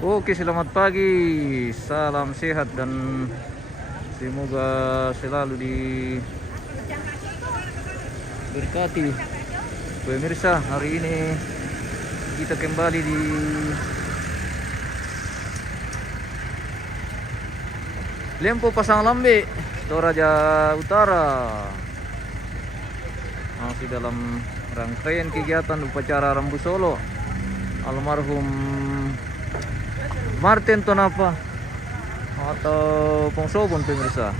Oke, selamat pagi. Salam sehat dan semoga selalu diberkati. Pemirsa, hari ini kita kembali di Lempo Pasang Lambe, Toraja Utara. Masih dalam rangkaian kegiatan upacara Rambu Solo almarhum Martin Tonapa atau Pongsobon, pemirsa.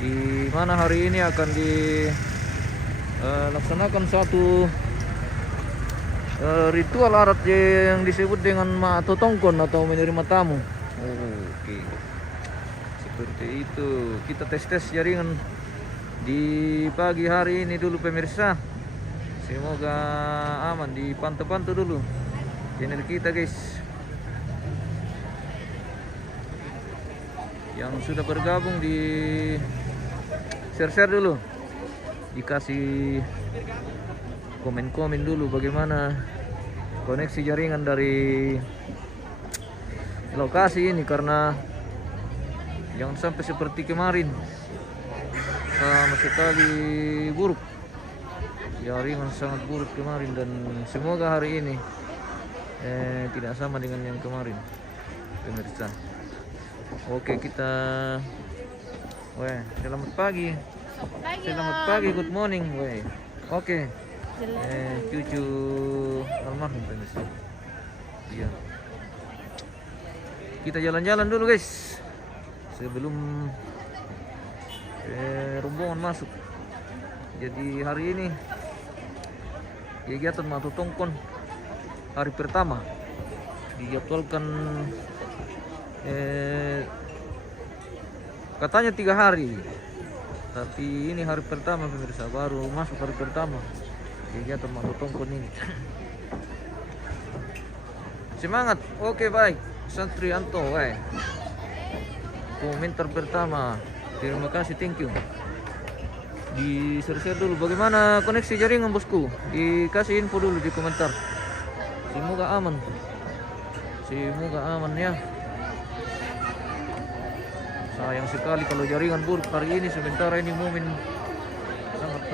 Di mana hari ini akan dilaksanakan satu ritual adat yang disebut dengan Totongkon atau menerima tamu. Oke. Seperti itu. Kita tes jaringan di pagi hari ini dulu, pemirsa. Semoga aman, dipantau-pantau dulu channel kita, guys. Yang sudah bergabung di share dulu, dikasih komen dulu bagaimana koneksi jaringan dari lokasi ini, karena jangan sampai seperti kemarin sama sekali buruk, jaringan sangat buruk kemarin, dan semoga hari ini tidak sama dengan yang kemarin, pemirsa. Oke, kita selamat pagi. Selamat pagi, good morning. Oke. Cucu almarhum, pemirsa. Iya. Kita jalan-jalan dulu, guys, sebelum rombongan masuk. Jadi hari ini kegiatan Totongkon hari pertama dijadwalkan katanya 3 hari, tapi ini hari pertama, pemirsa. Baru masuk hari pertama kegiatan Totongkon ini. Semangat. Oke, baik. Santrianto, komentar pertama. Terima kasih, thank you. Di share dulu bagaimana koneksi jaringan, bosku. Dikasih info dulu di komentar. Semoga aman. Semoga aman ya. Sayang sekali kalau jaringan buruk hari ini. Sementara ini momen sangat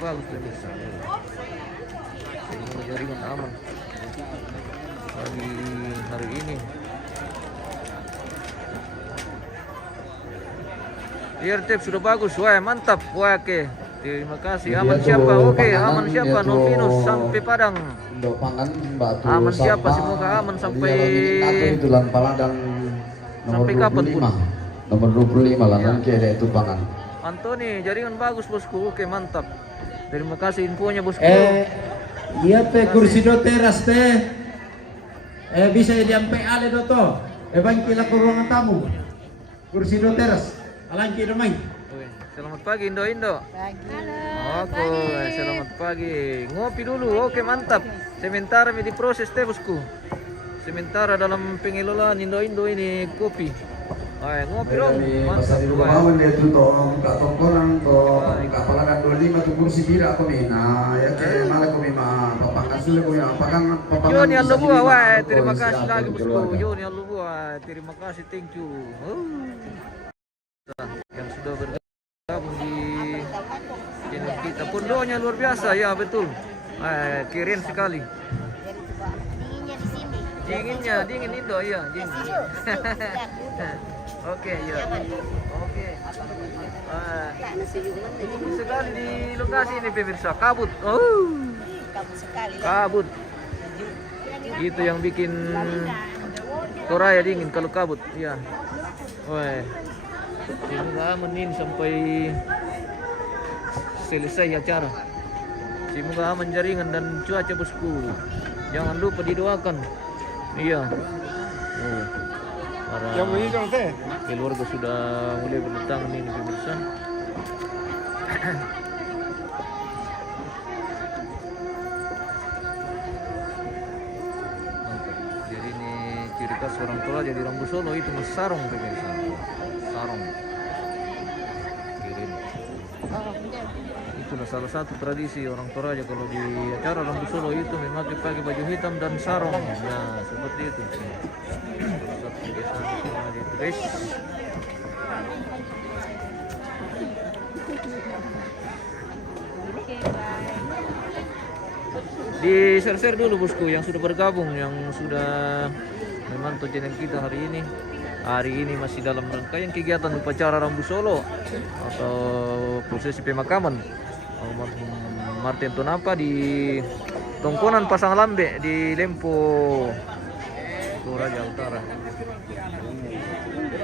bagus, pemirsa. Semoga jaringan aman pagi hari ini. Tips sudah bagus, mantap, oke. Terima kasih. Aman siapa? Oke, aman siapa? Novinus sampai Padang. Aman siapa? Semoga aman sampai kapan pun. Nomor 25 lah, nanti ada itu pangan. Antoni, jaringan bagus, bosku. Oke, mantap. Terima kasih infonya, bosku. Iya teh, kursi do teras teh. Bisa diampe ale do to. Bangkila ke ruangan tamu. Kursi do teras. Alangki do main. Selamat pagi, Indo. Pagi. Oke, selamat pagi. Ngopi dulu. Oke, mantap. Sementara diproses teh, bosku. Sementara dalam pengelolaan Indo ini kopi. Ngopi dong. Mantap. Pasal dia tu tong kat tongkonan tong kat palagan 25 tu kursi bira ko mina ya ke malah ko mima papangan sudah ko ya papangan Yoni Alubua, terima kasih lagi, bosku. Yoni Alubua, terima kasih, thank you. Yang sudah bergabung di channel kita. Pondonya luar biasa, ya betul. Keren sekali. Dinginnya di sini. Dingin Indo, iya, dingin. Oke, ya. Oke. Dingin sekali di lokasi ini, pemirsa. Kabut. Kabut sekali. Kabut. Itu yang bikin Toraya dingin kalau kabut, iya. Semoga aman ini sampai selesai acara. Semoga aman jaringan dan cuaca, bosku. Jangan lupa didoakan. Iya. Para keluarga sudah mulai berdatangan ini, pemirsa. Jadi ini ciri khas orang tua jadi Rambu Solo itu mas sarong, pemirsa. Sarong. Itulah salah satu tradisi orang Toraja kalau di acara Rambu Solo itu memakai pakai baju hitam dan sarung. Nah, seperti itu. Salah satu kebiasaan di Toraja itu, guys. Di share dulu bosku yang sudah bergabung, yang sudah memantau channel kita hari ini. Hari ini masih dalam rangkaian kegiatan upacara Rambu Solo atau prosesi pemakaman almarhum Martin Tonapa di Tongkonan Pasang Lambe di Lempo, Toraja Utara.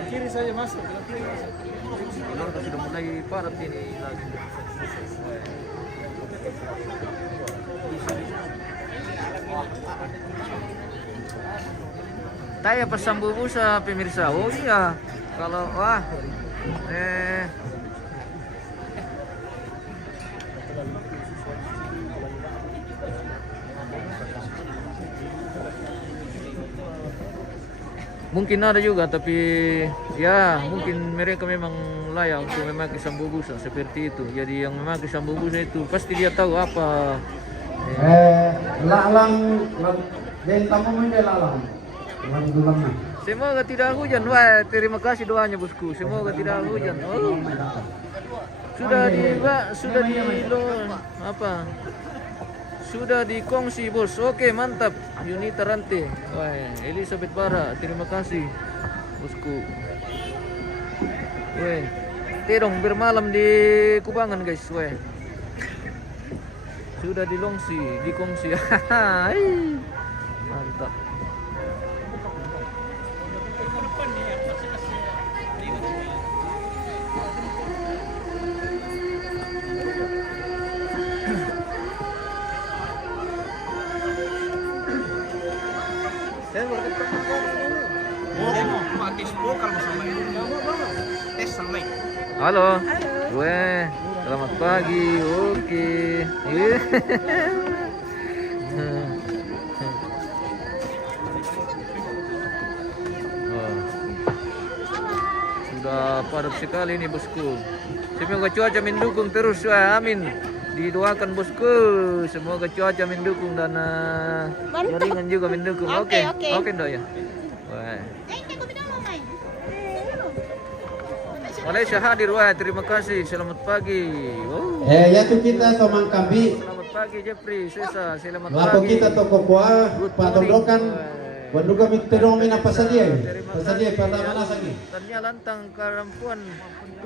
Kiri saja masuk. Keluarga sudah mulai padat ini lagi. Taya pesan bubusa pemirsa. Oh iya, kalau mungkin ada juga, tapi ya mungkin mereka memang layak untuk memakai sambubusa seperti itu. Jadi yang memakai sambubusa itu pasti dia tahu apa. Lalang dan tamu menjadi lalang. Semoga tidak hujan. Wah, terima kasih doanya bosku. Semoga tidak hujan. Oh. Sudah dikongsi bos. Oke, mantap. Yunita Rante. Wah, Elizabeth Bara, terima kasih bosku. Weh, terong bermalam di Kubangan guys. Weh, sudah dikongsi. Mantap. Halo. Weh, selamat pagi. Oke. Sudah padat sekali ini bosku. Semoga cuaca mendukung terus ya. Amin. Didoakan bosku, semoga cuaca mendukung dan jaringan juga mendukung. Oke, Dok ya. Wah. Malaysia hadir, wah terima kasih. Selamat pagi. Oh. Yaitu kita Tomang Kambi. Selamat pagi Jeffrey, Sesa. Selamat Lapo pagi. kita toko kuah, patondokan. Wando kami terong mina pasadia. Pasadia pertama lagi. Tanya lantang Karampuan.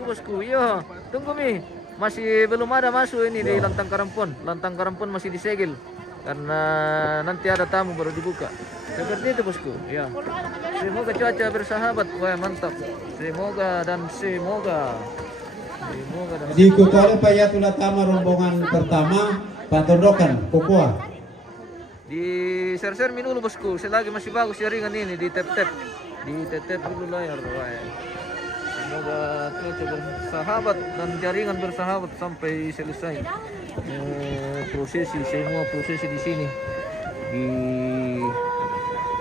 Bosku, yo. Tunggu mi. Masih belum ada masuk ini di Lantang Karampon. Lantang Karampon masih disegel karena nanti ada tamu baru dibuka. Seperti itu bosku. Ya. Semoga cuaca bersahabat. Wah, mantap. Semoga. Diikuti Pak Yatula Tama rombongan pertama Patondokan Kokua. Di share dulu bosku. Selagi masih bagus jaringan ini di tap dulu layar. Wah. Semoga cuaca bersahabat dan jaringan bersahabat sampai selesai semua prosesi di sini, di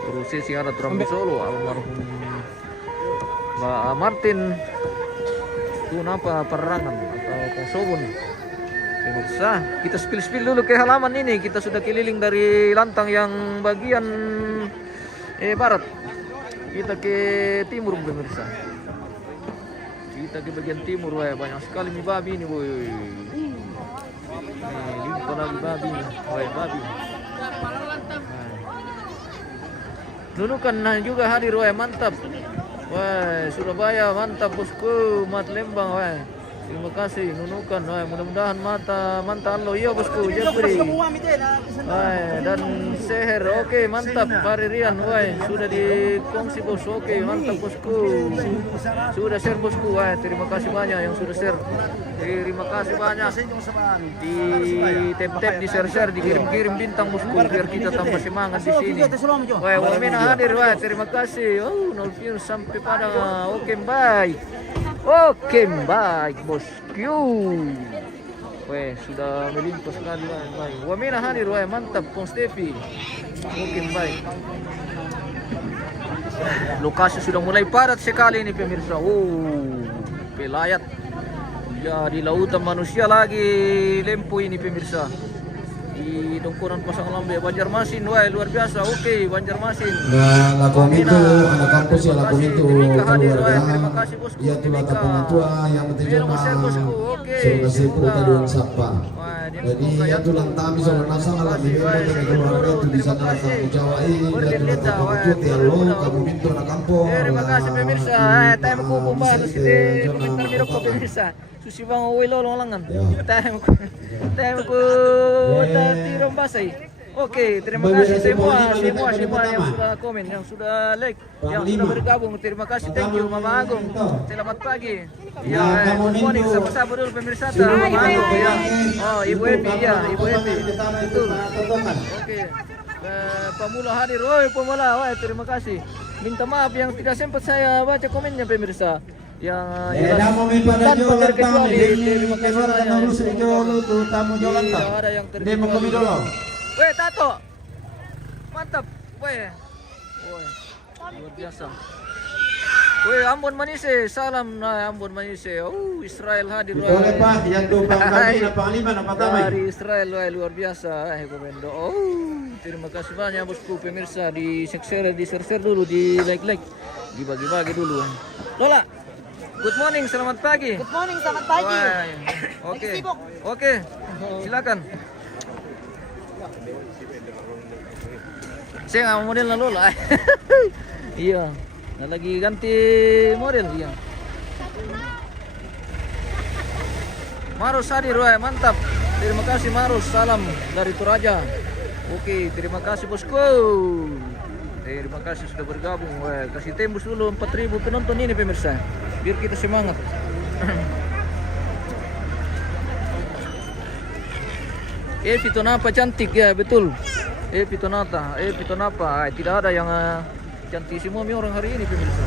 prosesi adat Rambu Solo almarhum Mbak Martin Tonapa Perangan atau Kongsobun. Pemirsa, kita spill dulu ke halaman ini. Kita sudah keliling dari Lantang yang bagian barat, kita ke timur pemirsa. Kita ke bagian timur, wah banyak sekali mie babi ini, boy. Nih, limpah lagi babi, wah babi. Nunukan juga hadir, wah mantap. Wah Surabaya mantap bosku, Mat Lembang, wah. Terima kasih Nunukan, wah mudah-mudahan mantap lo, iya bosku Jeffrey. Wah dan Seher, oke mantap. Pari Rian, wah sudah dikongsi bos, oke mantap bosku. Sudah share bosku, wah terima kasih banyak yang sudah share. Terima kasih banyak. Di tap di share, dikirim bintang bosku biar kita tambah semangat di sini. Wah Wamena hadir, wah terima kasih. Oh 0 views sampai pada oke baik. Oke baik bosku. Weh sudah melimpah sekali, baik. Wamena hadir, wah mantap Kong Stevi. Oke baik. Lokasi sudah mulai padat sekali ini pemirsa. Pelayat Ya, di lautan manusia lagi Lempo ini pemirsa. Di dongkoran pasang lambe Banjarmasin, wah luar biasa. Oke, Banjarmasin. Nah, lakukan itu anak kampus ya lakukan itu keluarga. Terima kasih bosku. Ia tuh latar pengatua yang penting Oke. suruh kasih perkaduan sapa. Wah, dia Jadi semoga ia tuh lantami sama nasang alam ini dengan keluarga itu bisa datang ke Jawa ini. Dia tuh latar pengatua tialo kamu minta anak kampung. Terima kasih pemirsa. Time ko pumalo si komentar miro ko pemirsa. Susi bang uwi lolo langan. Time ko tirong basay. Oke, terima kasih semua yang sudah komen, yang sudah like, yang sudah bergabung. Terima kasih, thank you Mama Agung. Selamat pagi. Ya, good morning, sama-sama dulu pemirsa. Mama Agung ya. Oh, Ibu Epi ya, Ibu Epi. Betul. Oke. Pemula hadir, woi pemula, woi terima kasih. Minta maaf yang tidak sempat saya baca komennya pemirsa. Yang tanpa terkecuali terima kasih ada yang terkecuali. Weh Tato, mantap, weh, luar biasa. Weh Ambon Manise, salam Ambon Manise. Oh Israel hadir. Boleh Pak, yang tuh Panglima apa tamai? Dari Israel, weh luar biasa. Komendo. Oh terima kasih banyak bosku pemirsa di share dulu, di like, dibagi-bagi dulu. Lola. Good morning, selamat pagi. Good morning, selamat pagi. Oke, oke, silakan. Saya nggak model lalu lah. Iya, lagi ganti model iya. Marus hadir, wah mantap. Terima kasih Marus, salam dari Toraja. Oke, terima kasih bosku. Terima kasih sudah bergabung. Wah, kasih tembus dulu 4.000 penonton ini pemirsa. Biar kita semangat. Evi Tonapa cantik ya, betul. Evi Tonapa. Tidak ada yang cantik semua orang hari ini pemirsa.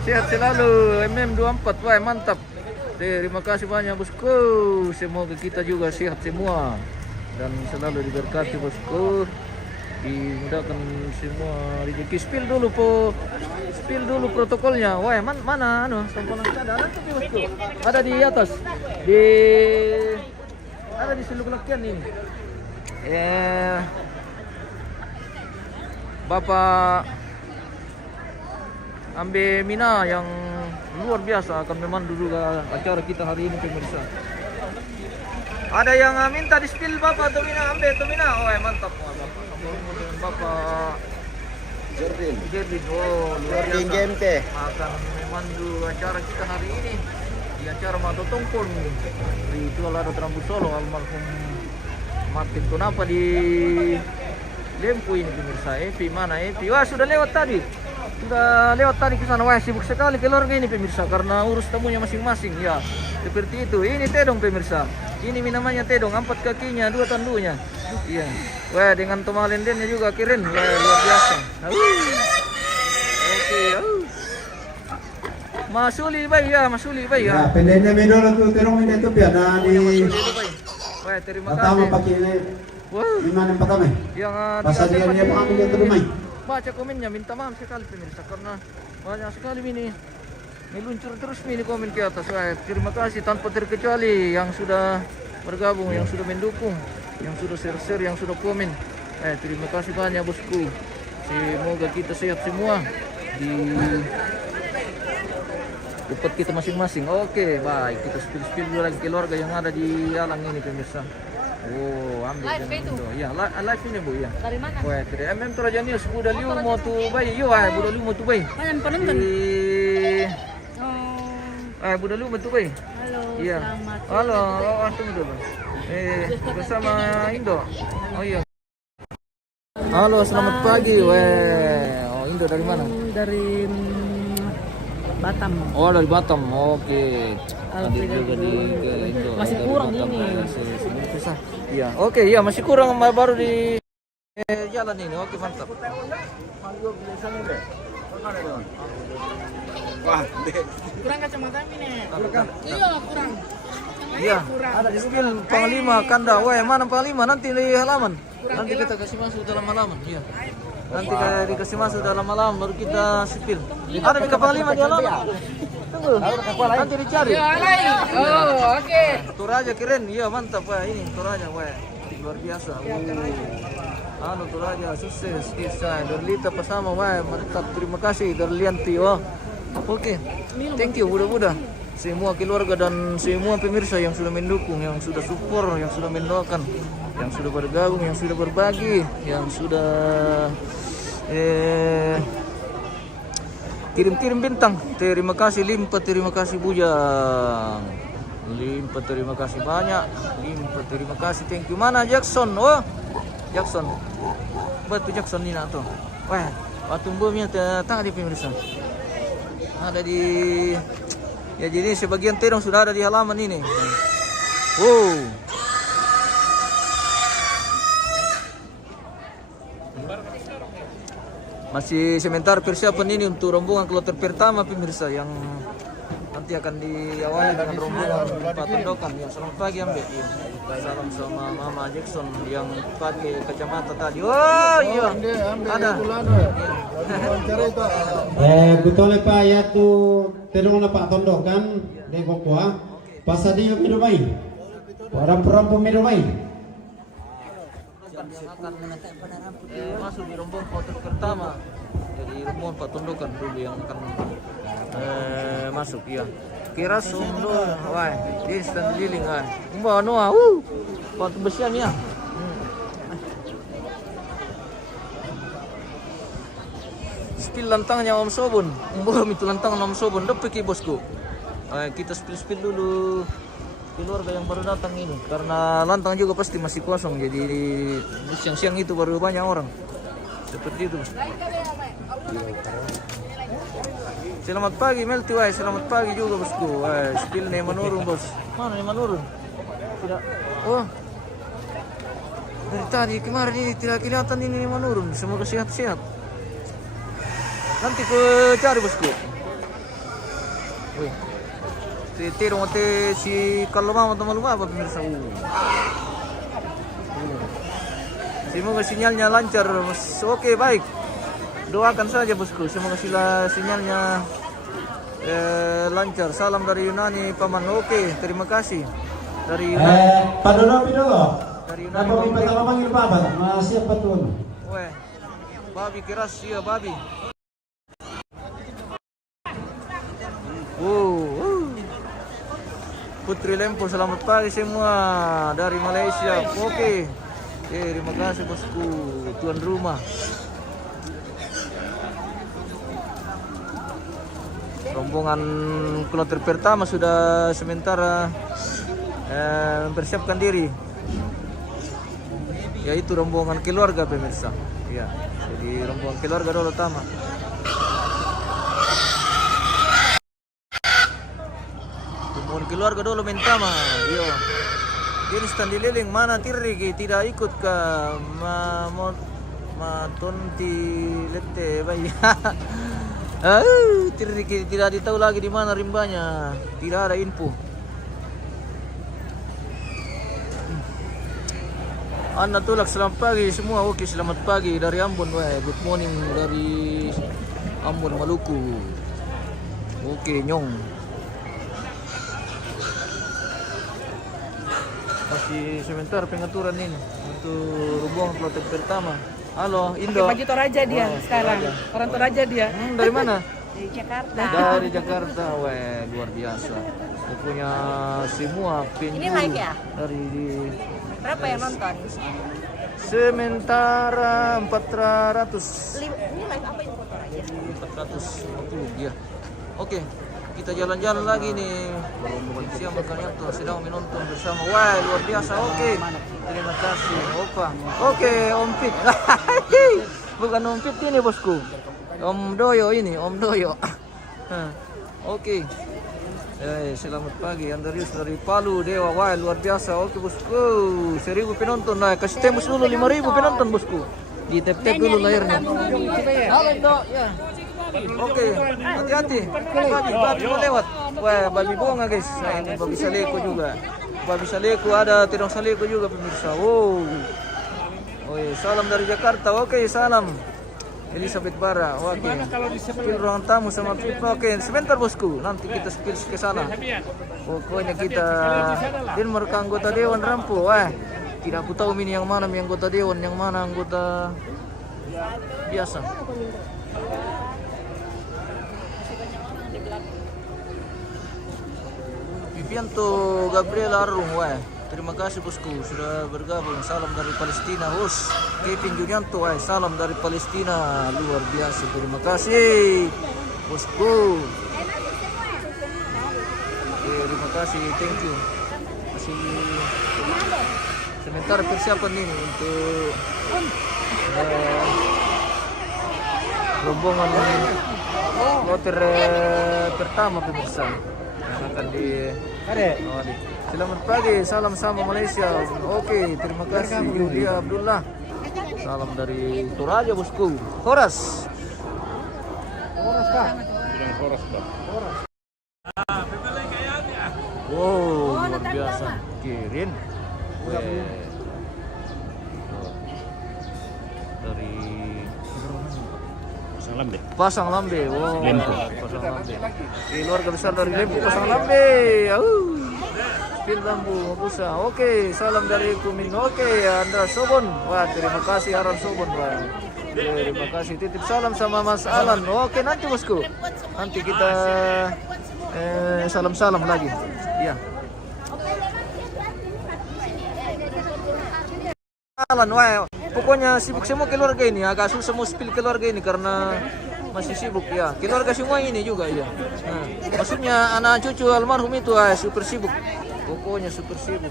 Sehat selalu MM24, wah mantap. Terima kasih banyak bosku. Semoga kita juga sehat semua dan selalu diberkati bosku. Dimudahkan semua rezeki. Spill dulu protokolnya. Wah, mana samponan ada tapi bosku. Ada di atas. Ada di seluk lakian ini. Bapak Ambe Mina yang luar biasa akan memandu juga acara kita hari ini pemirsa. Ada yang minta di spill Bapak Tomina Ambe Tomina. Oh mantap Bapak Jerdin. Oh luar biasa akan memandu acara kita hari ini di acara Mato Tongkol di Tualado Rambut Solo almarhum Martin Tonapa di Lempo ini pemirsa. Epi mana Epi? Wah sudah lewat tadi ke sana. Wah sibuk sekali keluarga ini pemirsa karena urus tamunya masing-masing ya. Seperti itu. Ini Tedong pemirsa. Ini namanya Tedong, 4 kakinya, 2 tandunya. Iya. Wah dengan tomalendennya juga keren. Wah luar biasa. Oke. Masuli bay ya. Ya, pendeknya medol tuh terong ini tuh biar di. Wah terima Pertama kasih. pakai ini. Wah. Gimana pertama? Yang Pasal dia pengambil yang terumai. Baca komennya, minta maaf sekali pemirsa karena banyak sekali ini meluncur terus ini komen ke atas. Wah, terima kasih tanpa terkecuali yang sudah bergabung, yang sudah mendukung, yang sudah share, yang sudah komen. Terima kasih banyak bosku. Semoga kita sehat semua di tempat kita masing-masing. Oke, baik kita spill dulu lagi keluarga yang ada di alang ini pemirsa. Oh, ambil live itu. Ya, live ini Bu ya. Dari mana? Wah, dari MM Toraja News Buda Liu mau tu bay. Yo, Buda Liu mau tu bay. Mana penonton? Buda Liu mau tu bay. Halo, Iya. selamat. Halo, tunggu dulu. Bersama Indo. Oh iya. Halo, selamat pagi. Weh, Indo dari mana? Dari Batam. Oh, dari Batam. Oke. Hadir juga di Indo. Masih Dari kurang Batam. ini. Susah. Iya, oke, iya masih kurang baru di jalan ini. Oke, mantap. Wah, Kurang kacamata ini. Iya, kurang. Iya, ada di spill Panglima Kanda. Wah, mana Panglima nanti di halaman. Nanti kita kasih masuk dalam halaman, iya. Nanti kayak dikasih masuk dalam halaman baru kita sipil. Ada di kapal 5 di halaman. Tunggu. Nanti dicari. Oh, oke. Toraja keren, iya mantap wah ini Toraja wah luar biasa. Toraja sukses kisah Derlita bersama wah mantap, terima kasih Derlianti wah. Oke, thank you mudah-mudah semua keluarga dan semua pemirsa yang sudah mendukung, yang sudah support, yang sudah mendoakan, yang sudah bergabung, yang sudah berbagi, yang sudah kirim-kirim bintang. Terima kasih limpah, terima kasih bujang. Limpah, terima kasih banyak. Limpah, terima kasih, thank you. Mana Jackson? Oh, Jackson. Batu Jackson ini tuh. Wah, batu bomnya tadi pemirsa. Ada di ya, jadi sebagian terong sudah ada di halaman ini. Wow. Masih sementara persiapan ini untuk rombongan kloter pertama pemirsa yang nanti akan diawali dengan rombongan patondokan. Ya, selamat pagi Ambe. Ya. Salam sama Mama Jackson yang pakai kacamata tadi. Oh iya. Ada. Betul Pak ya tuh terong na Pak tondokan di Kokwa. Pasadillo Mirumay. Rampu-rampu Mirumay. Yang akan masuk di rombongan kloter pertama. Jadi rombongan patondokan dulu yang akan masuk ya. Kira sundo, wah, instan liling ah. Mbak Noah, waktu besian ya. Spill lantangnya Om Sobun, mbak itu lantangan Om Sobun, dapet bosku. Kita spill dulu keluarga yang baru datang ini, karena lantang juga pasti masih kosong, jadi siang-siang itu baru banyak orang. Seperti itu. Selamat pagi Melti, wah selamat pagi juga bosku. Wah, spill nih menurun bos. Mana nih menurun? Tidak. Oh. Dari tadi kemarin ini tidak kelihatan ini menurun. Semoga sehat-sehat. Nanti ke cari bosku. Wih. Terong si kalau mau atau malu apa pemirsa. Semoga sinyalnya lancar. Oke, baik. Doakan saja bosku, semoga sinyalnya lancar. Salam dari Yunani Paman. Oke, terima kasih. Dari Yunani. Pak Dodo, dari Yunani. Kenapa minta tolong panggil Bapak? Masih apa tuh? Weh, babi keras ya babi. Putri Lempo, selamat pagi semua dari Malaysia. Oke, terima kasih bosku, tuan rumah. Rombongan kloter pertama sudah sementara mempersiapkan diri, yaitu rombongan keluarga pemirsa. Ya, jadi rombongan keluarga dulu utama. Rombongan keluarga dulu pertama. Yo, ini stand dililing mana Tiriki tidak ikut ke Matonti Lete bayi. Tidak ditahu lagi di mana rimbanya, tidak ada info. Anda tulak, selamat pagi semua. Oke, selamat pagi dari Ambon, good morning dari Ambon Maluku. Oke, Nyong. Masih sebentar pengaturan ini untuk rombongan kloter pertama. Halo, Indo. Baju Toraja dia sekarang. Orang Toraja dia. Dari mana? Dari Jakarta. Dari Jakarta, luar biasa. Punya semua penjuru. Ini live ya? Dari Berapa yang nonton? Sementara 400. Ini live apa info Toraja? 450 ya. Oke, kita jalan-jalan lagi nih. Siang makanya tuh sedang menonton bersama. Wah, luar biasa. Oke. Terima kasih, Opa. Oke, Om Pit. Bukan Om Pit ini bosku. Om Doyo ini, Om Doyo. Oke. Selamat pagi, Andrius dari Palu, Dewa. Wah, luar biasa. Oke bosku, 1000 penonton. Nah, kasih tembus dulu 5000 penonton bosku. Di tap-tap dulu layarnya. Halo, Dok. Ya. Oke, hati-hati. Babi mau lewat. Wah, babi bunga guys. Nah, ini babi saleko juga. Babi saleko ada, terong saleko juga pemirsa. Wow. Oh iya, salam dari Jakarta. Oke, salam. Elizabeth Bara. Oke. Spill ruang tamu sama Pipa. Oke, sebentar bosku. Nanti kita spill ke sana. Pokoknya kita Denmark anggota dewan Rampo. Tidak aku tahu ini yang mana anggota dewan, yang mana anggota biasa. Vivianto Gabriel Arung. Terima kasih bosku sudah bergabung. Salam dari Palestina. Kevin Junianto, salam dari Palestina. Luar biasa. Terima kasih bosku. Terima kasih, thank you. Masih sebentar persiapan ini untuk rombongan kloter pertama pemirsa yang akan di Selamat pagi, salam sama Malaysia. Oke, terima kasih Yulia Abdullah. Salam dari Toraja bosku. Horas. Wow, luar biasa. Kirin. Dari Pasang Lambe. Wow, Pasang Lambe. Keluarga besar dari Lempu Pasang Lambe. Pil Bambu Mabusa. Oke, salam dari Kumin. Oke, Anda Sobon. Wah, terima kasih Aran Sobon. Wah. Terima kasih. Titip salam sama Mas Alan. Oke, nanti bosku. Nanti kita salam-salam lagi. Iya. Alan, wah. Pokoknya sibuk semua keluarga ini. Agak susah mau spill keluarga ini karena masih sibuk ya. Keluarga semua ini juga ya. Nah, maksudnya anak cucu almarhum itu super sibuk. Pokoknya super sibuk.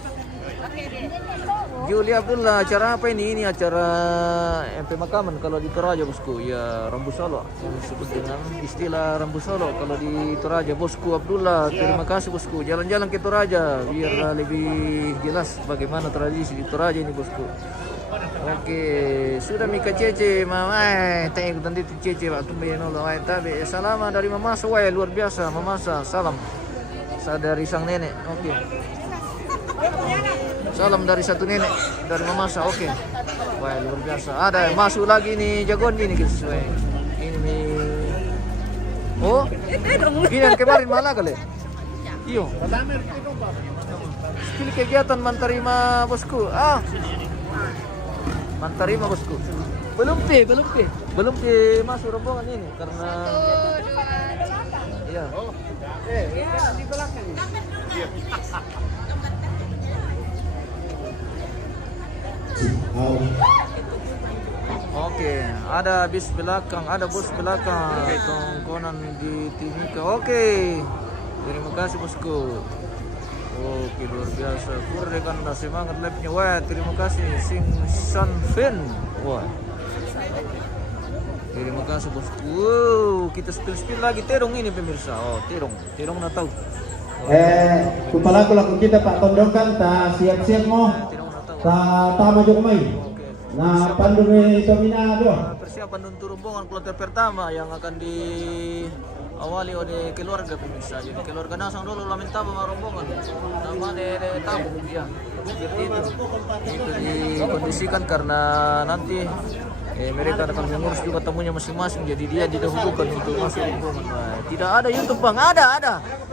Julia Abdullah, acara apa ini? Ini acara pemakaman kalau di Toraja bosku. Ya, Rambu Solo. Yang disebut dengan istilah Rambu Solo kalau di Toraja bosku Abdullah. Terima kasih bosku. Jalan-jalan ke Toraja biar lebih jelas bagaimana tradisi di Toraja ini bosku. Oke, sudah Mika Cece, mama, thank you tadi Cece waktu menolo, tapi salam dari Mama Soe luar biasa, Mama salam. Dari sang nenek, oke. Salam dari satu nenek dari Mama oke. Wah luar biasa. Ada masuk lagi nih jagoan ini guys. Ini nih. Oh, ini yang kemarin malah kali. Iyo. Pilih kegiatan mantarima bosku. Mantarima bosku. Belum masuk rombongan ini karena. Iya. Di belakang. Oke, ada bis belakang, ada bus belakang, tongkonan di Timika. Oke, terima kasih bosku. Oke, luar biasa. Kurang anda semangat live-nya. Wah, terima kasih Sing San Fen. Wah. Terima kasih bosku. Wow, kita spill lagi terong ini pemirsa. Oh, terong na tahu. Kupalaku kita Pak Tondongkan, ta siap-siap mo. Ta tama jo kumay. Na pandumi domina do. Persiapan untuk rombongan kloter pertama yang akan diawali oleh keluarga pemirsa. Jadi keluarga Nasang dulu laminta sama rombongan. Nama tamu ya. Seperti itu dikondisikan karena nanti mereka akan mengurus juga tamunya masing-masing. Jadi dia didahulukan untuk masuk rombongan. Nah, tidak ada YouTube bang,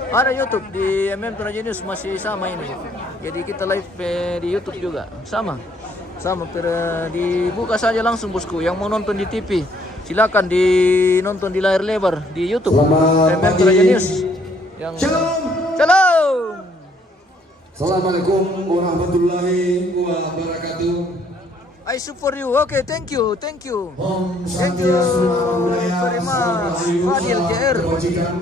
ada YouTube di MM Toraja News masih sama ini. Jadi kita live di YouTube juga sama dibuka saja langsung bosku. Yang mau nonton di TV silakan nonton di layar lebar di YouTube MM Toraja News. Shalom. Assalamualaikum warahmatullahi wabarakatuh. I support you. Okay, thank you. Om Thank you Swastiastu Namo Buddhaya, very much. Salam Fadil JR. Kebajikan.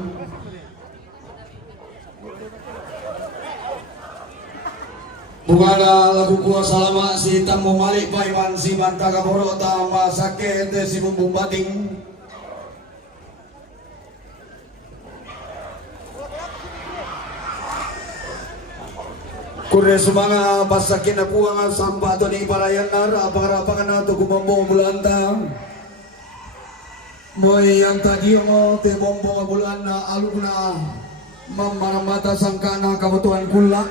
Bukana lagu kuasa lama si tamu malik paiman si banta kaboro tama sakit si bumbung bating. Kure sumanga pasakin na puang samba to ni parayan na aparapakan na to kumambong bulanta. Moy yang tadi mo te bombong bulan na aluk na mamaramata sangkana kabutuhan kula.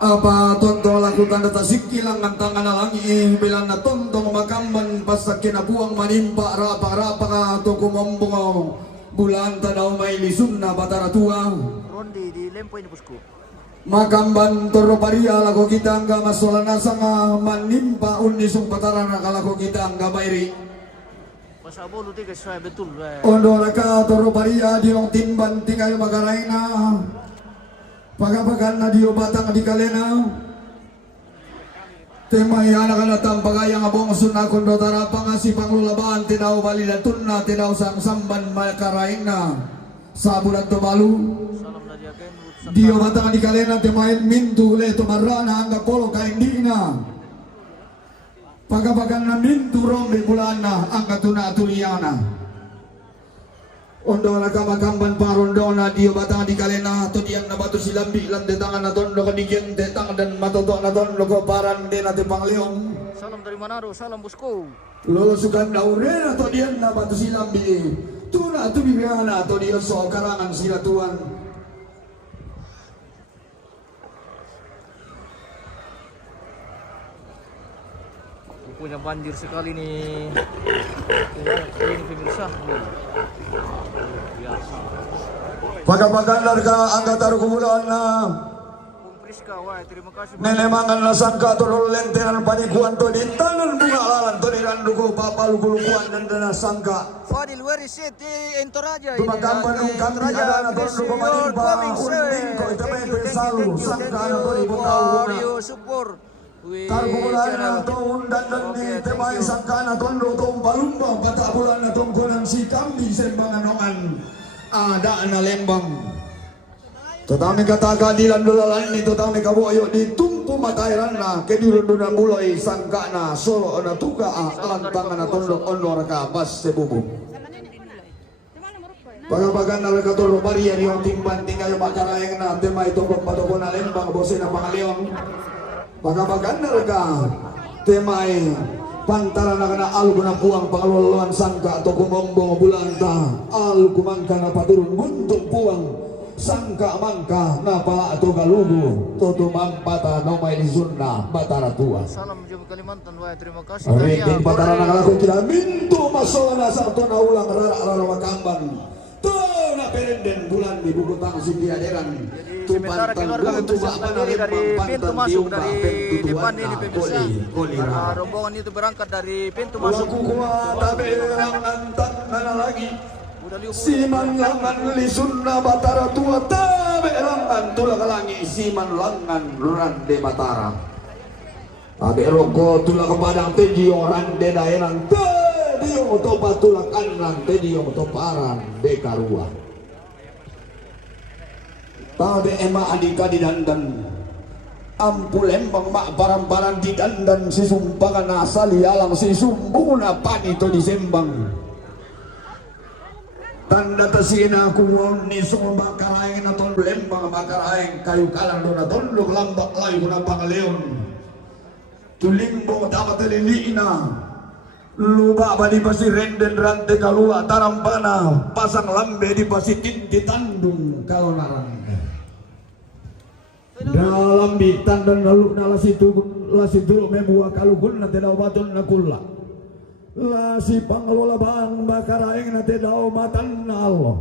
Apa tonto lakukan data sikilang ang tangan na langi bilang na tontong makamban pasak kinabuang manimpa rapa-rapa ka to kumombong bulan tadaw may lisun na batara tua Rondi di lempo ini bosku. makamban toro paria lako kita nga masolana nga manimpa unisong batara na kalako kita nga bayri Masa bolu tiga saya betul. ondo naka toro paria di long timban tingay magaray na pagapagan na diyo batang di kalena temay anak-anak pagayang abong suna kundo tarapang si panglulabaan tinaw balidatun na tinaw sang samban makaraing na sa bulan tumalu Salam dari agen. diyo batang di kalena temain mintu le tumarana hangga polo kaindi na pagapagan na mintu rombe bulan na hangga tuna tuliyana ondo nagkamakamban parondo na diyo batang di kalena to diyan na bato silambi lang de tangan na tondo kadigyan de tangan dan matoto na tondo ko paran de na te pangliong Salam dari Manado, salam bosku. lolosukan na ure na to diyan na bato silambi tuna tu bibiyana to diyo so karangan sila tuan Punya banjir sekali nih. Ini pemirsa. Biasa. pagapagan larga angga taruh kumulaan na Bung Priska, wah terima kasih. nelemangan na sangka turul lenteran panikuan to di tanan bunga lalan to di randuko papalukulukuan dan dana sangka Fadil, where is it? Entoraja ini. tumakampan ng kambing ada na tondo kumanimpa unding ko itamay pensalu sangka na to di butaw na support. tarkulan na to undan ni temay sangka na tondo tong palumba patabulan na tong kunan si kambing sembangan nongan ada na lembang Totami kataga di landulalan ni totami kabuayo di tumpu matairan na kedurundunan mulai sangka na solo na tuga lantangan na tondo ondor ka bas sebubu pagapagan na rekatoro bariya ni yung timban tingay makarayang na tema itong pagpatoko na lembang bose na pangaliong pagapagan na reka temay pantara na kana algo na puang pangaluluan sangka atau kumombong bulan ta algo mangka na paturun buntung puang sangka mangka na pala atau galubu toto mampata no may lisunna batara tua Salam jom Kalimantan, wah terima kasih. Rikin patara na kalakong kila minto masola na sa to na ulang rara makambang to na perenden bulan di bukutang si piaderan Sementara keluarga bersama sendiri dari pintu masuk dari depan ini pemirsa. Rombongan itu berangkat dari pintu masuk. Siman langan lisunna batara tua tabe langan tulak langi siman langan rande batara tabe roko tulak padang teji orang de daerang teji oto batulak kanan teji oto paran de karua tabe ema adika di dandan ampul embang mak barang-barang di dandan si sumbangan asali alam si sumbuna panito di sembang tanda tasina kuwon ni sumba karaing na ton lembang makaraing kayu kalang do na tondok lambak layu na pangaleon tulimbo dapat liliina luba ba di pasi renden rante kalua tarampana pasang lambe di pasi tinti tandung kalonarang dalam bitan dan lalu lasitu membuat kalugun na tidak batun na kula lasi pangelola bang bakaraing na tidak matan Allah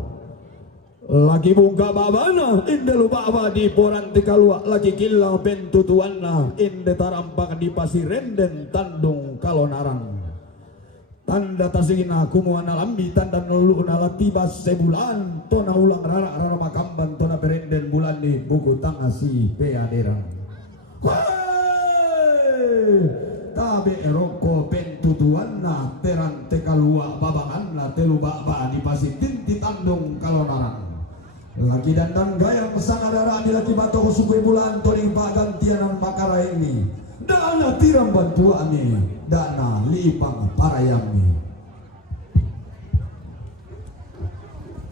lagi buka babana inde lu baba di poran tikalua lagi kila pentutuanna inde tarampang di pasirenden tandung kalonarang tanda tasina kumuana lambi tanda nulu nala tibas sebulan tona ulang rara makamban tona perenden bulan di buku tangasi peaderang tabe roko pentutuan na teran tekalua babangan na telu baba di pasir tinti tandung kalonarang lagi dandan gaya pesan adara di laki bato suku bulan toling pagantianan makara ini dana tiram bantuan ini dana lipang parayami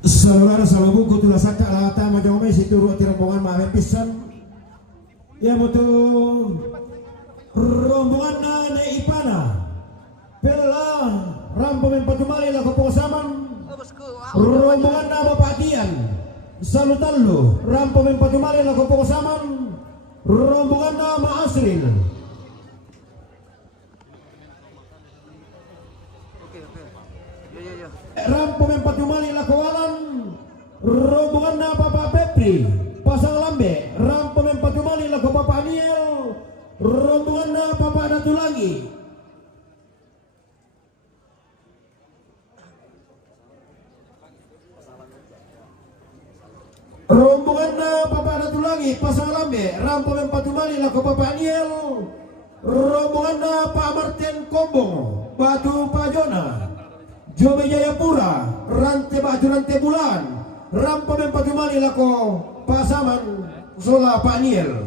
Saudara buku tulah sakak lata majome situru tirombongan mame pisan ya betul rombongan na ipana pelang rampo mempadumali la keposaman rombongan na bapatian salutalo rampo mempadumali la keposaman rombongan nama Asrin. Oke. Ya. Rampo Mempatumali Lakowalan, rombongan nama Bapak Pepri Pasang Lambe, Rampo Mempatumali Lako Bapak Aniel, rombongan nama Bapak Datulangi. Rombongan Bapak Datulangi Pasang Lambe, Rampo Mempatumali Lako Bapak Aniel, rombongan Pak Martin Kombong, Batu Pajona, Jobe Jayapura, Rante Bulan, Rampo Mempatumali Lako Pasaman Sola Pak Aniel,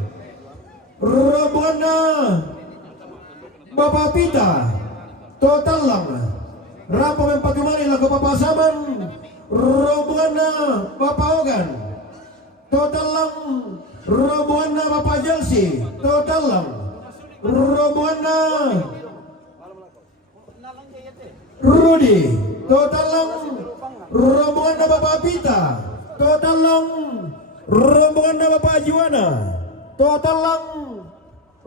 rombongan Bapak Pita Total Lang, Rampo Mempatumali Lako Bapak Saman, rombongan Bapak Ogan Total Lang, rombongan Bapak Jelsi Total Lang, rombongan Rudi Total Lang, rombongan Bapak Pita Total Lang, rombongan Bapak Juwana Total Lang,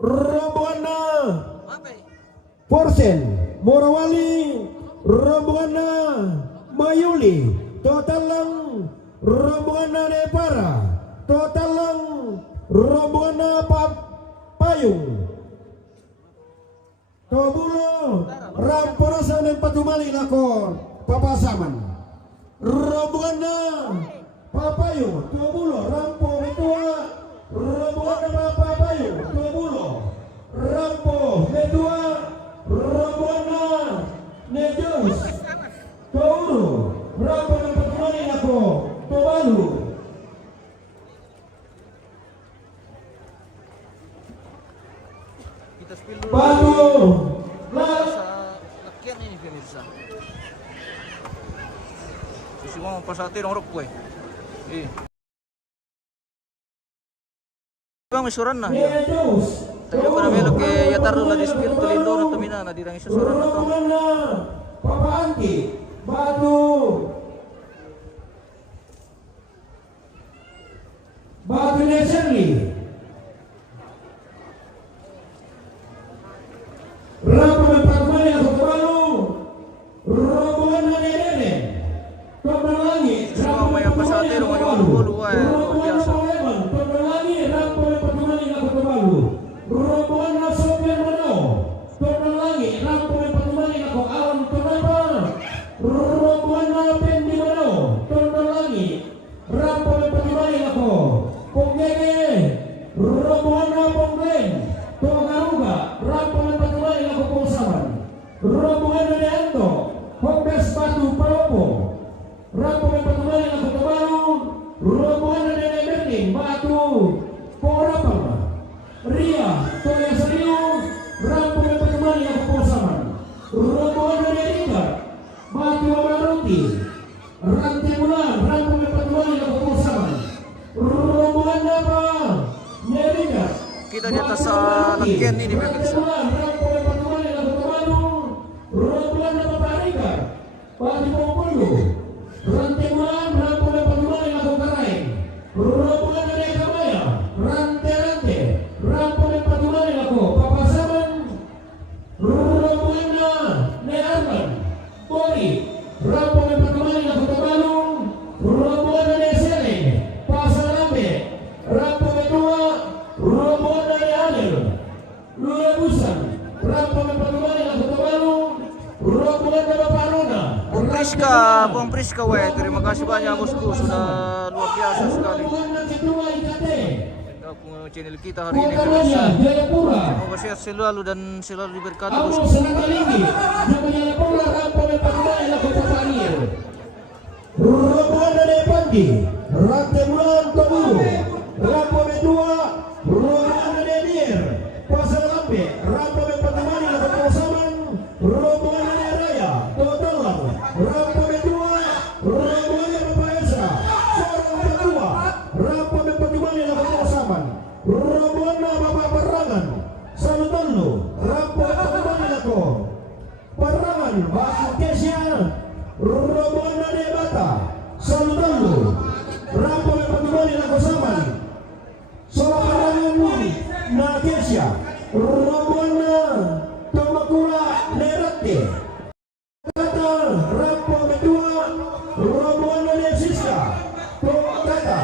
rombongan Porsen Morowali, rombongan Mayuli Total Lang, rombongan Nepara Total Lang, rombongan Payung Tobulo, Rampo Rasa Mempatumali Lako Papasaman, rombongan Papayung Tobulo, Rampo Metua, rombongan Papayung Tobulo, Rampo Metua, rombongan Nejos Touru, Rampo Mempatumali Lako Tobalu. Kita spill dulu Batu sa lakyan ini pemirsa. Semua pasate norok ko eh. Bang isuran na. Tayo para melo ke yatar la dispil tulindo na tumina na dirang isuran na to. Papa Anki Batu Neserli, Rampo Mempatumali Lako Tobalu, rombongan Nene Tobalangi, Semua may pasate ro ngayon ulo ay biasa. Tobalangi, Rampo Mempatumali Lako Tobalu, rombongan Sofian Mano Tobalangi, Rampo Mempatumali Lako Alam Tonapa, rombongan Pendi Mano Tobalangi, Rampo Mempatumali Lako Ponggege, rombongan Ponggeng Tongaruga, Rampo Mempatumali Lako Pongsaman, rombongan Neanto Hombes Batu Paropo, Rampo Mempatumali Lako Tobalu, rombongan Nene Berding Batu Porapang, Ria Toya Seriu, Rampo Mempatumali Lako Pongsaman, rombongan Nene Rika Batu Amaruti, Ranti Bulan, Rampo Mempatumali Lako Pongsaman, rombongan apa? Nyeriga. Kita di atas lakyan ini pemirsa. Rampo Mempatumali Lako Tobalu, rombongan apa Parika? Pati Pongpulu, Ranti Bulan, Rampo Mempatumali Lako Karaeng, rombongan Nene Kamaya, Rante, Rampo Mempatumali Lako Papasaman, rombongan Ne Arman, Bori, Rampo Mempatumali Lako Tobalu, rombongan Nene Seleng, Pasar Lambe, Rampo Metua, rombongan Nene Adel, Lula Busan, Rampo Mempatumali Lako Tobalu, rombongan Bapak Aruna, Bung Priska we. Terima kasih banyak bosku, sudah luar biasa sekali. rombongan Ketua IKT, Channel kita hari ini pemirsa. Kapolda Jayapura, Semoga sehat selalu dan selalu diberkati Amos bosku. Senanggalingi, Nama Jayapura, Rampo Mempatumali Lako Papaniel, rombongan Nene Pandi, Rante Bulan Toburu, Rampo Medua, rombongan Nene Dier, Pasar Lambe, Rampo Mempatumali Lako Pasaman, rombongan Nene Raya, Totalang, Rampo Medua, rombongan Bapak Esa, Sorong Kedua, Rampo Mempatumali Lako Pasaman, rombongan Bapak Perangan, Salutelu, Rampo Mempatumali Lako Perangan, Batu Kesia, rombongan Nene Bata, Salutelu, Rampo Mempatumali Lako Saman, Soal Perangan Muni, rombongan dari Siska, Prokata,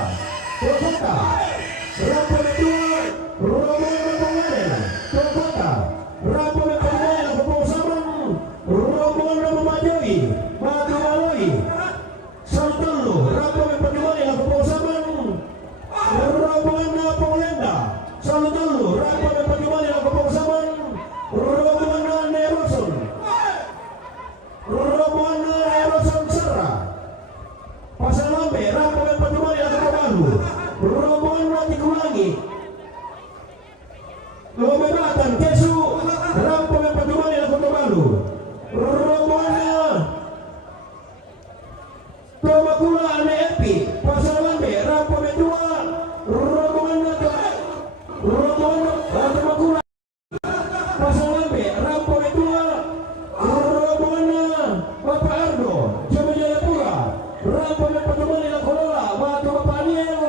Rampo kedua, rombongan Pengaden, Prokata, Rampo kedua Keposaman, rombongan Majoi, Batu Maloi, Santulu, Rampo kedua Keposaman, rombongan Polenda, Santulu, Rampo kedua Keposaman, rombongan Neroson, rombongan Neroson Serra, Pasar Lambe, Rampo kedua Kepobalu, rombongan Mati Kulangi, Lomebatan Kesu, Rampo kedua Kepobalu, rombongan Tomakula Ane Epi, Pasar Lambe, Rampo kedua, rombongan Tomakula Pasar Lambe, Rampo kedua, rombongan Bapak Ardo, Jaya Jayapura, Rampo kedua Kolola, Batu Bapak Aniel,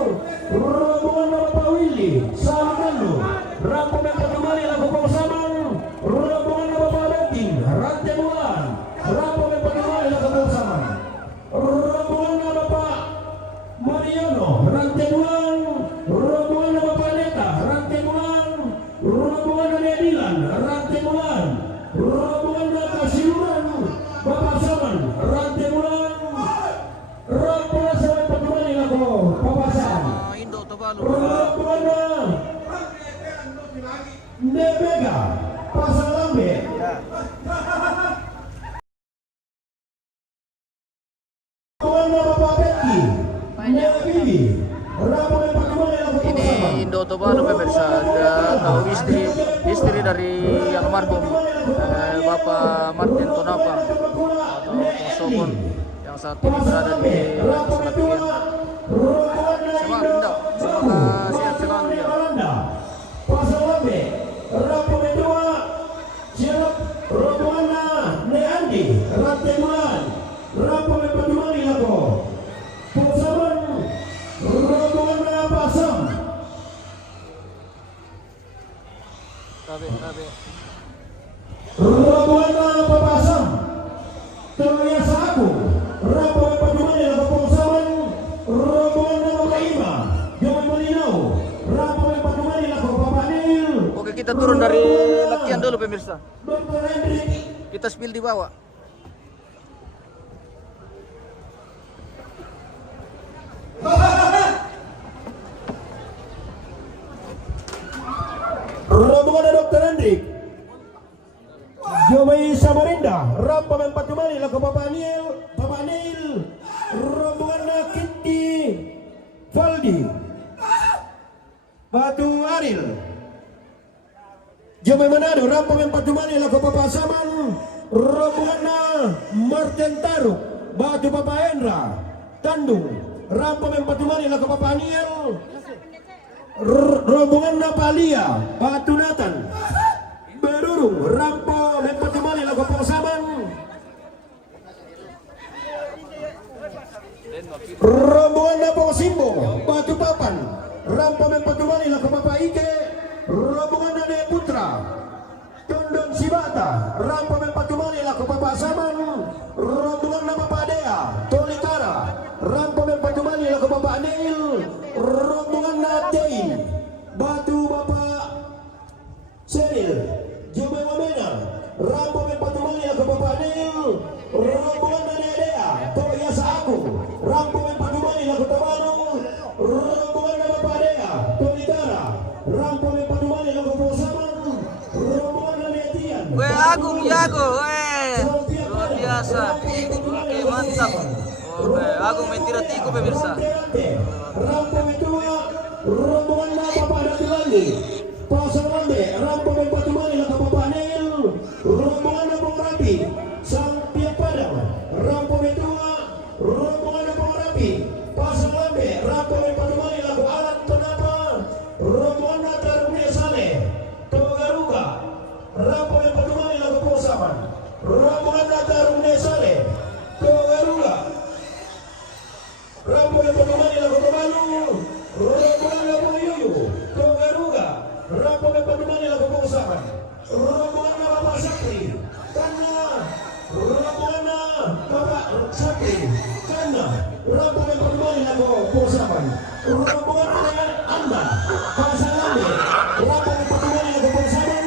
rombongan Bapak Willy, Salagalu, Rampo kedua Keposaman, rombongan Bapak Beting, Rantai Bulan, Rampo kedua Keposaman, rombongan Bapak Mariano, Rantai Bulan, rombongan Bapak Neta, Rantai Bulan, rombongan Nedilan, Rantai Bulan, rombongan Kasiluran, Bapak Saman, Rantai Bulan, rombongan sampai kedua Papasan, Indo Tuvalu. rombongan Nebega, Pasar Lambe, rombongan Bapak Beki, Nebibi, rombongan kedua Ini Indo Tuvalu pemirsa, atau istri dari yang almarhum Bapak Martin Tonapa atau Sobon yang saat ini berada di Selatian. Semangat Indo, semoga sehat selalu ya. Pasar Lambe, Rampo kedua, siap rombongan Neandi, Rantai Bulan, Rampo kedua Lako, Posaman, rombongan Pasam, Tabe. rombongan Papasam, Terliasa Aku, Rampo kedua Lako Posaman, rombongan Makaima, Joman Molinau, Rampo kedua Lako Papanil, Oke, kita turun dari latihan dulu pemirsa. Dr. Hendrik, Kita spill di bawah. rombongan Dr. Hendrik, Jomai Samarinda, Rampo Patumali Lako Papanil, rombongan Kindi, Valdi, Batu Aril, Jomai Manado, Rampo Patumali Lako Papasaman, rombongan Martin Taruk, Batu Papa Hendra, Tandung, Rampo Patumali Lako Papanil, rombongan Napalia, Batu Natan, Berurung, Rampo Patumali Lako Papasaman, rombongan Napo Simbo, Batu Papan, Rampo Patumali Lako Papa Ike, rombongan Nade Putra, Tondon Sibata, Rampo Patumali Lako Papa Saman, rombongan Nama Padea, Tolikara, Rampo Patumali Lako Papa Anil, rombongan Natein, Batu Bapak Seril, Jomai Wamena, Rampo Patumali Lako Papa Anil, rombongan Nadea, Toyasa Aku, Rampo Patumali Lako Tabaru, rombongan Nama Padea, Tolikara, Rampo Patumali Lako Posaman, rombongan Nadiatian, Agung jago, luar biasa. Oke, mantap. Oke, Agung main tidak tiku pemirsa. Rampo kedua, rombongan Napa pada Tulangi, Pasar Lambe, Rampo Patumali Lako Papa Nel, rombongan Napong Rapi, Sampiak Padang, Rampo kedua, rombongan Napong Rapi, Pasar Lambe, Rampo Patumali Lako Alan Tonapa, rombongan Natarune Sale, Togaruga, Rampo Patumali Lako Posaman, rombongan Natarune Sale, Togaruga, Rampo Patumali Lako Tobalu, rombongan Napong Yuyu, Togaruga, Kana Rampo yang pertama lagu Posaman rombongan Anda Pasangannya Rampo yang pertama lagu Posaman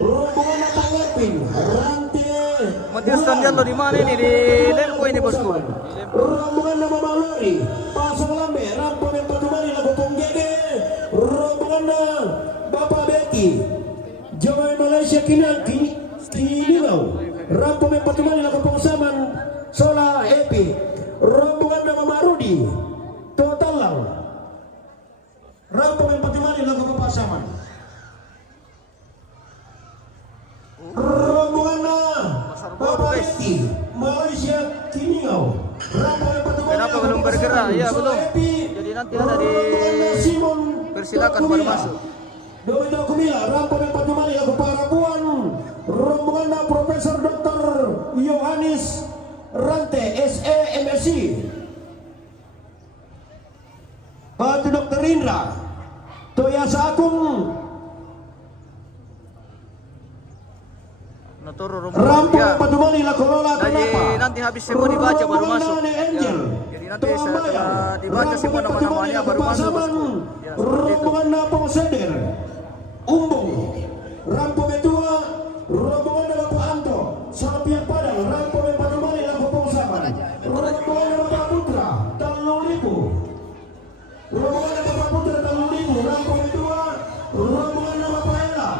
rombongan Tanggapin Ranti Matius Tandialo di mana ini? Di Lempo ini bosku. rombongan nama Malori Pasang Lambe Rampo yang pertama lagu Ponggede rombongan Bapak Beki Jawa Malaysia kini Rampo yang pertama lagu Posaman Sola Epi rombongan nama Marudi total lang Rampo yang pertama lagu Pasaman rombongan Bapak Eti Malaysia Kiningau Rampo yang pertama Kenapa belum bergerak? Ya belum. Jadi nanti ada di persilakan baru masuk. Domino Kumila Rampo yang pertama lagu Parabuan rombongan Profesor Dr. Yohanes Rante SE MSc Batu Dr. Indra Toyasa Agung Notoro Rampo ya. yang pertama lagu Lola Jadi Tanapa nanti habis semua dibaca baru masuk. Angel. Ya. Jadi nanti setelah dibaca semua nama-namanya baru masuk bosku. Ya, seperti itu. rombongan Napong Seder Umbung Rampo Betua rombongan Bapak Anto Sapian Padang Rampo yang pertama lagu Posaman rombongan Bapak Putra Talung Lipu rombongan Bapak Putra Talung Lipu Rampo Betua rombongan Bapak Ela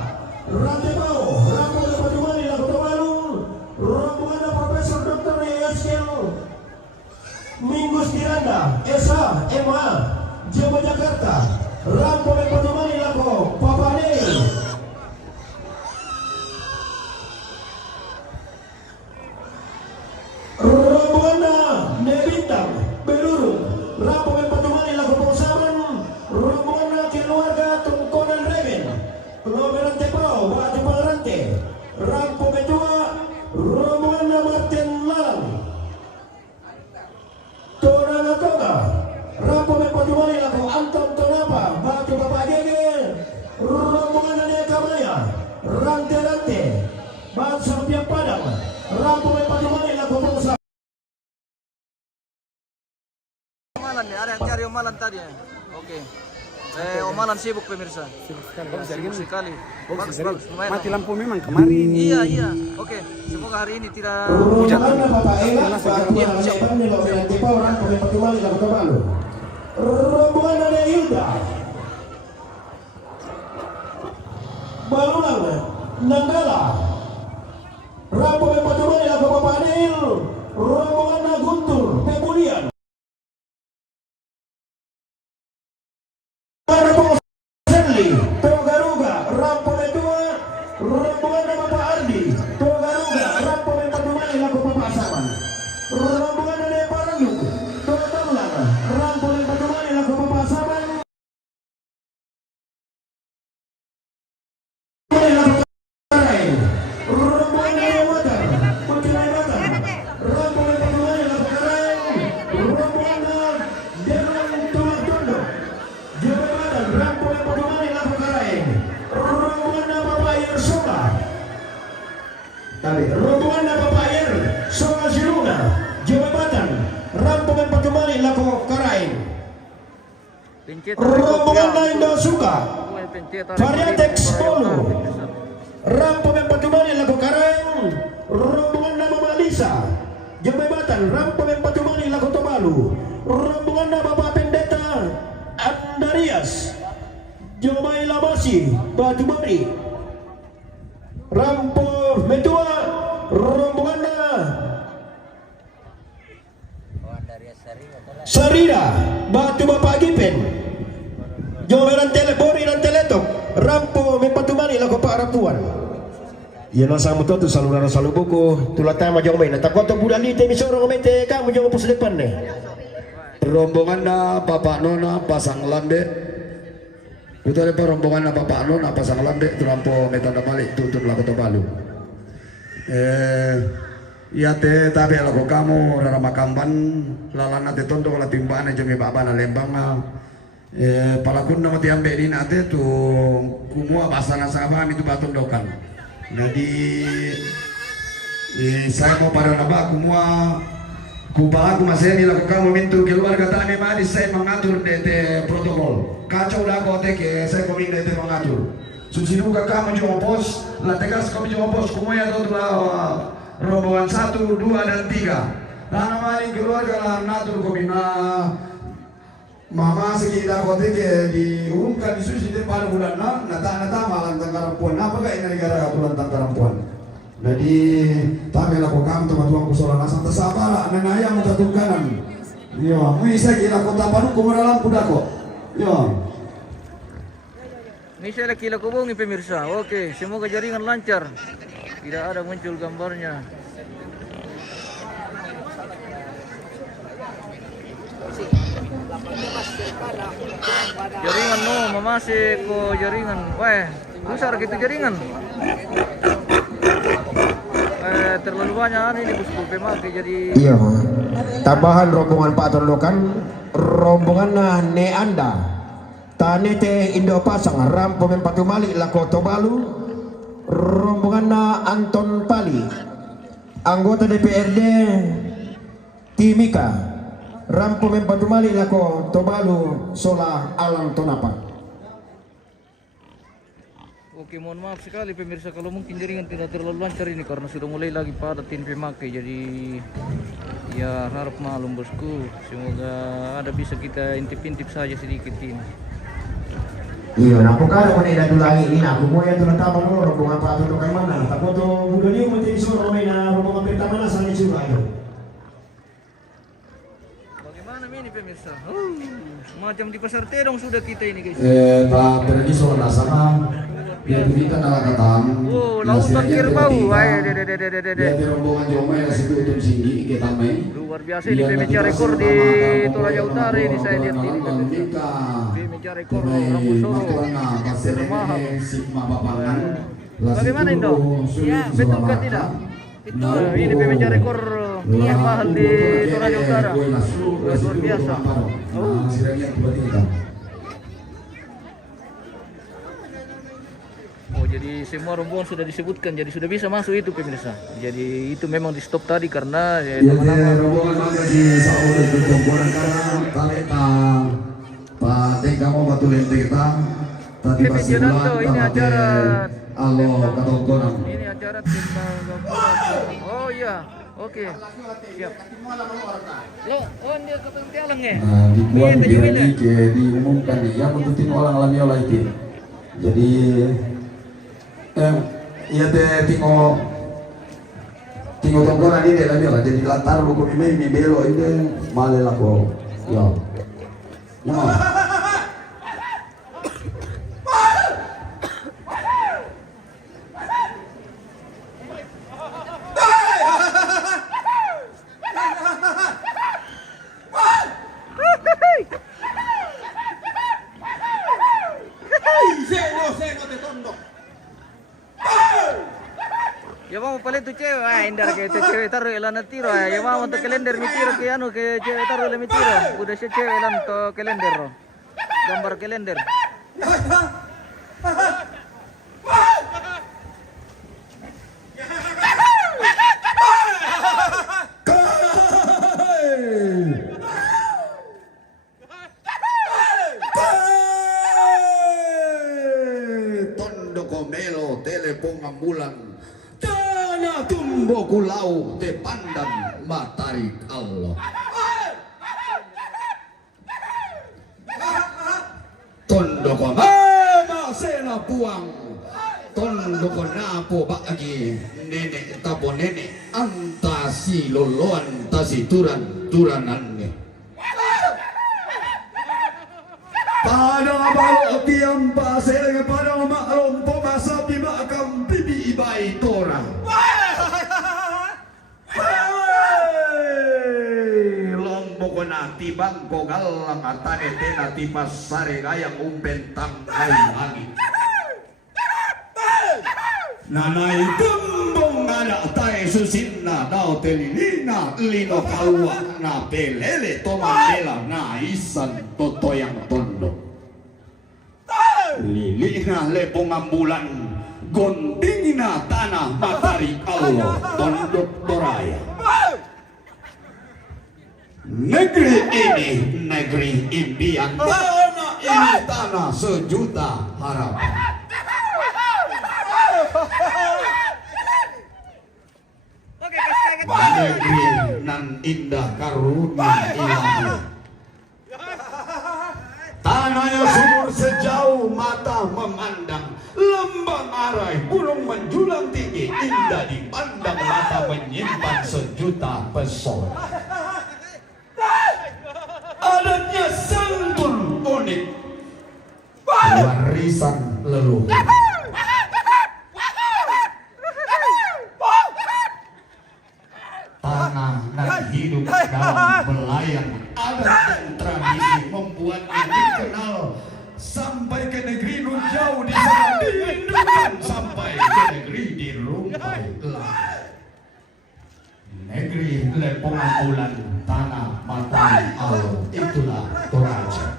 Rantai Bau Rampo yang pertama lagu Tabalung rombongan Profesor Dr. Yaskel Minggus Tiranda Esa MA Jawa Jakarta Rampo yang pertama lagu Papane rombongan Nebintang Beluru Rampo yang pertama lagu Posaman rombongan keluarga Tungkonan Reven Roberan Tepau Batu Pangrante Rampo Betua rombongan Martin Lalang Tonana Toga Rampo yang pertama lagu Anton Tonapa Batu Bapak Gege rombongan Aneka Maya Rante Batu Sapian Padang Rampo yang pertama lagu Posaman Omalan nih, ada yang cari Omalan tadi ya. Oke. Omalan sibuk pemirsa. Sibuk sekali. Bagus, lumayan. Mati lampu memang kemarin. Iya. Oke. Semoga hari ini tidak hujan. Bapak Ela, rombongan ada Hilda Balulang Nanggala Rampo yang pertama lagu Bapak Anil rombongan Guntur Pemulian Togaruga Rampo Betua rombongan Bapak Ardi Togaruga Rampo yang pertama lagu Bapak Saman rombongan dari Parayu Togaruga Rampo yang pertama lagu Bapak Saman rombongan dari Water Putri Water Rampo yang pertama lagu Karaeng rombongan Dewan Tulang Tunduk Jabatan Rampo yang pertama lagu Karaeng rombongan Bapak Ayer Soka rombongan Bapak Ayer Soka Siruna Jabatan Rampo yang pertama lagu Karaeng rombongan Indo Suka Variatex Polo Rampo yang pertama lagu Karaeng rombongan nama Malisa Jabatan Rampo yang pertama lagu Tobalu rombongan Bapak Pendeta Andarias Jomai Labasi Batu Bari Rampo Metua rombongan Sarira Batu Bapak Gipen Jomeran Telebori dan Teletok Rampo Mepatumani lagu Pak Rapuan Ia nasa mo to saluran salubuko tulatama jong may natakoto budalite misoro komete kamu jong pos depan ne rombongan na Bapak Nona pasang lande putar pa rombongan na Bapak Nona pasang lande turampo metanda balik tutun lagu Tobalu iya te tabi lagu kamu rara makamban lalana te tondo la timbane jong baba na lembang palakun na mati ambe din ate tu kumua basana sabam itu batondokan jadi saya mau pada naba kumua Kupalaku masih dilakukan memintu keluarga tani manis saya mengatur DT protokol. Kacau dah kau teke saya komin DT mengatur. Susi buka kamu cuma pos, lah tegas kami cuma pos. Kumuya tu lah rombongan 1, 2 dan 3. Tanah maning keluarga lah natur komin mama sekitar kau teke diumumkan di susi di pada bulan nata malam tangkarampuan. Apakah ini negara aturan tangkarampuan? Jadi kami lakukan teman-teman kusolan asal tersabar nenaya mutatuk kanan. Yo, bisa kira kota Padang kumaralang kuda kok. Yo. Ini saya lagi hubungi pemirsa. Oke, semoga jaringan lancar. Tidak ada muncul gambarnya. Jaringan no, mamasik ko jaringan. Weh, besar gitu jaringan. Terlalu banyak ini bosku pemakai jadi iya tambahan rombongan Pak Tondokan rombongan ne anda tanete Indo Pasang Rampo Patumali Lakoto Balu rombongan Anton Pali anggota DPRD Timika Rampo Patumali Lakoto Balu Sola Alang Tonapa. Oke, mohon maaf sekali pemirsa kalau mungkin jaringan tidak terlalu lancar ini karena sudah mulai lagi padatin pemakai. Jadi ya harap maklum bosku. Semoga ada bisa kita intip-intip saja sedikit ini. Iya, nah pokoknya mau tidak lagi ini, aku mau yang tulang taman lo rombongan Pak Toto kayak mana? Takut tuh bukan dia mau jadi suruh rombongan pertama sana juga ya. Bagaimana ini pemirsa? Macam di pasar Terong sudah kita ini guys. Tak pergi soal sama. Ya kita nak katakan. Oh, lautan kerbau. Ya di rombongan Joma yang situ untuk singgi kita main. Luar biasa ini pemecah rekor di Toraja Utara ini saya lihat ini. Pemecah rekor Rambu Solo. Termahal. Bagaimana Indo? Ya, betul kan tidak? Betul. Ini pemecah rekor termahal di Toraja Utara. Luar biasa. Oh. Oh, jadi semua rombongan sudah disebutkan, jadi sudah bisa masuk itu pemirsa. Jadi itu memang di stop tadi karena ya teman-teman rombongan maka di Saudi itu rombongan karena talenta Pak Teka mau batu lente kita tadi pasti ini acara alo katongkonan. Ini acara tentang oh iya, oke. Siap. Lo, oh dia ketemu tialang ya? Dibuat diumumkan nih yang mentutin orang alami oleh itu. Jadi iya teh tinggal tongkonan ini lagi lah jadi latar buku ini belok ini malah lah kok ya ya mau paling tuh cewek, indar kayak itu cewek taruh elana tiro ya mau untuk kalender mitiro ke anu ke cewek taruh elana mitiro udah si cewek elan to kalender gambar kalender tondo komelo telepon ambulan tanya tumbo kulau te pandang matahari Allah tondo komelo sena puang tondo konapo bagi nenek tapo nenek antasi loloan tasi turanannya pada balok tiang pasir pada maklum pemasa di makam bibi ibai tora lombok nanti bangko galang atane tena tipas sare gayang umpentang kau lagi nanai tembong anak tae susinna dao telilina lino kawa na pelele tomandela na isan toto yang tondo lilina lepong ambulan gontingina tanah matahari Allah tondok toraya Negeri ini negeri impian. Tanah ini tanah sejuta harapan. Negeri nan indah karunia ilahi. Tanah yang subur sejauh mata memandang, lembang arai gunung menjulang tinggi, indah dipandang mata menyimpan sejuta pesona. Adatnya santun unik, warisan leluhur. Tanah dan hidup dalam belayan adat dan tradisi membuatnya dikenal sampai ke negeri nun jauh di sana dirindukan, sampai ke negeri di rumpai gelap. Negeri lempongan bulan, tanah matahari Allah, itulah Toraja.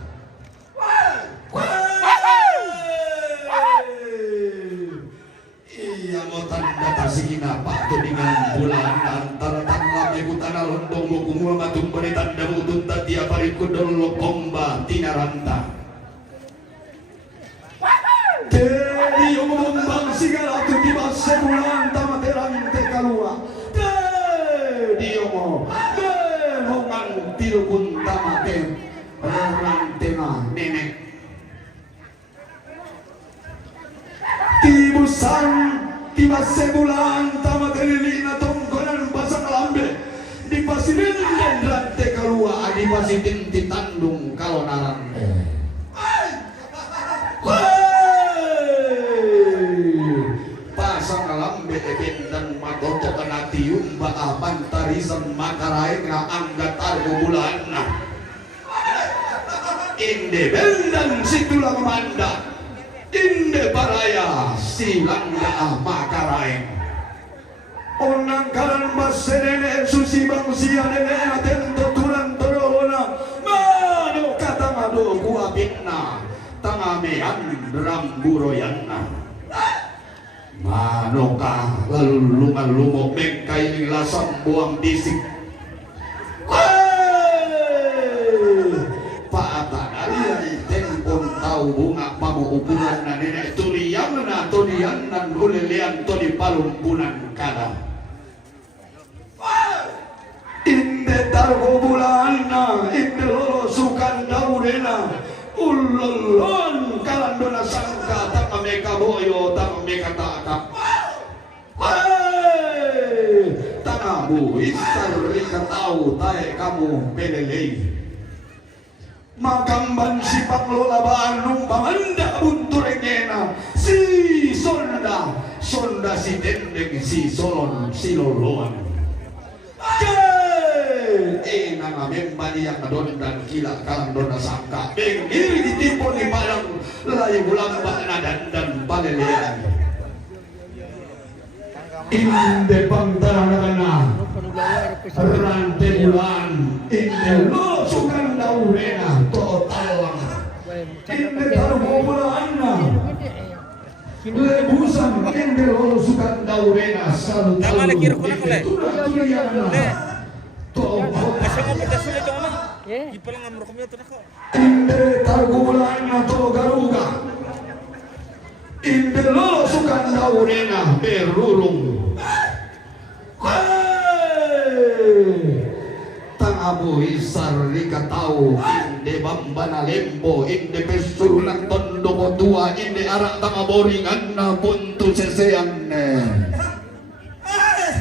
Iya mau tanda tasina pak dengan bulan antara tanah ibu tanah londong mukumul matum beri tanda mutun tatia parikudol lokomba tinaranta. Jadi umumbang sigara tu tiba sebulan tamateran tekalua. Jadi omo hongan tilukun tamaten orang tema nenek. Tibusan tiba sebulan tamat elina tongkonan pasang lambe di pasirin dan rante kalua di pasirin titandung kalau narante. Pasang lambe dan magoto kanatium baapan tarisan makarain na anggat argo bulan. Inde bendang situlang manda. Inde baraya silang daa makarain. Onang karan basenene susi bangsia nene atento turan torona. Mano kata mado kuapitna tangamean ramburoyanna. Manokah lalu lumok mengkai lasam buang disik. Bunga pamu ukuran na nenek turiang na todian nan ulilian todi palumpunan kada. Inde targo bulan na inde lolo sukan daurena ulolon kalandona sangka tak meka boyo tak meka takap. Tanah buis sarika tahu tae kamu pelelei. Makamban si panglola banung pamanda buntur engena si sonda si dendeng si solon si loloan nanga membali yang adon dan kila kalang dona sangka bengiri ditipu di padang layu bulan bakna dan palelean inde pangtarana rante bulan inde lo sukan daurena total inde tarbo bulan lebusan inde lo sukan daurena salu talu inde tarbo bulan to garuga inde lo sukan daurena berulung Tangabu isar dikatau inde bambana lembo inde pesulang tondo kotua inde arak tangaboringan na puntu sesean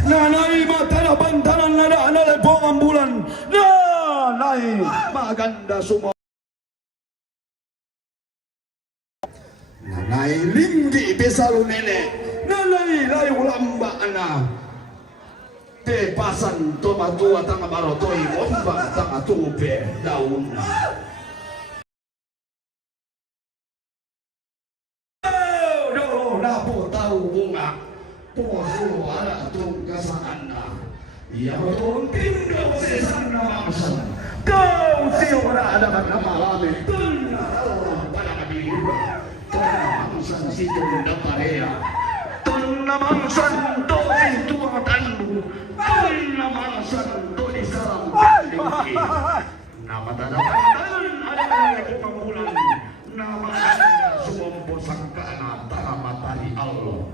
nanai matana bantanan nada anale bongan bulan nanai maganda semua nanai linggi besalu nenek nanai lai ulamba ana pasan toma tua tanga barotoi ombang tanga tupe daun. Dolo napo tahu bunga poso ara tung kasana. Ya betul tinggal sesana mangsa. Kau siora ada nama lame tunna orang pada nabi juga. Tunna mangsa situ nda parea. Tunna mangsa to itu tandu nama santo di salam tinggi. Nama tanah ada pembulan. Nama anda sumompo sangkana tanah matahari Allah.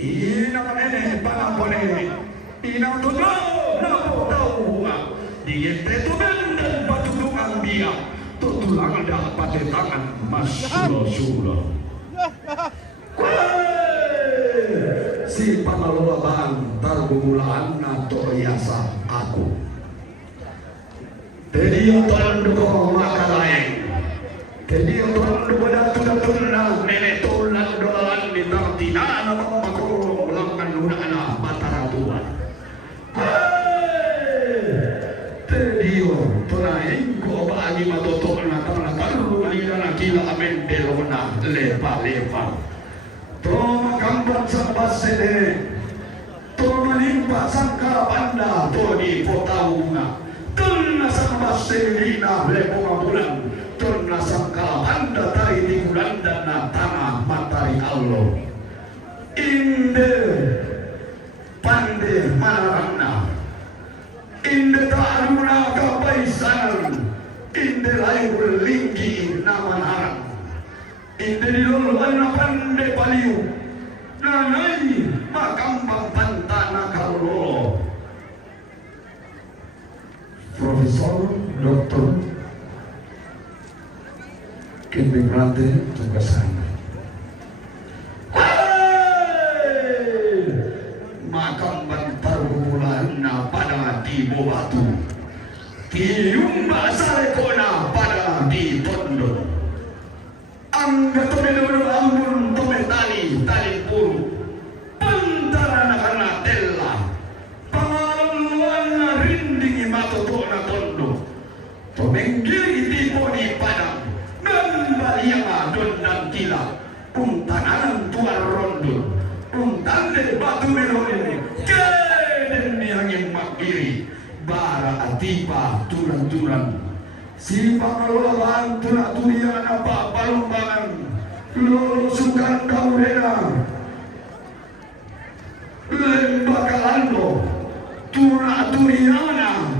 Ina nene panapone. Ina tudo tahu. Dia tetumen dan batu tungang dia. Tutulangan dah pakai tangan masuk. Si pangalola bang targumulaan na toyasa aku. Tedio tondo makalaeng. Tedio tondo datu na nene tolan dolan di tartina na makulong langan lunana mataratuan. Tedio tonaeng ko bagi matotok na tanah alila na kila amen belona lepa. Toma kambang sampas sede, toma limpa sangka banda, toni potaunga, tona sampas sedina leponga bulan, tona sangka banda tari di bulan dan tanah matahari Allah. Inde pande manarana, inde ta'aluna kabaisanan, inde layu linggi namanarang. Inde di luluan na pande paliu nanay makambang pantana kalolo. Profesor Dr. Kembing Rante tugasan makambang perbulan na pada di bobatu tiumba sarekona pada di tondo. Angga tomedono ambun tometali tali puru pantara nakana tella pangaluan na rindingi matoto na tondo tomenggiri tipo di padang nambalianga don dan kila untananan tuar rondo untande batu meloni keden niangin makiri bara atipa turan si pangalola bang tuna turian apa palumbangan lulusukan kaurena lembakalando tuna turiana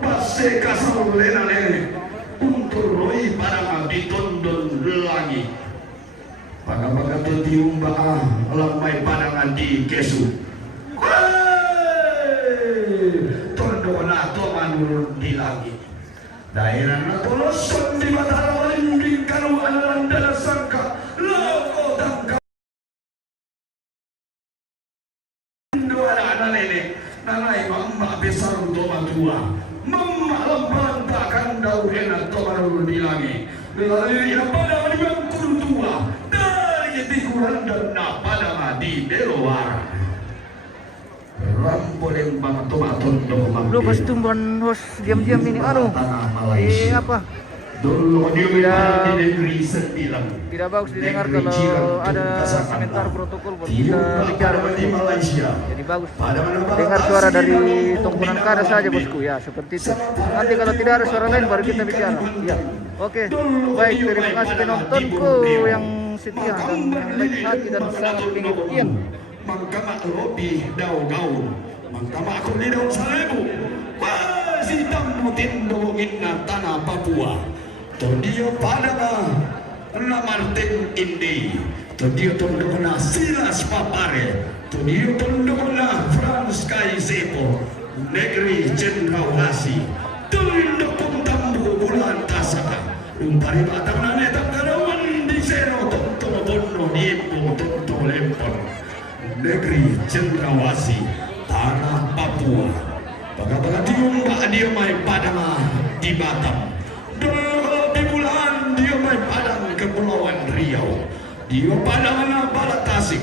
base kasau lena nene untuk roi parang ditondon lagi paga-paga tiumba lamai padangan di kesu tondona to manurun di lagi daerah na toloson di Mataram linding kanu alalan dala sangka loko tangka indo ana nene nanai mamma besar toma tua mamma lambantakan dau enak tomaru dilangi lalu ina pada di bangkuru tua dari tikuran dan na pada di delawar ramboleng bang tomaton dong Lu pas tumbuhan host diam-diam ini apa? Dulu Tidak- di negeri sembilan. Tidak bagus didengar kalau ada komentar protokol buat kita bicara di Malaysia. Jadi bagus dengar suara dari tongkonan kada saja bosku ya, seperti itu. Nanti kalau tidak ada suara lain baru kita bicara. Ya. Oke. Baik, terima kasih penontonku yang setia dan yang baik hati dan sangat pengertian. Mangkama lobi daw gaun. Mangkama ako ni daw salebu. Si tamu tindo inna tanah Papua. Todio padama na Martin Indi. Todio tondo na Silas Papare. Todio tondo na Franz Kaisepo. Negeri Cendrawasih. Tondo pun tambu bulan tasaka. Umpari batang na netang karawan di seno tonto bono nipo tonto lempon. Negeri Cendrawasih, tanah Papua. Bagaimana diumba dia main padang di Batam. Di bulan dia main padang Kepulauan Riau. Dia padang Balat Tasik.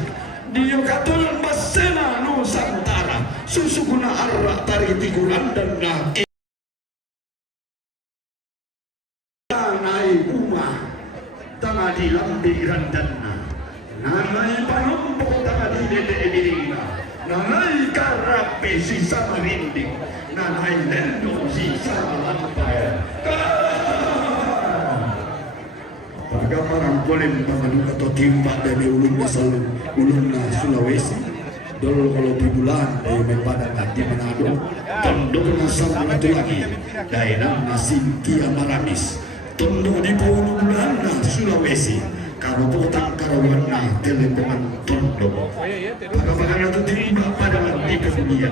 Dia katulan Basena Nusantara. Susu guna arah tari tiguran dan naik rumah tengah di lampiran dan nanai panumpuk tangan di dede dirinya nanai karape sisa merinding nanai lendong sisa melampai bagaimana boleh mengadukan atau timba dari ulun Sulawesi dol kalau di bulan may padat di Manado tondo nasam itu lagi daerah Sintia Maramis tondo di Pulau Bulan Sulawesi Kabupaten Karawana Telepongan tondo apakah itu tiba pada di dunia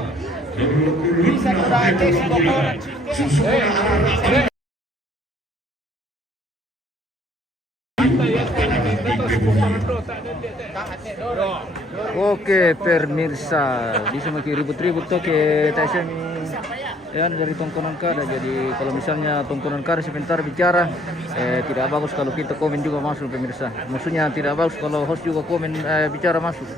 Oke, pemirsa, bisa makin ribut-ribut tuh ke TSM ya dari tongkonan kada. Jadi kalau misalnya tongkonan kada sebentar bicara, tidak bagus kalau kita komen juga masuk pemirsa. Maksudnya tidak bagus kalau host juga komen bicara masuk.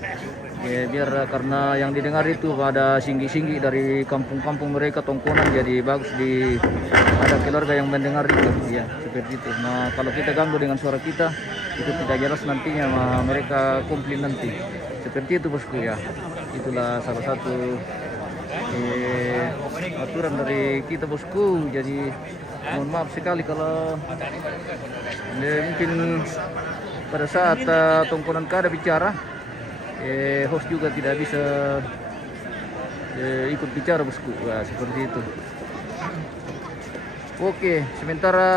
Biar karena yang didengar itu ada singgi-singgi dari kampung-kampung mereka tongkonan, jadi bagus ada keluarga yang mendengar itu ya seperti itu. Nah kalau kita ganggu dengan suara kita itu tidak jelas nantinya mereka komplain nanti seperti itu bosku ya. Itulah salah satu aturan dari kita bosku. Jadi mohon maaf sekali kalau mungkin pada saat tongkonan kada bicara host juga tidak bisa ikut bicara bosku. Wah, seperti itu. Oke, sementara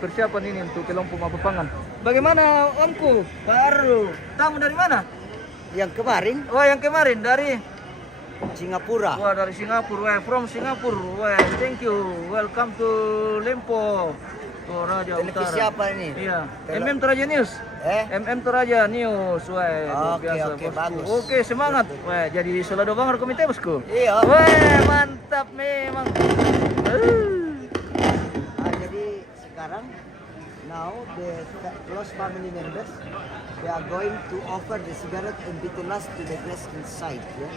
persiapan ini untuk kelompok Mapapangan. Bagaimana omku? Baru. Tamu dari mana? Yang kemarin Oh, yang kemarin dari Singapura. Wah, dari Singapura. From Singapura. Wah, thank you. Welcome to Lempo. Toraja Televisi Utara. apa ini? Iya. MM Toraja News. MM Toraja News. Wah, Oke, biasa oke, bosku. bagus. Oke, semangat. Wah, jadi solado banget komite bosku. Iya. Wah, mantap memang. Jadi sekarang now the close family members they are going to offer the cigarette and bitulas to the guests inside. Yeah.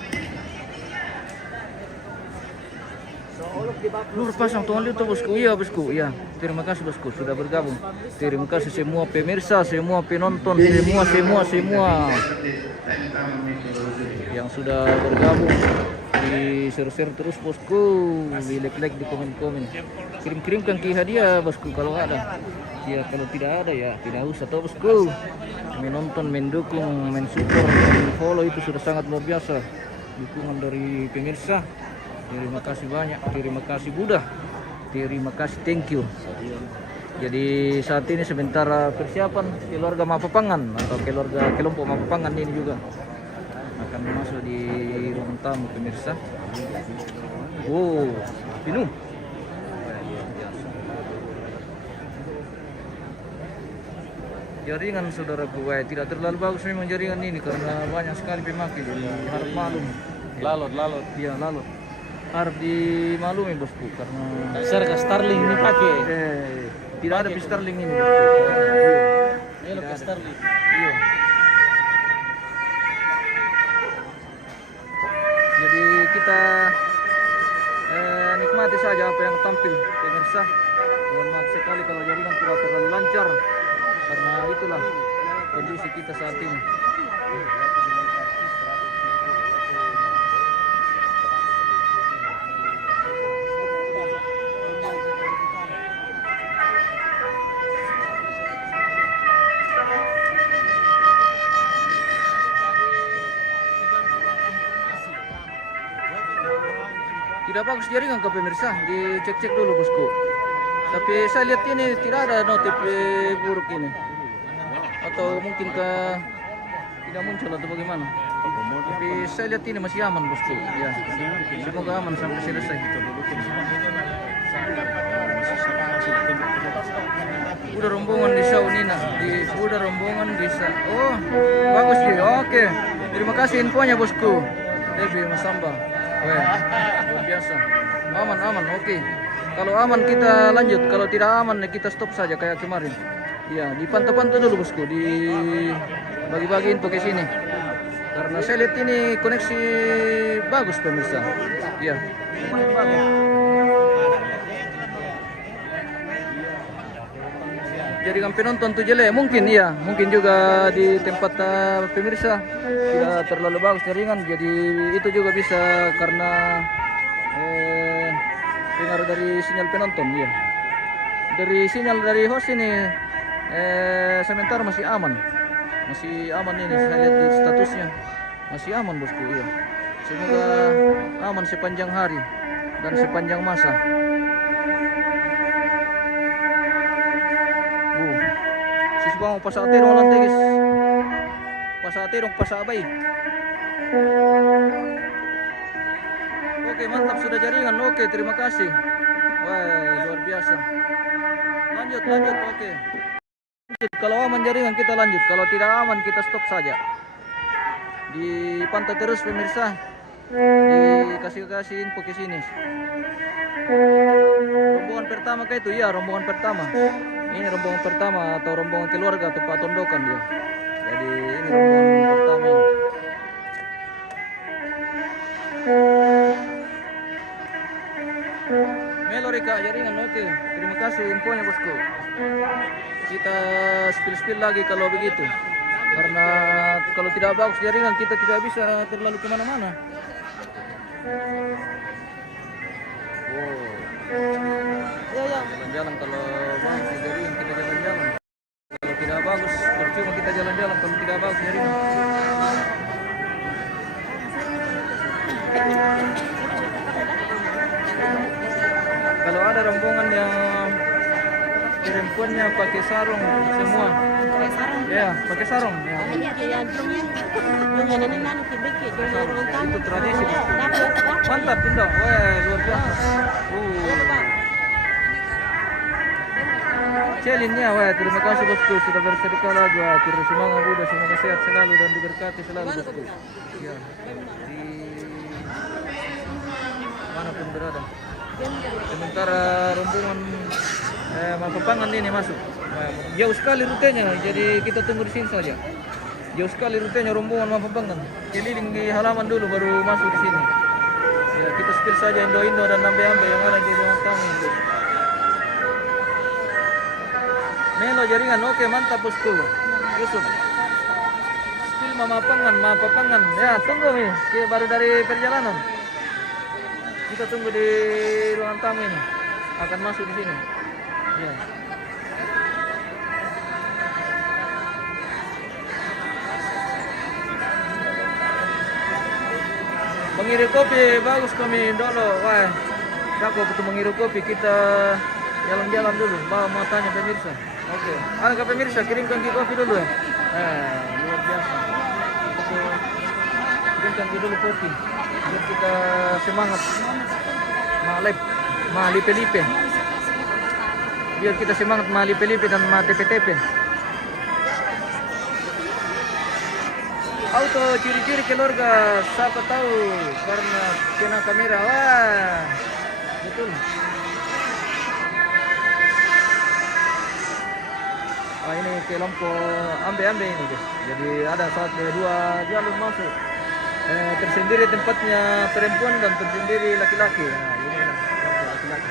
So all of the Luar pasang tuan itu bosku. Iya bosku. Iya. Terima kasih bosku sudah bergabung. Terima kasih semua pemirsa, semua penonton, semua yang sudah bergabung. Di share terus bosku, di like di komen-komen. Kirim-kirimkan ke hadiah bosku kalau ada. Ya kalau tidak ada ya tidak usah toh bosku. Menonton, mendukung, mensupport, follow itu sudah sangat luar biasa. Dukungan dari pemirsa. Terima kasih banyak, terima kasih Buddha, terima kasih, thank you. Jadi saat ini sementara persiapan keluarga Mapapangan atau kelompok Mapapangan ini juga akan masuk di ruang tamu pemirsa. Wow, minum. Jaringan saudaraku, tidak terlalu bagus memang jaringan ini karena banyak sekali pemakai. Jadi harap maklum. Lalot. Iya, lalot. Harap dimaklumi bosku karena Serga Starling ini pakai. Tidak ada Starling ini bosku. Ini ke Starling. Iya. Jadi kita nikmati saja apa yang tampil pemirsa. Mohon maaf sekali kalau jaringan tidak terlalu lancar karena itulah kondisi kita saat ini. Tidak bagus jaringan ke pemirsa, dicek-cek dulu bosku. Tapi saya lihat ini tidak ada notif buruk ini. Atau mungkin tidak muncul atau bagaimana. Tapi saya lihat ini masih aman bosku. Ya, semoga aman sampai selesai. Udah rombongan di show Nina, udah rombongan di oh bagus sih, oke. Terima kasih infonya bosku. Devi Masamba. Wah, luar biasa. Aman, oke. Kalau aman kita lanjut, kalau tidak aman kita stop saja kayak kemarin. Iya, dipantau-pantau dulu bosku, bagi-bagi info ke sini. Karena saya lihat ini koneksi bagus pemirsa. Iya, lumayan bagus. Jaringan penonton tuh jelek, mungkin juga di tempat pemirsa tidak terlalu bagus jaringan, jadi itu juga bisa karena pengaruh dari sinyal penonton ya. Dari sinyal dari host ini sementara masih aman ini, saya lihat di statusnya masih aman bosku ya. Semoga aman sepanjang hari dan sepanjang masa. Siswa mau pasatirong lantai guys. Pasatirong pasabay. Oke, mantap sudah jaringan. Oke, terima kasih. Wah, luar biasa. Lanjut. Oke. Lanjut. Kalau aman jaringan kita lanjut. Kalau tidak aman kita stop saja. Dipantau terus pemirsa. Dikasih info ke sini. Rombongan pertama kayak itu ya, rombongan pertama. Ini rombongan pertama atau rombongan keluarga atau patondokan dia. Jadi ini rombongan pertama ini. Melorika jaringan, oke. Terima kasih infonya bosku. Kita spill lagi kalau begitu. Karena kalau tidak bagus jaringan kita tidak bisa terlalu kemana-mana. Wow. Ya. Jalan-jalan kalau bagus jaringan kita jalan-jalan. Kalau tidak bagus percuma kita jalan-jalan kalau tidak bagus jaringan. Kalau ada rombongan yang perempuannya pakai sarung semua. Ya, pakai sarung. Ya. Itu tradisi. Mantap, Bunda. Wah, luar biasa. Celinnya, wah, terima kasih bosku sudah bersedekah lagi. Wah, terus semangat Buddha, semoga sehat selalu dan diberkati selalu bosku. Ya, di manapun berada. Sementara rombongan Mapapangan ini masuk. Jauh sekali rutenya, jadi kita tunggu di sini saja. Jauh sekali rutenya rombongan Mapapangan. Keliling di halaman dulu baru masuk di sini. Ya, kita spill saja Indo-Indo dan ambe-ambe yang ada di ruang tamu. Melo jaringan, oke mantap bosku. Yusuf. Spill Mapapangan. Ya, tunggu nih, kita baru dari perjalanan. Kita tunggu di ruangan tamu ini. Akan masuk di sini. Ya. Mengirim kopi bagus kami dulu. Wah, cakep itu mengirim kopi. Kita jalan-jalan dulu. Mau tanya pemirsa. Oke. Ke pemirsa kirimkan ke kopi dulu ya. Luar biasa. Kirimkan ke dulu kopi. Biar kita semangat. Lipe-lipe. Biar kita semangat lipe-lipe dan tepe-tepe. Auto ciri-ciri keluarga siapa tahu karena kena kamera. Wah, betul. Ini kelompok ambe-ambe ini guys. Jadi ada dua jalur masuk. Tersendiri tempatnya perempuan dan tersendiri laki-laki. Nah, ini laki-laki.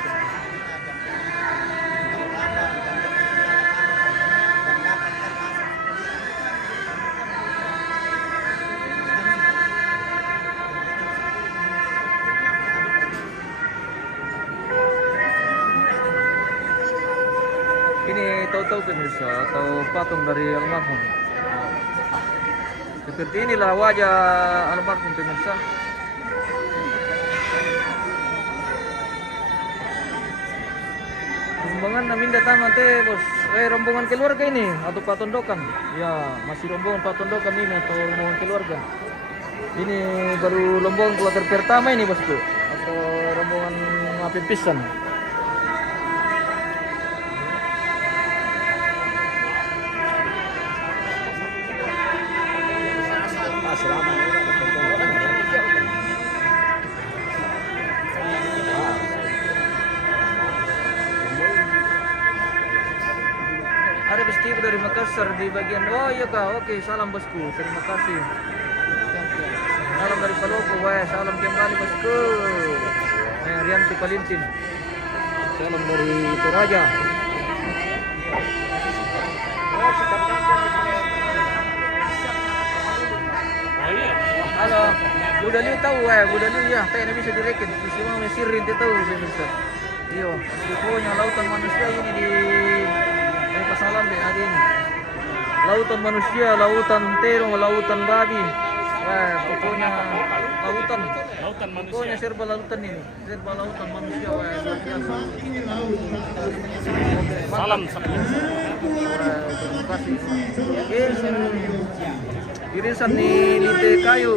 Ini tahu-tahu pemirsa atau patung dari almarhum. Seperti inilah wajah almarhum pemirsa. Rombongan namin datang nanti bos. Rombongan keluarga ini atau patondokan. Ya, masih rombongan patondokan ini atau rombongan keluarga. Ini baru rombongan kloter pertama ini bosku. Atau rombongan pipisan. Ada bestibu dari Makassar di bagian. Oh iya kak, oke, salam bosku, terima kasih. Salam dari Palopo, wah, salam kembali bosku. Rianti Palintin. Salam dari Toraja. Halo, Buddha Liu tahu Buddha Liu ya, kayaknya bisa direken. Semua mesirin dia tahu pemirsa. Iya, pokoknya lautan manusia ini di Pasalam deh ada ini. Lautan manusia, lautan terong, lautan babi. Wah, pokoknya lautan. Pokoknya serba lautan ini. Serba lautan manusia. Wah, luar biasa. Salam. Terima kasih. Irisan nih teh kayu.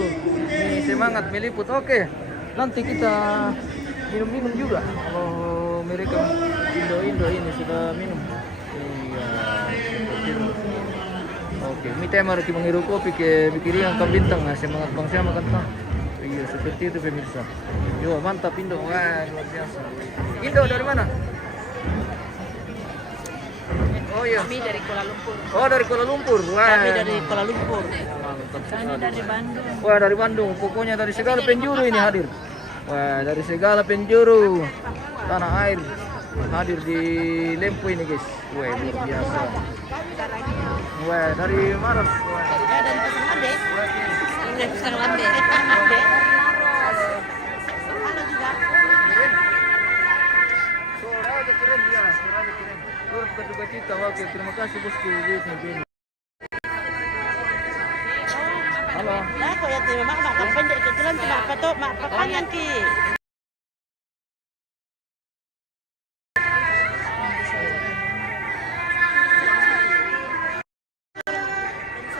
Nih semangat meliput. Oke. Nanti kita minum-minum juga. Kalau mereka Indo ini sudah minum. Iya. Oke, kita mari kita menghirup kopi ke mikiri yang bintang. Nah, semangat bangsa makan tang. Iya, seperti itu pemirsa. Yo, mantap Indo. Wah, luar biasa. Indo dari mana? Oh iya. Kami dari Kuala Lumpur. Oh, dari Kuala Lumpur. Wah. Kami dari Kuala Lumpur. Mantap Kami sekali. dari Bandung. Wah, dari Bandung. Pokoknya dari segala penjuru ini hadir. Wah, dari segala penjuru tanah air hadir di Lempu ini, guys. Wah, luar biasa. Wah, dari mana? Wah. Dari Pasar Lambe. Dari Pasar Lambe. Lambe. Halo juga. Suaranya keren dia, suaranya keren. Turut berduka cita. Oke, terima kasih bosku. Begini. Halo. Nah, kok ya terima mak pendek kebetulan cuma patok mak pakangan ki.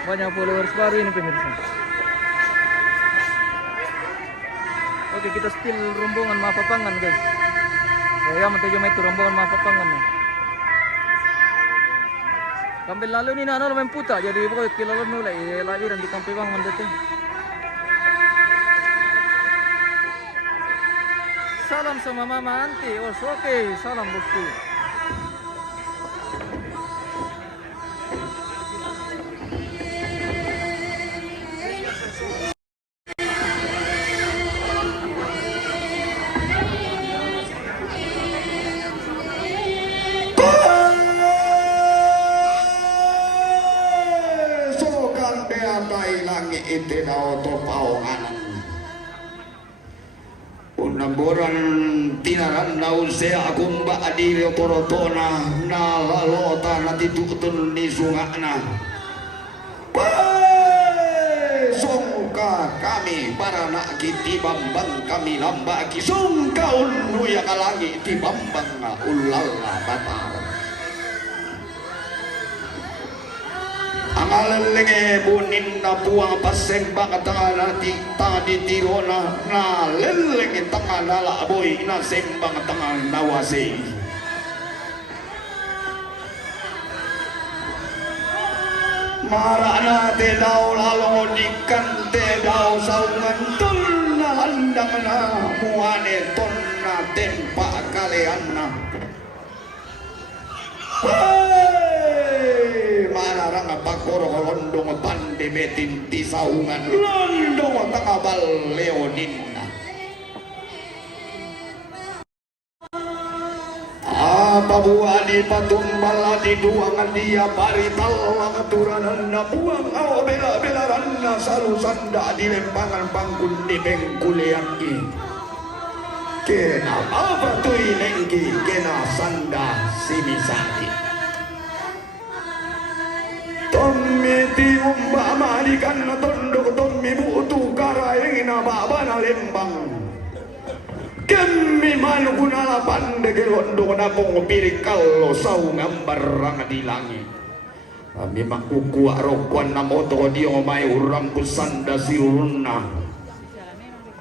Banyak followers baru ini pemirsa. Oke, kita still rombongan Mapapangan, guys. Saya menuju itu rombongan Mapapangan. Kambil lalu ni na main puta jadi pokoknya kilalon nula lahiran di Kampewang mandating. Salam sama Mama Anti. Oh, oke, salam bosku. Itinao to paonganan unamboran tinaran naun sea akumba adiri otorotona na lalota na titutun ni sungakna songka kami para nak kiti bambang kami lamba ki songka unu ya kalangi ti bambang ulala batar Angalelenge bunin na buang paseng baka tangala di tadi tirona na lelenge tangala laboy na sembang tangal nawasi. Marana te daw lalong dikan te daw saungan tol na landang na muane ton na tempa kalean na. Mararang pakoro londong pande metin tisaungan londong tangabal leonin apa buah di patumbala di duangan dia parital keturanan na buang aw bela-belaran na salu sanda di lempangan pangkun di bengkuliaki kena apa tui lengki kena sanda simisaki Tommi tium mamalikan na tondok tommi butu karaing na baba na lembang kemi malu kunala pande ke londo na pong pirikalo sau ngambarang di langit kami makuku arokuan na moto di omay urang kusanda si uruna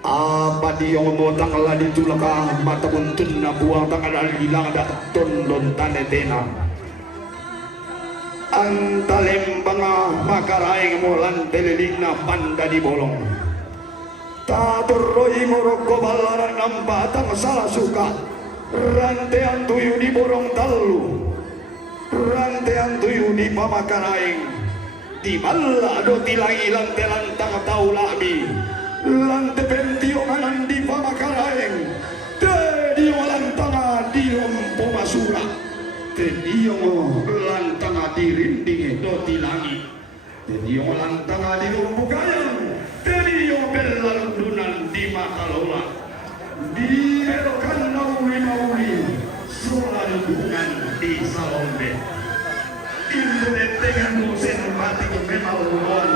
apa di omotang la di tulaka mata kuntun na buang tangan alilang da tondon tanetena antalembang makaraing molan teliling na panda di bolong taturoi moroko balaran ng batang salah suka rantean tuyo di borong talu rantean tuyo di pamakaraing di balado tilangi lante lantang tau labi lante pentio manan di pamakaraing te dio lantanga dio pomasura te dio lantang dirinding do tilangi tediyo lantang di lumbukayang tediyo belalundunan di makalola di elokan nauli sulalundunan di salombe internet dengan musim batik memang luar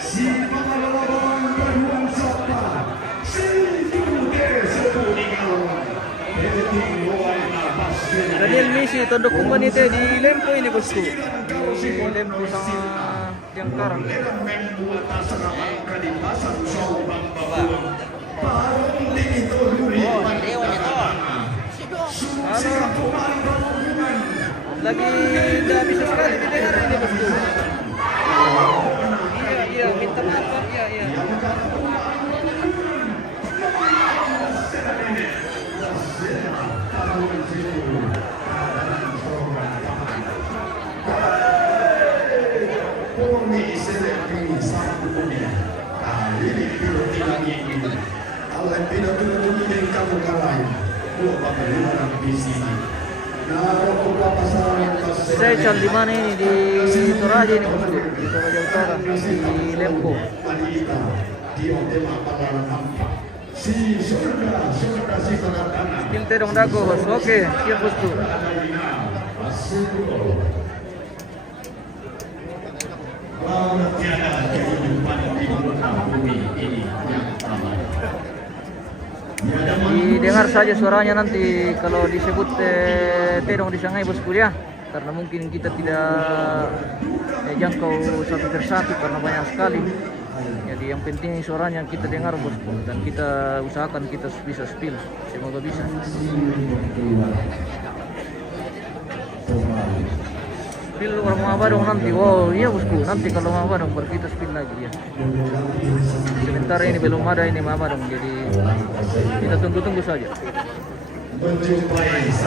si pengelola bawang Perhuan Sapa, si Jute Sepuningal, Daniel Messi tunduk kumban itu di Lempo ini bosku. Di Lempo sama Tiang Karang. Lagi tidak bisa sekali didengar ini bosku. Iya, minta maaf Pak. Iya. Saya cal di mana ini di Toraja ini bosku, di Toraja Utara, di Lempo. Skill terong dago bos, oke siap bosku. Didengar saja suaranya nanti kalau disebut terong di Shanghai bosku ya, karena mungkin kita tidak jangkau satu persatu karena banyak sekali. Jadi yang penting suaranya kita dengar bosku, dan kita usahakan kita bisa spill, semoga bisa. Spill orang Mabadong nanti, wow iya bosku, nanti kalau Mabadong baru kita spill lagi ya. Sementara ini belum ada ini Mabadong, jadi kita tunggu-tunggu saja.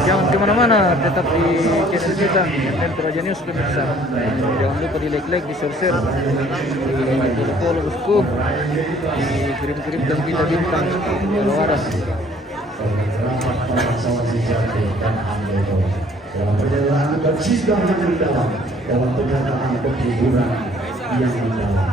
Jangan kemana-mana, tetap di channel kita ML Toraja News pemirsa. Jangan lupa di like, di share, di follow bosku, dikirim-kirimkan kita bintang kalau ada. Dalam perjalanan bersidang yang mendalam, dalam pernyataan penghiburan yang mendalam.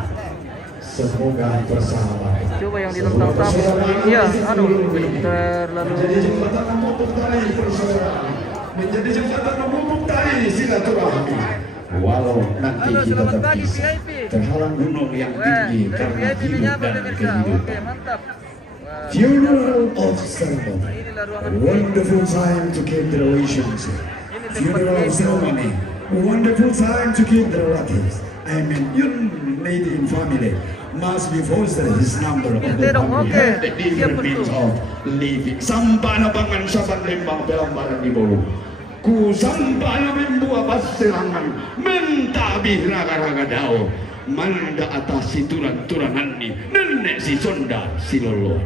Semoga bersama. Coba yang ditentang tamu, iya, aduh, belum terlalu. Menjadi jembatan pemumpuk tali persaudaraan, menjadi jembatan pemumpuk tali silaturahmi. Walau nanti Halo, kita selamat pagi terpisah, VIP. terhalang gunung yang tinggi Dari karena VIP hidup menyapa dan pemirsa. kehidupan. Oke, mantap. Funeral of ceremony. Inilah ruangan Wonderful time to keep the relations. Funeral of ceremony. Wonderful time to keep the relatives. I mean, unity in family must be fostered his number of the Terong, family. oke. The different Siap, means betul. of living. Sampana bangan saban lembang belambaran di bawah. Ku sampana membuat pasirangan. Mentabih raga-raga dao. Manda atas si turan-turanan ni. Nenek si sonda si lolo.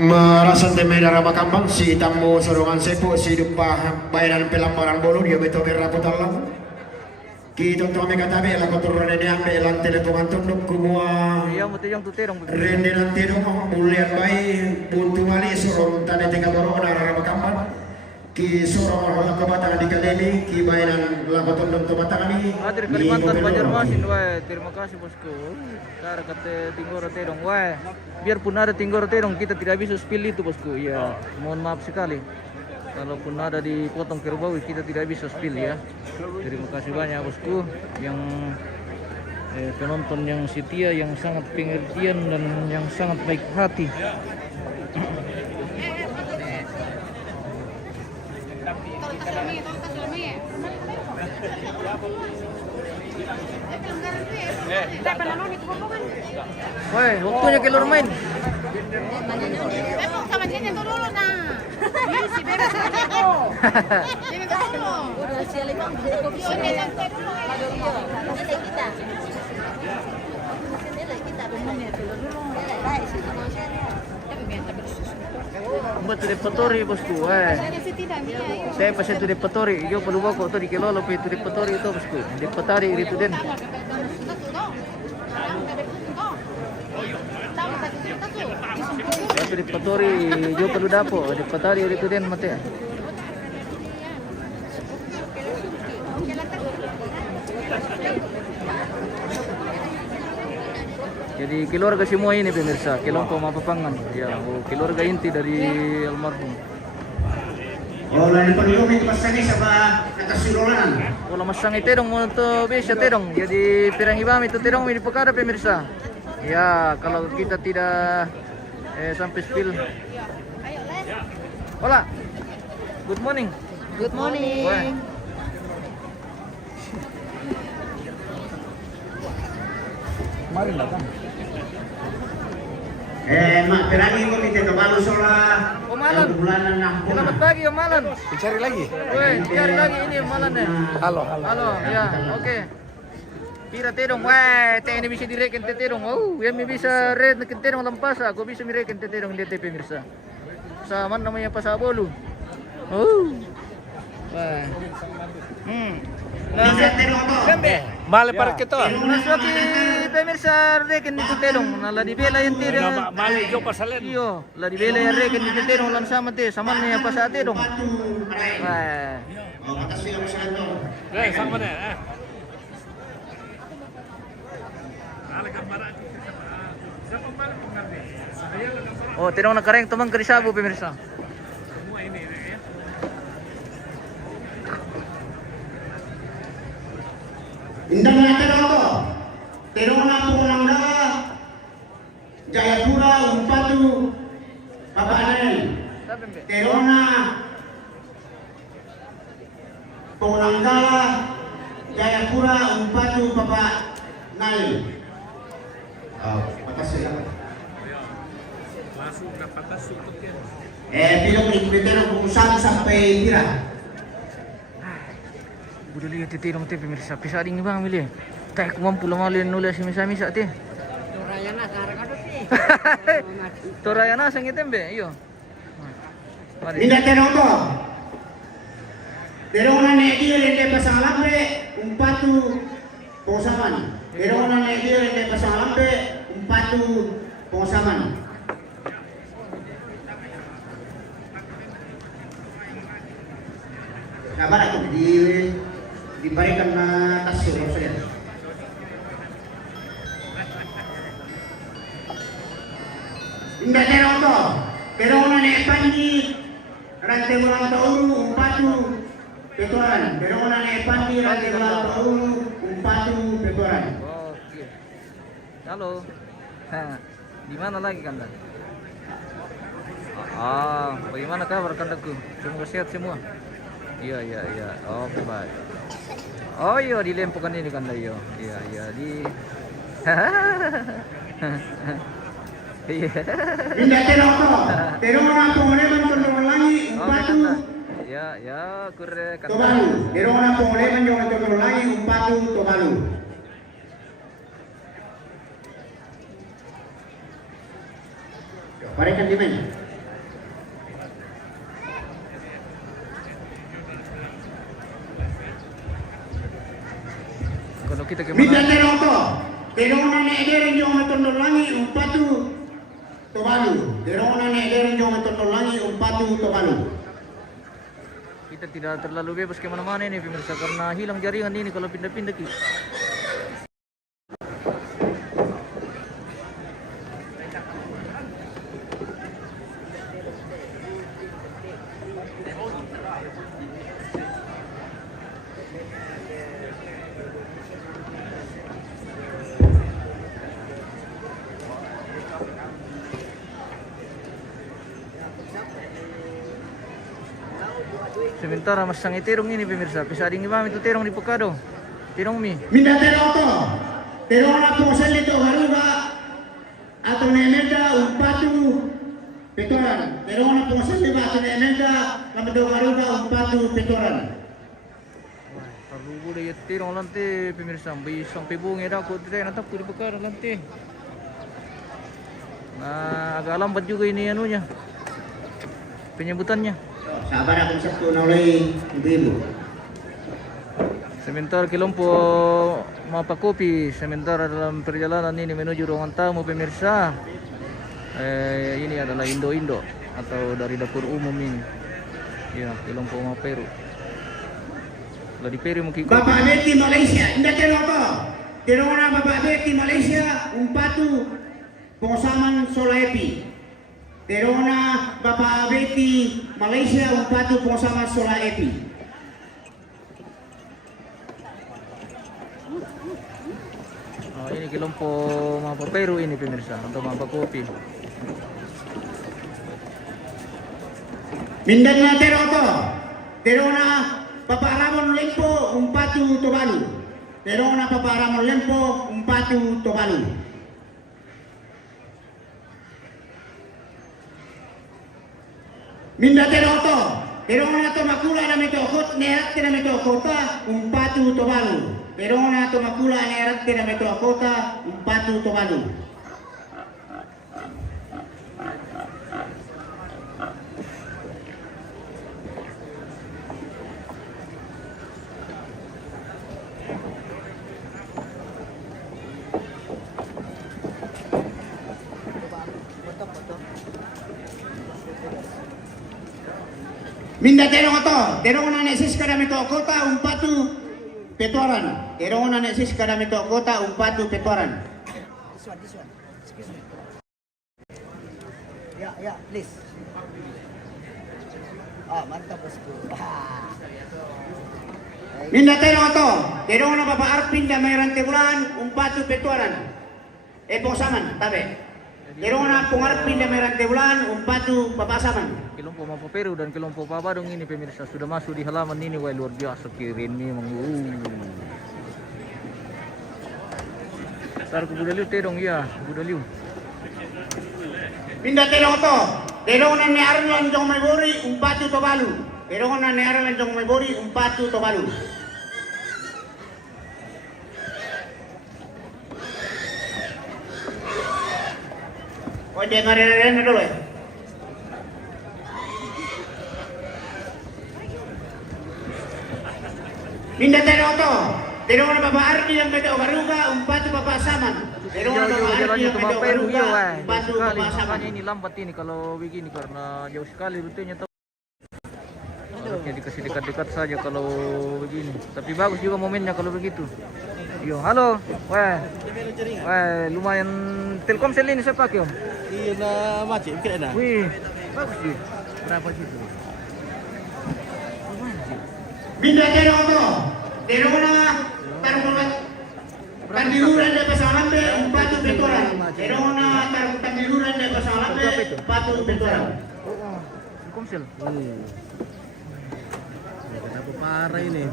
Merasan temeda raba kambang si tamu sorongan sepo si dupa bayaran pelambaran bolu dia beto berapot alam kita untuk kami katabe la kotoran ini ambil lan telepongan tunduk kumua Iya, mau yang tu terong. rende nanti dong mulian bayi buntu mali sorong tanda tinggal borong raba kambang ki sorong orang kebatangan di kaleli ki bayaran la kotondong kebatangan ini Hadir Kalimantan Banjarmasin, wah terima kasih bosku. Cara kata Tinggoro Terong, wah biarpun ada Tinggoro Terong kita tidak bisa spill itu bosku. Ya, mohon maaf sekali. Kalaupun ada dipotong kerbau kita tidak bisa spill ya. Terima kasih banyak bosku yang penonton yang setia, yang sangat pengertian dan yang sangat baik hati. Woi, waktunya keluar main. Sama dia nyentuh dulu nah. Ini si Bebe sama aku. Nyentuh dulu. Udah siali bang, jadi kopi. Oh, nyentuh dulu. Ini kita. Ini kita benar dulu. Baik sih sama saya. Tapi biasa bersusu. Buat tu repertori bosku, saya pas itu repertori, yo perlu bawa kok tu di kelolo pe itu repertori itu bosku. Repertori itu den. Satu repertori yo perlu dapo, repertori itu den mate. Jadi keluarga semua ini pemirsa, kelompok Mapapangan. Ya, keluarga inti dari almarhum. Lain paglumin pasani sa nakasulolan. Wala masang iterong mo to besya terong. Jadi pirang ibami to terong ini pekada pemirsa. Ya, kalau kita tidak sampai spill. Hola. Good morning. Good morning. Wah. Mari datang. Mak, pirangin ko dito kabalo sola. Malan. Bulanan na. Selamat pagi Om Malan. Dicari lagi. Woi, cari lagi ini Om Malan ya. Halo. Halo, ya, oke. Pira terong, wah, teh ini bisa direken terong. Oh, yang bisa red neken terong lampasa, aku bisa mireken terong di TP pemirsa. Sama namanya Pasabolu. Oh. Wah. Nah, Male para kita. Naswati pemirsa reken itu terong, nala di bela yang terong. Male jo pasalen. Iyo, la di bela yang reken itu terong lan sama teh, sama namanya pasa terong. Wah. Sang mana? Oh, terong nakareng tumang karisabu pemirsa. Indang na terong. Terong na punangga. Jayapura umpatu. Papanen. Terong na punangga. Jayapura umpatu papa nai. Patas sila. Pilok ni kung saan sampai tira. Budak lihat titirong teh pemirsa, bisa dingin bang milih. Tak kumampu lamalin nulis misa-misa teh. Torayana sekarang ada sih. Torayana sang item be, iyo. Mari. Minda terong to. Terong na nedio lende pasangalambe umpatu posaman. Terong na nedio lende pasangalambe umpatu posaman. Kabar aku diberikan na tasyo saya. Minda terong to. Terong na nepandi rante ulang tahun umpatu petoran. Terong na nepandi rante ulang tahun umpatu petoran. Oke. Halo. Hah, di mana lagi Kanda? Bagaimana kabar Kandaku? Semoga sehat semua. Iya. Oke, baik. Oh iya, dilempukan ini Kanda iya. Iya, di Iya. Minda terong to. Terong na pengoleman tolong lagi umpatu Ya, kurre Kanda. tobalu. Terong na pengoleman yung tolong lagi umpatu tobalu. Parekan di mana? Kalau kita Minda kemana? terong to. Terong na neederen yung tolong lagi umpatu tobalu. Terong na neederen yung tolong lagi umpatu tobalu. Kita tidak terlalu bebas kemana-mana ini pemirsa karena hilang jaringan ini kalau pindah-pindah kita. Sementara masang terong ini pemirsa, bisa dingin bang itu terong di Pekado, terong mi. Minda terong to. Terong na pusal ito haruga atau nemenda umpatu petoran. Terong na pusal ito atau nemenda lamado haruga umpatu petoran. Kalau boleh ya terong lantai pemirsa, sampai bunga dah aku tidak nak di Pekado lantai. Nah, agak lambat juga ini anunya, penyebutannya. Sabar akong sakto na ulay ibu. Sementara kelompok Mapakopi, sementara dalam perjalanan ini menuju ruangan tamu pemirsa. Ini adalah Indo-Indo atau dari dapur umum ini. Ya, kelompok Maperu. Kalau di Peru mungkin Bapak Beti Malaysia, indah terong to. Terona Bapak Beti Malaysia umpatu pengosaman Solaepi. Terona Bapak Beti Malaysia umpatu pengosaman Solaepi. Oh, ini kelompok Mapa Peru ini pemirsa untuk Mapa Kopi. Mindanao Teroto. Terona Bapak Ramon Lempo umpatu Tobalu. Terona Bapak Ramon Lempo umpatu Tobalu. Minda Teroto. Terona Tomakula na metokot nerat na metokota umpatu Tobalu. Terona Tomakula nerat na metokota umpatu Tobalu. Minda Teroto, Terona nesis kada metokota umpatu Petoran. Terona nesis kada metokota umpatu Petoran. This one. Excuse me. Yeah, please. Mantap bosku. Minda Teroto, Terona Bapak Arpin Damayaran Tebulan umpatu Petoran. Pongsaman, tabe. Terona Pongarpin Damayaran Tebulan umpatu Papasaman. Kelompok Mapa Peru dan kelompok Babadong ini pemirsa sudah masuk di halaman ini. Wah, luar biasa keren memang. Tar ke Budaliu Tedong ya, Budaliu. Minda Teroto, Terona ne Arlan Jong Mebori umpatu Tobalu. Terona ne Arlan Jong Mebori umpatu Tobalu. Oh, dia ngaren dulu ya. Minda Teroto, Terona Bapak Ardi yang beda Ogaruga umpatu Bapak Saman. Terona Bapak Ardi yang beda Ogaruga umpatu Bapak Saman. Makanya ini lambat ini kalau begini karena jauh sekali rutenya. Harusnya dikasih dekat-dekat saja kalau begini. Tapi bagus juga momennya kalau begitu. Yo, halo. Wah, lumayan Telkomsel ini saya pakai, Om. Iya na macam kira na. Wih, bagus sih. Berapa gitu? Minda Teroto, Terona Tarukulat Tandiluran de Pasalambe umpatu Petoran. Terona Tandiluran de Pasalambe umpatu Petoran. Telkomsel. Kenapa parah ini?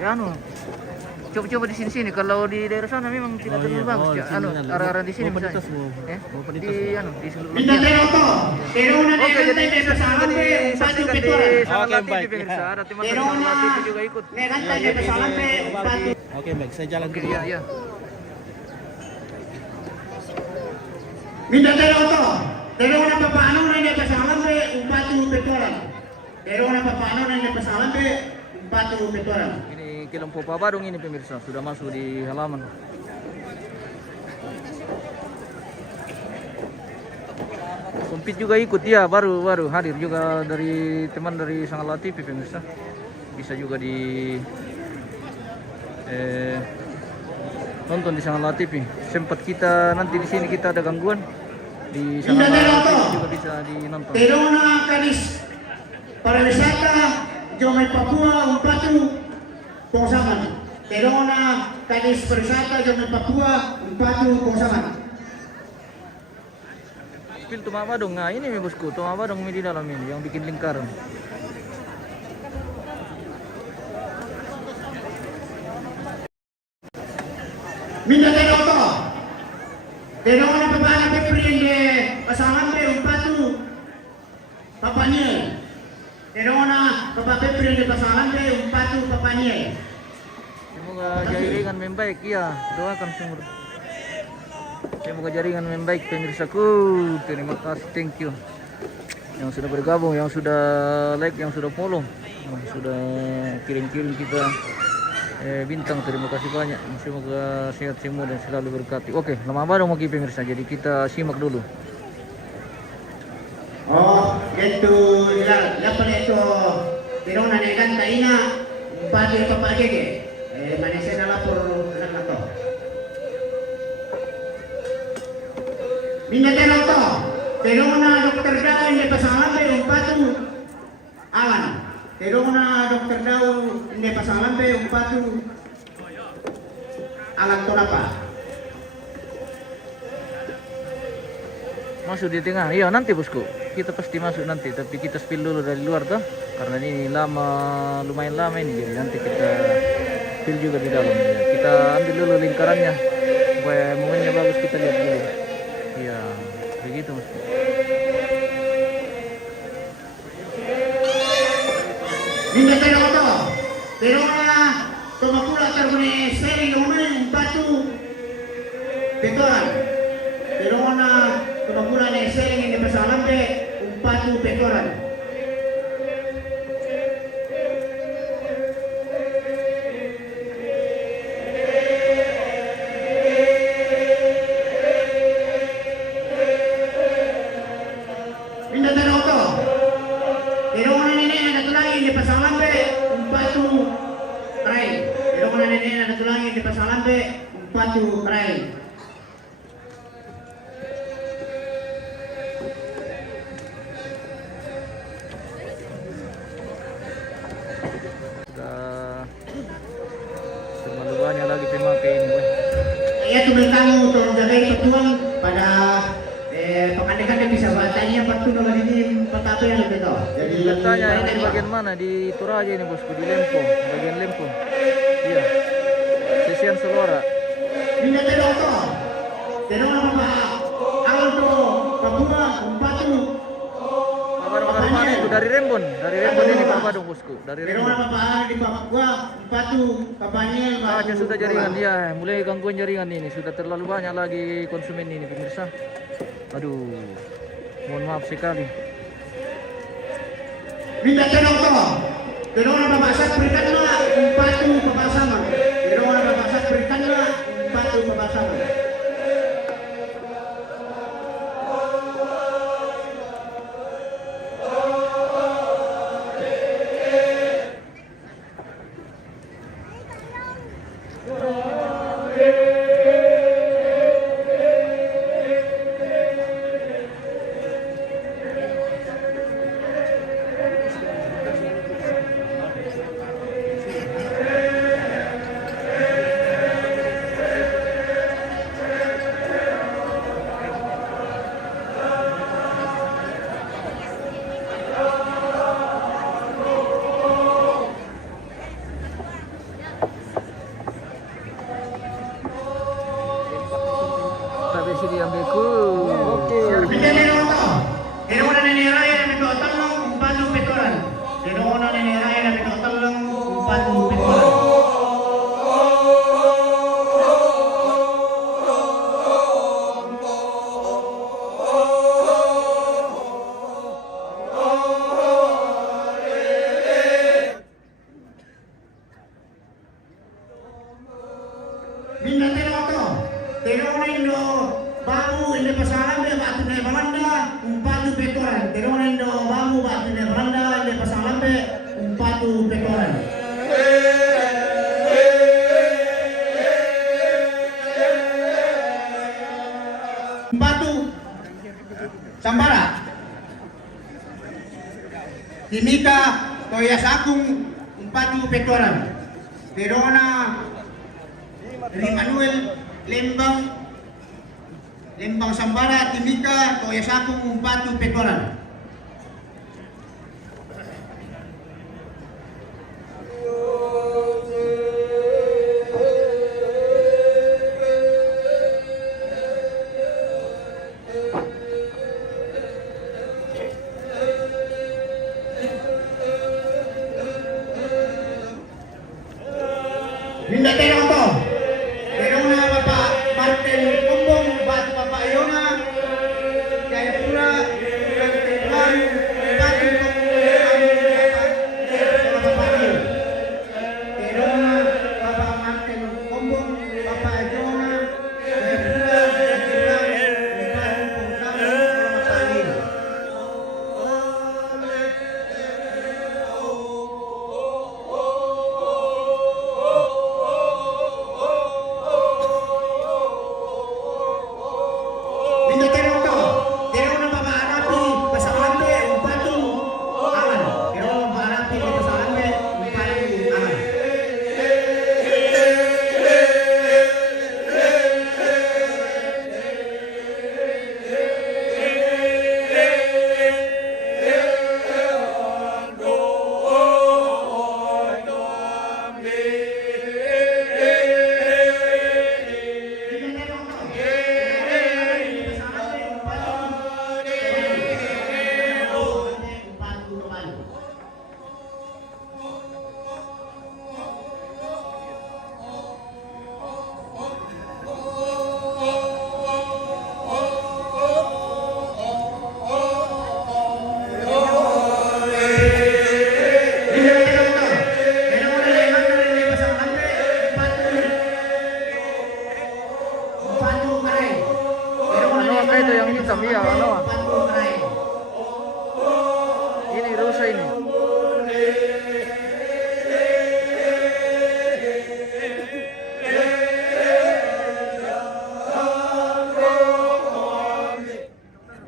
Ya anu. Coba-coba di sini kalau di daerah sana memang tidak terlalu bagus ya. Anu, arah-arah di sini misalnya. Di anu, di seluruh. Minda Teroto, Terona Oke, jadi de Pasalambe umpatu disaksikan di Petoran. Sangat baik. TV pemirsa. Ada teman dari Terona Sangat TV juga ikut. Neganta de Pasalambe umpatu. Oke baik, saya jalan Oke, dulu. iya, iya. Minda Teroto, Terona Papanonan de Pasalambe umpatu Petoran. Terona Papanonan de Pasalambe umpatu Petoran. Ini kelompok Babadong ini pemirsa sudah masuk di halaman. Kompit juga ikut ya, baru hadir juga dari teman dari Sangat TV pemirsa. Bisa juga di nonton di Sangat TV. Sempat kita nanti di sini kita ada gangguan di Sangat TV juga bisa dinonton. Terona Kadis Pariwisata Jomai Papua umpatu Pongsaman. Terona Kadis Pariwisata Jomai Papua umpatu Pongsaman. Pil Tumabadong, nah ini bosku, Tumabadong di dalam ini yang bikin lingkaran. Minda Teroto, Terona Papana Peprin de Pasalambe umpatu Papanye. Terona Papa Peprin de Pasalambe umpatu Papanye. Semoga jaringan membaik ya, doakan semua. Semoga jaringan membaik pemirsaku. Terima kasih, thank you. Yang sudah bergabung, yang sudah like, yang sudah follow, yang sudah kirim-kirim kita bintang, terima kasih banyak. Semoga sehat semua dan selalu berkati. Oke, lama baru lagi pemirsa, jadi kita simak dulu. Oh, itu ya pala itu Terona Neganta ina umpatu Papa Gege. Manisya na lapor lang na to. Mindatero to. Terong na Dr. Daw hindi pasalambe umpatu alan. Terong na Dr. Daw hindi pasalambe umpatu alan to apa? Masuk di tengah. Iya, nanti bosku. Kita pasti masuk nanti, tapi kita spill dulu dari luar tuh. Karena ini lumayan lama ini, jadi nanti kita spill juga di dalam. Ya, kita ambil dulu lingkarannya supaya momennya bagus, kita lihat dulu. Iya, begitu bosku. Mindatero to. Terong na tumakula tarune seri lumen batu petoran. Terong na tumakula ne seri hindi pasalambe umpatu petoran. Mindatero to. Terong na nene na natulangin hindi pasalambe umpatu try. Terong na nene na natulangin hindi pasalambe umpatu try. Sudah terlalu banyak lagi pemakai ini, boy. Iya tuh tamu turun jagai petuang pada pekan-pekan bisa batanya waktu nomor ini pertama yang lebih tahu. Jadi Tanya ini di bagian mana? Di Toraja ini bosku, di Lempo, bagian Lempo. Iya. Sesian Selora. minta terong to. Terong apa pak? Awal to Papua Umpatu. Kabar itu dari Rembon ini Pak Badung bosku, dari Terong Rembon. apa pak di Papua Umpatu kampanye. Aja sudah jaringan ya, mulai gangguan jaringan ini, sudah terlalu banyak lagi konsumen ini pemirsa. Aduh, mohon maaf sekali. Minta terong to. Terong apa pak? Saya berikanlah Umpatu papasangan. Terong apa pak? Saya berikanlah Umpatu papasangan. Tapi sini ambilku. Minta terong to. Terong na niniraya na mito talong Umpatu petoran. Terong na niniraya na mito talong Umpatu petoran. Minta terong to. Terong na indo babu inde pasalan be batu ne balanda Umpatu petoran. Terong na indo babu batu ne balanda inde pasalan be Umpatu petoran. Umpatu Sambara. Timika Toyasakung Umpatu petoran. Terong na Manuel Lembang Sambara, Timika, Toyasakung, Umpatu, petoran. Minta terong to. Terong na Bapak Martin Kumbong, Batu Bapak Yona, Jayapura, hitam iya ano. Ini rusa ini.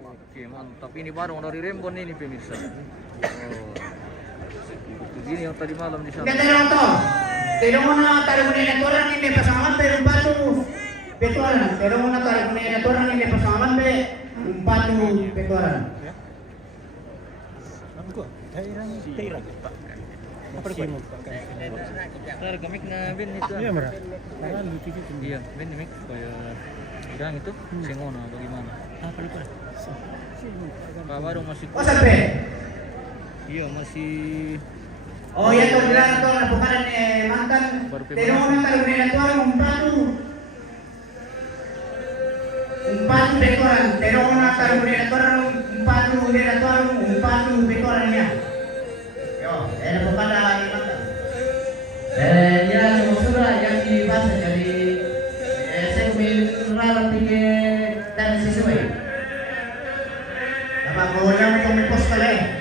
Oke, mantap. Ini barang dari Rembon ini pemirsa. Oh. Begini yang tadi malam di sana. Pero una tarunina ni me pasaban de un pato petuaran. Pero una tarunina ni me pasaban de un pato petuaran. Apa itu? Tar gamik na bin itu. Iya, Mara. Parang lucu gitu. Iya, bin mik kayak udang itu singona bagaimana? Apa itu? Pak baru masih O sea, pe. iya masih Oh, ya to bilang to na bukan mantan. Pero una tarunina un pato. Un pato petuaran. Pero una tarunina un pato petuaran niya. Yo, bukan lagi mantan. Ya semua yang dibahas jadi saya mengenal pikir dan sesuai. Apa kau yang mau post kali?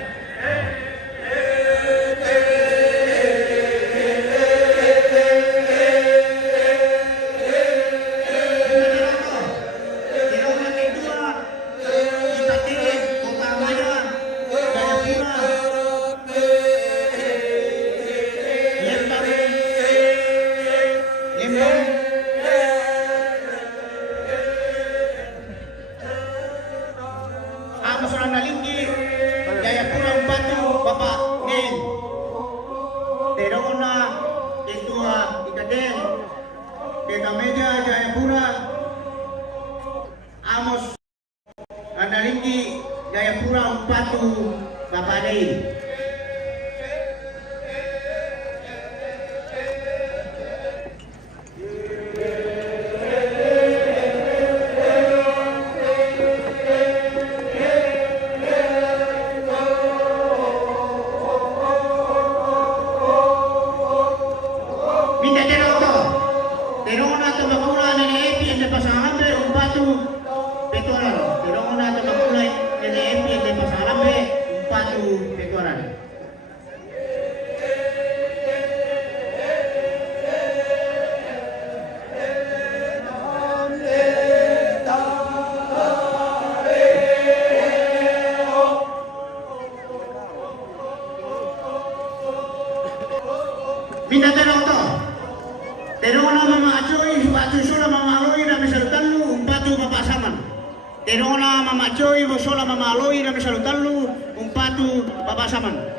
Terona mama Joy bosola mama Aloy na misalutan lu umpatu papasaman.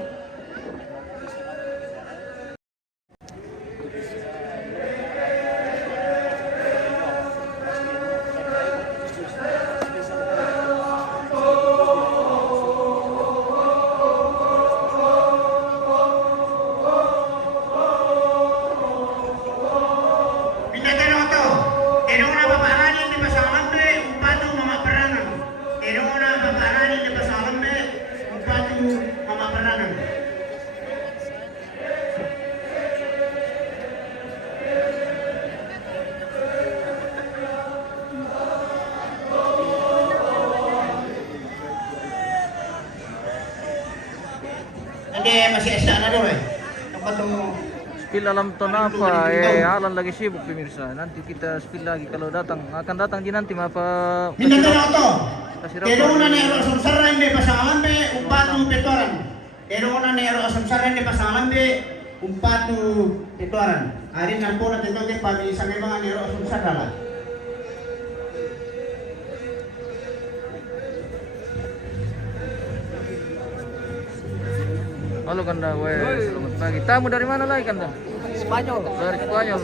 Masih sana dulu tempat tuh spill alam to na apa Alan lagi sibuk pemirsa. Nanti kita spill lagi kalau akan datang di nanti mapa Mindanao to. kasih Pero rapor. una nero samsaran de pasangan be umpatu petoran. Pero una nero samsaran de pasangan be umpatu petoran. Hari nampo na tento ke pagi sa mga nero samsaran. Halo Kanda, selamat pagi. Tamu dari mana lagi Kanda? Spanyol. Dari Spanyol,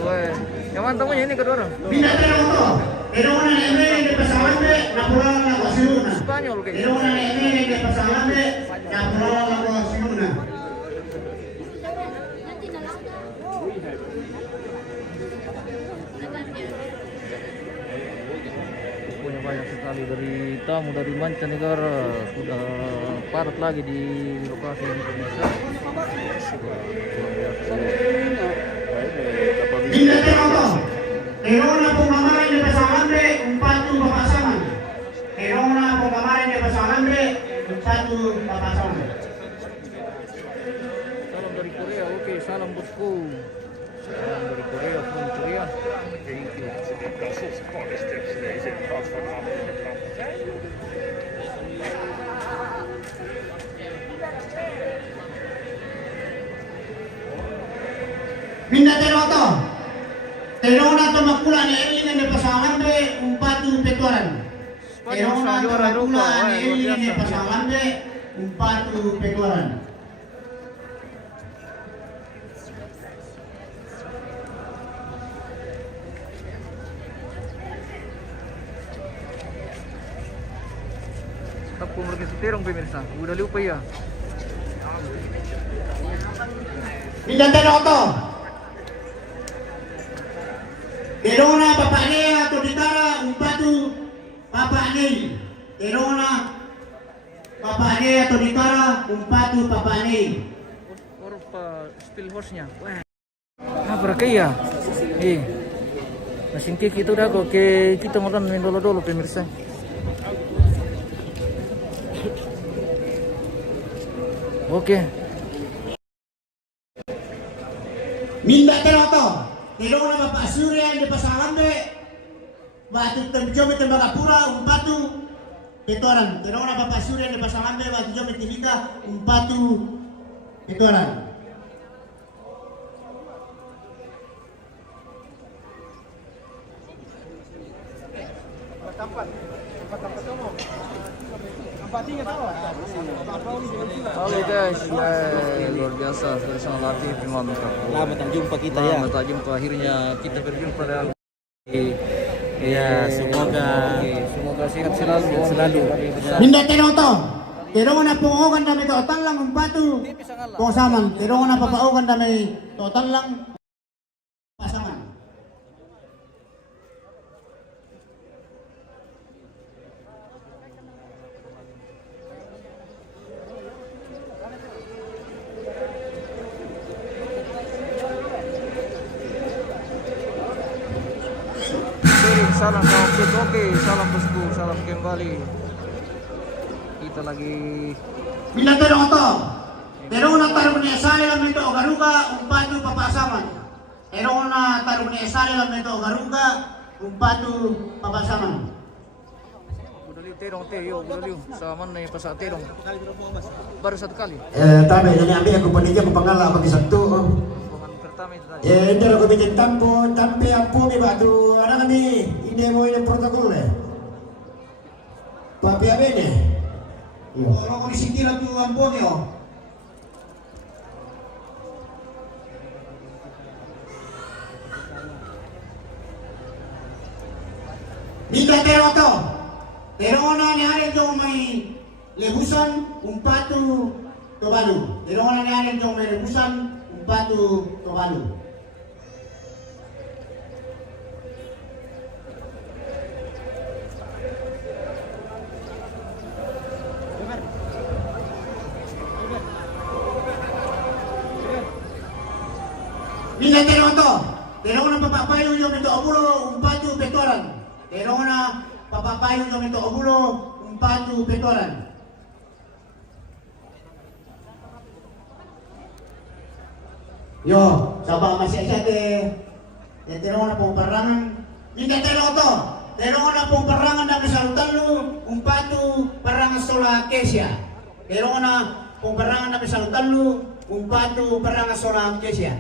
Yang mana tamunya ini kedua orang? Mindanao to. Pero una nero de pasangan be napulang na Barcelona. Spanyol kayaknya. Pero una nero de pasangan be napulang na Barcelona. Punya banyak sekali dari tamu dari mancanegara sudah padat lagi di lokasi ini pemirsa. Mindanao to. Pero una pumamaray na pasangan be umpatu papasaman. Pero una di pasangan B, satu pasangan B. Salam dari Korea, oke, salam bosku. Salam dari Korea, from Korea. Thank you. Pindah teroto. Terona tumakula ni Elin di pasangan B, umpatu petuaran. Terona tumakula ni Elin di pasangan B, umpatu petuaran. Tapos mereka setirong pemirsa, udah lupa ya. Pindah teroto. Terona papanya atau ditara umpatu papanya. Terona papanya atau ditara umpatu papanya. Orang spill horse-nya. Wah. Ah, berakaya. Mesin kiki itu udah kok kita makan dulu pemirsa. Oke. Minda teroto. Terona bapak Surya di pasangan B. Batu terjomi tembagapura umpatu petoran. Terona bapak Surya di pasangan B. Batu jomi timika umpatu petoran. Halo guys, luar biasa, sudah sangat latih memang. Lama tak jumpa kita ya. Lama tak jumpa, akhirnya kita berjumpa dalam. Ya, Semoga sehat selalu. Minda teroto. Terona pungokan dami total lang umpatu pasaman. Terona papaukan dami total lang pasaman. Salam oke, salam bosku, salam kembali. Kita lagi Minda teroto. Terona taruh ni esale lang ito garuga umpatu papasaman. Terona taruh ni esale lang ito garuga umpatu papasaman. udah terong udah sama nih pas terong. Baru satu kali. Tabi ini ambil aku panitia aku pangala bagi satu. Bukan pertama itu tadi. Ini aku bikin tampe ampu mi batu. Ada kami ide mau ini protokol le. Papi apa ini? Kalau kau disini lah tu ampu ni oh. Minda teroto. Terona ni hari jong may lebusan umpatu tobalu. Terona ni hari jong may lebusan umpatu tobalu. Minda teroto. Terona papapayo jong ito abulo umpatu petoran. Terona papapayo jom ito obulo umpatu petoran. Yo, sabah masih sate. Terona pong parangan. Hindi teroto. Terona pong parangan na misalutan lu umpatu parangan sola kesia. Terona pong parangan na misalutan lu umpatu parangan sola kesia.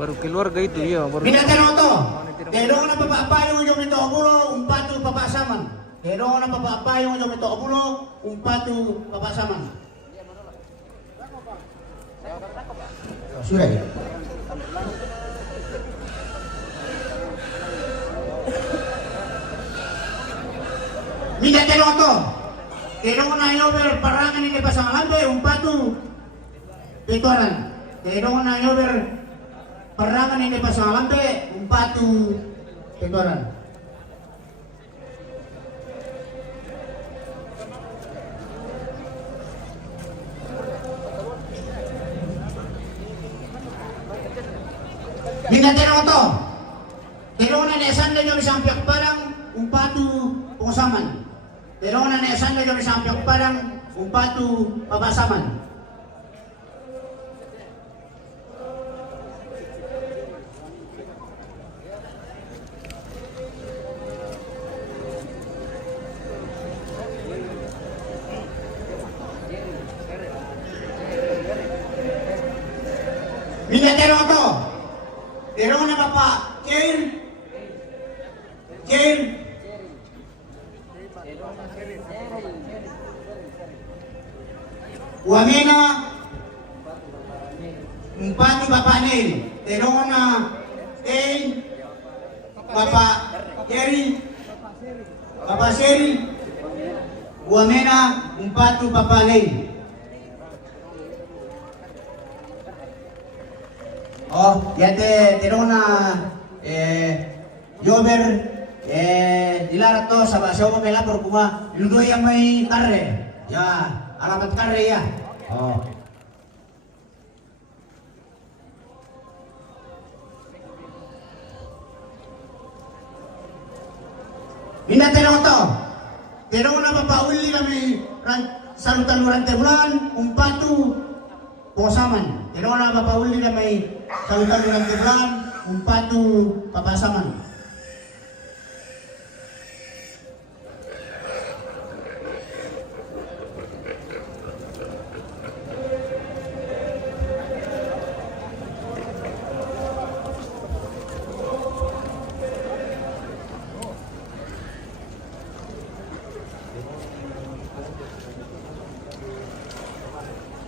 Baru keluarga itu ya, baru. Minda teroto. Terong na papapayo jom ito obulo umpatu papasaman. Terong na papapayo jom ito obulo umpatu papasaman. Sudah ya. Minda teroto. Terong na yober parangan ini pasangan be umpatu petoran. Terong na yober parangan ini pasangan be umpatu petoran. Minda terong to. Terong na nesanda nyo misampyak parang umpatu pengusaman. Terong na nesanda nyo misampyak parang umpatu pabasaman. Minda terong to. Terong na Bapak Ken. Wamena Mpati Bapak Nel. Terong na Ken. Bapak Jerry. Bapak Seri. Wamena Mpatu Bapak Nel. Oh, yate terona yober dilarat to sa baso mo mela por kuma ludoy yang may karre. Ya, alamat karre ya. Oh. Minda terong to. Terona papauli kami salutan durante bulan umpatu posaman. Terona papauli kami salutan durante bulan umpatu papasaman.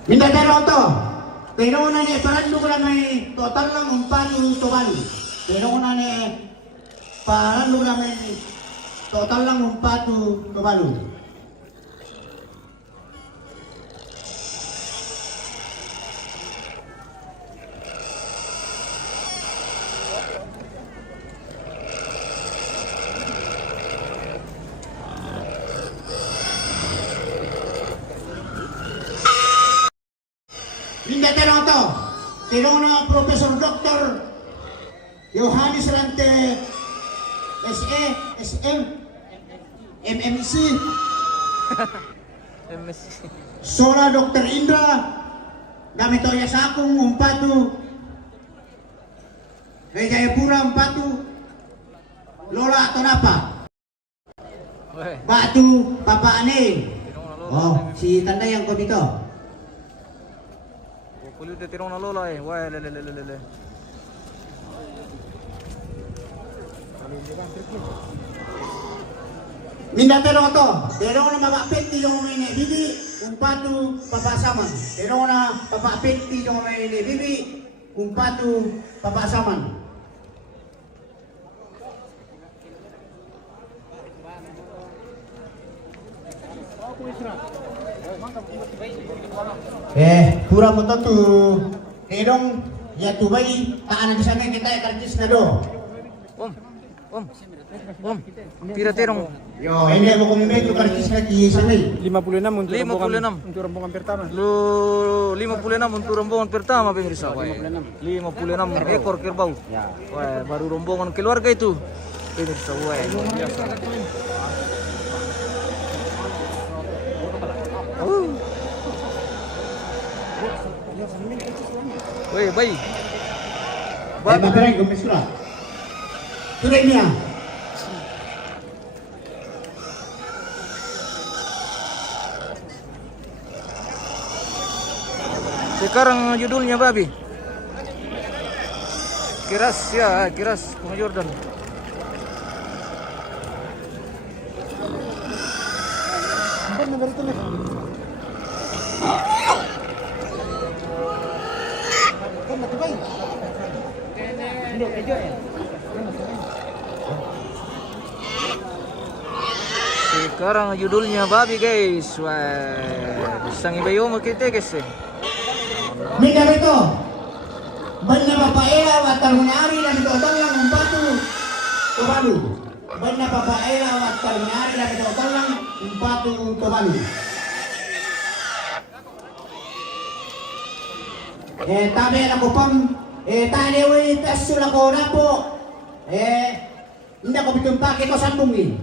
Minda terong to. Pero na ni parando ko na may total lang umpatu tobali. Pero na ni parando ko na may total lang umpatu tobalo. Minda terong to. Terong na Profesor Dr. Yohanes Rante SE, SM, MMC, Sola Dr. Indra, gamit ya sakong umpatu, Jayapura umpatu, Lola Tonapa, Batu Papa Ane. Oh, si tanda yang ko dito. Kulit dia tirong na lola eh. Wah, le. Minda terong to. Terong na mapapenti yung may bibi, umpatu papasaman. Terong na mapapenti yung may bibi, umpatu papasaman. Pura mo to tu terong ya tubay taan di sana kita ya kartis na do. Om. Tira tirong. Yo, hindi mo kung medyo kartis na di sana. 56 untuk 56. untuk rombongan pertama. Lu 56 untuk rombongan pertama pemirsa. 56 ekor kerbau. Ya. Wah, baru rombongan keluarga itu. Pemirsa, wah, luar biasa. Woi, bayi. Bapak gumisra. Tuloy niya. Sekarang judulnya babi. Kiras ya, Kiras Bang Jordan. Sekarang judulnya babi guys. Wah, sang ibayo mo kita guys eh. Minda ito. Banya papaela watar hunari dan total lang umpatu tubalu. Banya papaela watar hunari dan total lang umpatu tubalu. Tabi na kupang Tadi wih sudah kau napo. Hindi ko bikin pakai kau sambung ni.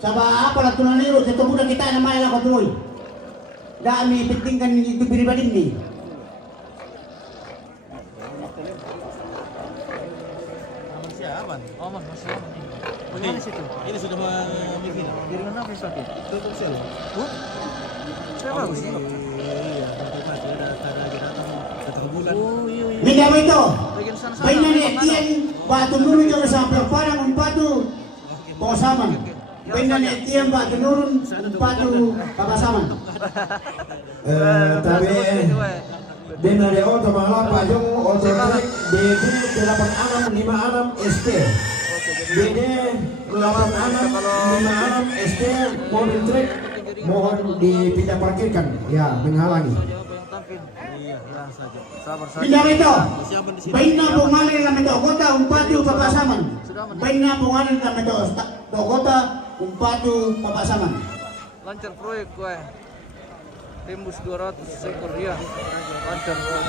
Sabah apa lah tunan liru, satu budak kita namanya lah kau tuloy. Dami pentingkan itu pribadi ni. Aman, masih aman. Bagaimana situ? Ini sudah memikir. Dari mana apa sakit? Tutup sel. Saya bagus. Iya, datang bulan. Oh iya. Minda mo ito. Bagian sana. Bain na ni Etienne, batu nurun yung sa parang umpatu. Pasaman. Bain na ni Etienne, batu nurun, umpatu, papasaman. Tapi din dari auto malapa yung auto trek DD 8656 ST. DD 8656 ST mobil trek mohon dipindah parkirkan ya menghalangi. Sabar saja. Minda mo ito. Bain na po ngalin kami ito, kota, umpatu, papasaman. Bain na po ngalin kami ito, kota, umpatu, papasaman. Lancar proyek gue. Tembus 200 ekor dia. Lancar proyek.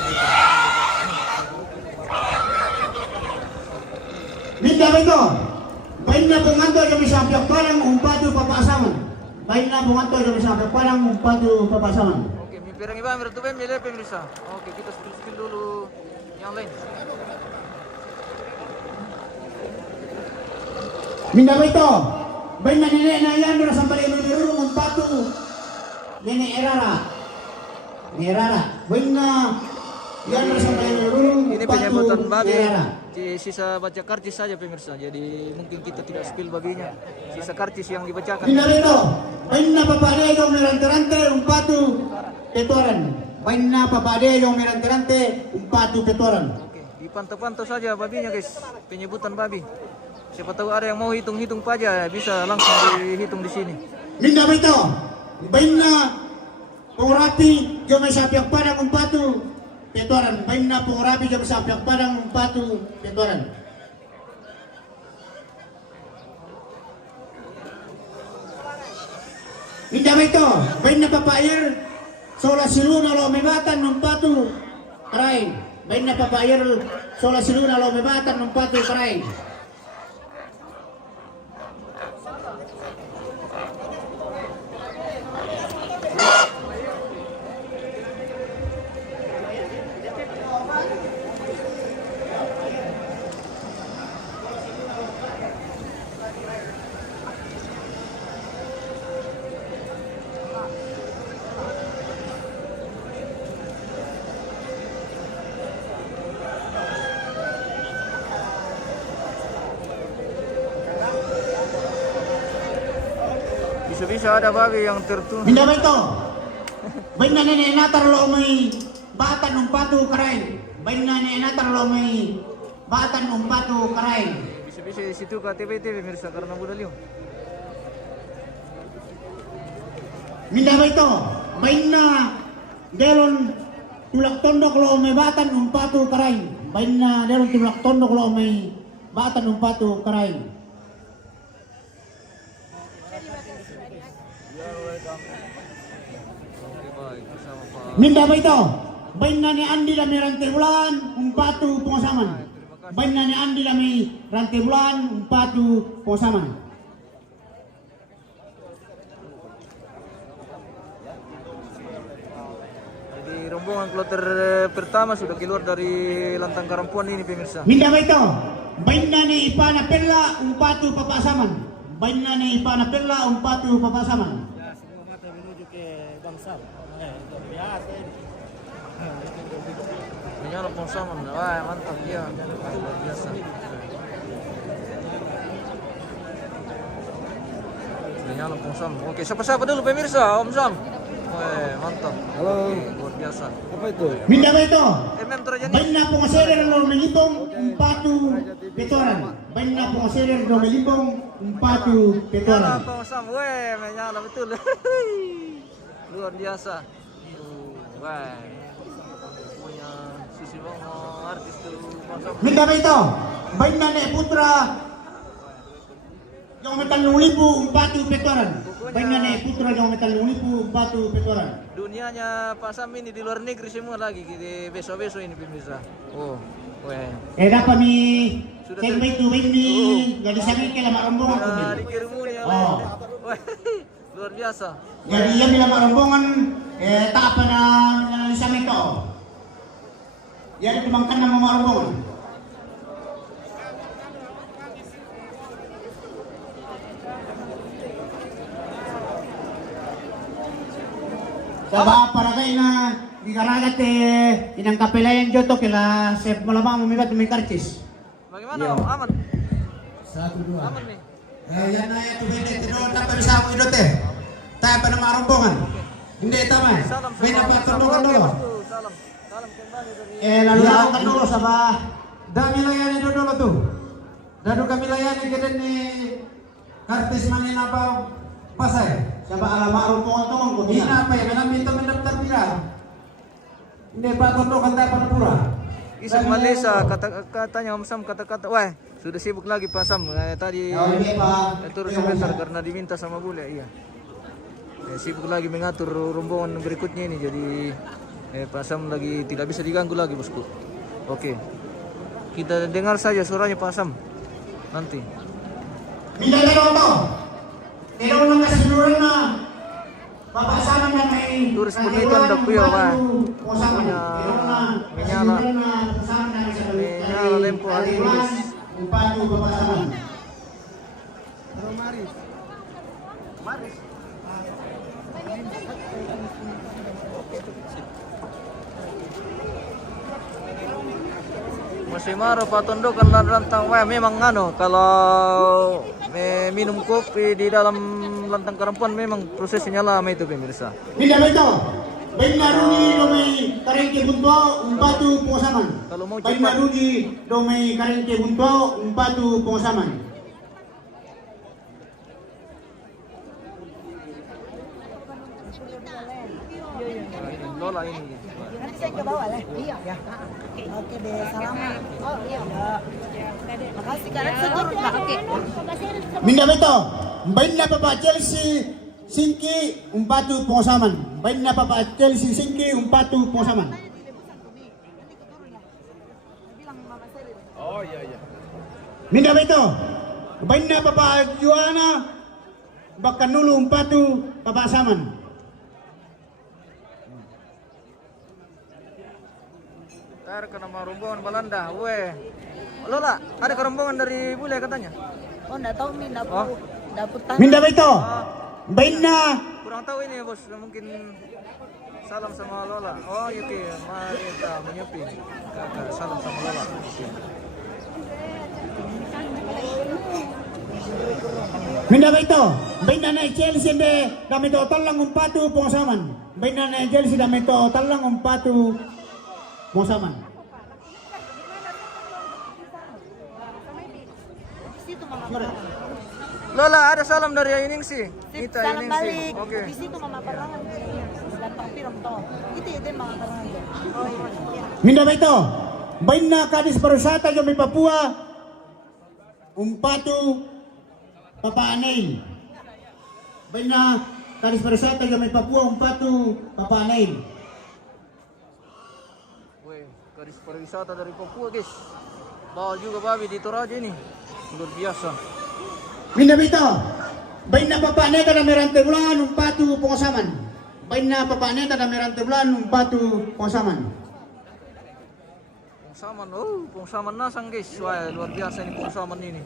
Minda mo ito. Bain na po nganto kami sa parang umpatu, papasaman. Bain na po nganto kami sa parang umpatu, papasaman. Oke, pirang iba meron tuh milih pemirsa. Oke, kita spill dulu yang lain. Minda mo ito. Bain na nila na yan, doon sa bali ng umpatu. Nene Erara. Bain na yan, doon sa bali ng Ini umpatu. penyebutan babi. Erara. Sisa baca karcis saja pemirsa. Jadi mungkin kita tidak spill babinya. Sisa karcis yang dibacakan. Minda mo ito. Bain na papade yung mirante-rante, umpatu, petoran. Bain na papade yung mirante-rante, umpatu, petoran. Oke, dipantau-pantau saja babinya guys. Penyebutan babi. Siapa tahu ada yang mau hitung-hitung pajak bisa langsung dihitung di sini. Minda mo ito. Bain na pangurapi yung may sapyak parang umpatu, petoran. Bain na pangurapi yung may sapyak parang umpatu, petoran. Minda mo ito. Bain na papayir. Sola siluna lo mebatan umpatu, karay. Bain na papayir. Sola siluna lo mebatan umpatu, karay. Bisa-bisa ada babi yang tertutup. Minda mo ito. Bain na natar lo may batan umpatu, karay. Bain na natar lo may batan umpatu, karay. Bisa-bisa di situ KTP pemirsa karena udah liu. Minda mo ito. Bain na delon tulak tondok lo may batan umpatu, karay. Bain na delon tulak tondok lo may batan umpatu, karay. Minda mo ito. Bain na ni Andi na may rantibulan, umpatu, pungasaman. Bain na ni Andi na may rantibulan, umpatu, pungasaman. Jadi rombongan kloter pertama sudah keluar dari Lantang Karampuan ini pemirsa. Minda mo ito. Bain na ni Ipana Perla, umpatu, papasaman. Bain na ni Ipana Perla, umpatu, papasaman. Ya, semua mata menuju ke Bangsal. Biasa ini. Menyala pengsaman. Wah, mantap dia. Luar biasa. Menyala pengsaman. Oke, siapa-siapa dulu pemirsa, Om Sam. Wah, mantap. Halo. Luar biasa. Apa itu? Minda mo ito. Terjadi. Bain na po ngaseler ng melipong, umpatu, petoran. Bain na po ngaseler ng melipong, umpatu, Menyala petoran. pengsam. Wah, menyala betul. Luar biasa. Wah. Punya sisi artis tuh pengsam. Minda mo ito. Bain na ni Putra, yung metal ng lipo, umpatu, petoran. Bain na ni Putra, yung metal ng lipo, umpatu, petoran. Dunianya Pak Sam ini di luar negeri semua lagi, di besok-besok ini pemirsa. Oh, Weh. dapat mi Sudah tempe tu ini jadi sampai ke lama rombongan tu. Dikirim muli ya. Oh. Weh. Luar biasa. Jadi ia bilang rombongan tak apa na sampai to. Jadi kemangkan nama rombongan. Sabah para kayo na di karagat inang kapelayan joto kila sep malamang umibat umikarchis. Bagaimana? Aman. Satu dua. Aman nih. Yan na ito bende tino tapos sa mo idote. Tayo pa na marombongan. Hindi tama. May napatulungan dulu. Salam. Salam kembali dari Lalu lakukan dulu sama dami layani dulu tuh. Dadu kami layani kita ni kartis manin apa pasai. Sama alamat rombongan tuh kok. Ini apa ya? Kena minta mendaftar bila. Hindi pa tundukan tayo panapura. Isang Malesa katanya Om Sam kata-kata, wah sudah sibuk lagi Pak Sam. Tadi turun sebentar karena diminta sama bule, iya. Sibuk lagi mengatur rombongan berikutnya ini, jadi Pak Sam lagi tidak bisa diganggu lagi bosku. Oke, kita dengar saja suaranya Pak Sam nanti. Minta roto. Tidak orang keseluruhan na Bapak sana na may Turis punitan dak kuya wah. Menyala lempo hari ini. Upatu Bapak sana. Masih marah Pak Tondo karena rantang. Wah memang kalau minum kopi di dalam lantang kerempuan memang prosesnya lama itu pemirsa. Tidak betul. Bainaruni domi karengke bunto umpatu pengosaman. Kalau mau cepat. Bainaruni domi karengke bunto umpatu pengosaman. Lola ini. Nanti saya ke bawah lah. Iya. Ya. Oke deh, salaman. Oh iya. Makasih karena saya turun Pak. Oke. Minda beto. Bain na Papa Chelsea Singki umpatu pengosaman. Bain na Papa Chelsea Singki umpatu pengosaman. Oh iya iya. Minda beto. Bain na Papa Juana bahkan nulu umpatu Papa Saman. Ntar ke nama rombongan Belanda, weh. Lola, ada kerombongan dari bule katanya. Oh, enggak tahu Min, dapur tangan. Minda beto. Bain na Kurang tahu ini ya bos, mungkin salam sama Lola. Oh iya oke, mari kita menyepi. Kakak salam sama Lola. Oke. Minda beto. Bain na Chelsea de kami to talang umpatu pengosaman. Bain na Chelsea kami to talang umpatu pengosaman. Situ Mama. Lola, ada salam dari Ainingsi. Kita Salam Ainingsi. balik. Oke. Di situ Mama Parangan. Lantang pirang to. Itu Mama Parangan. Oh iya. Minda beto. Bain na kadis pariwisata kami Papua umpatu Papa Anail. Bain na kadis pariwisata kami Papua umpatu Papa Anail. Weh, garis pariwisata dari Papua guys. Bawa juga babi di Toraja ini. Luar biasa. Minda beto. Bain na Papa Anail kada merante bulan umpatu pengosaman. Bain na Papa Anail kada merante bulan umpatu pengosaman. Pungsaman, oh pungsaman nasang guys. Wah luar biasa ini pungsaman ini.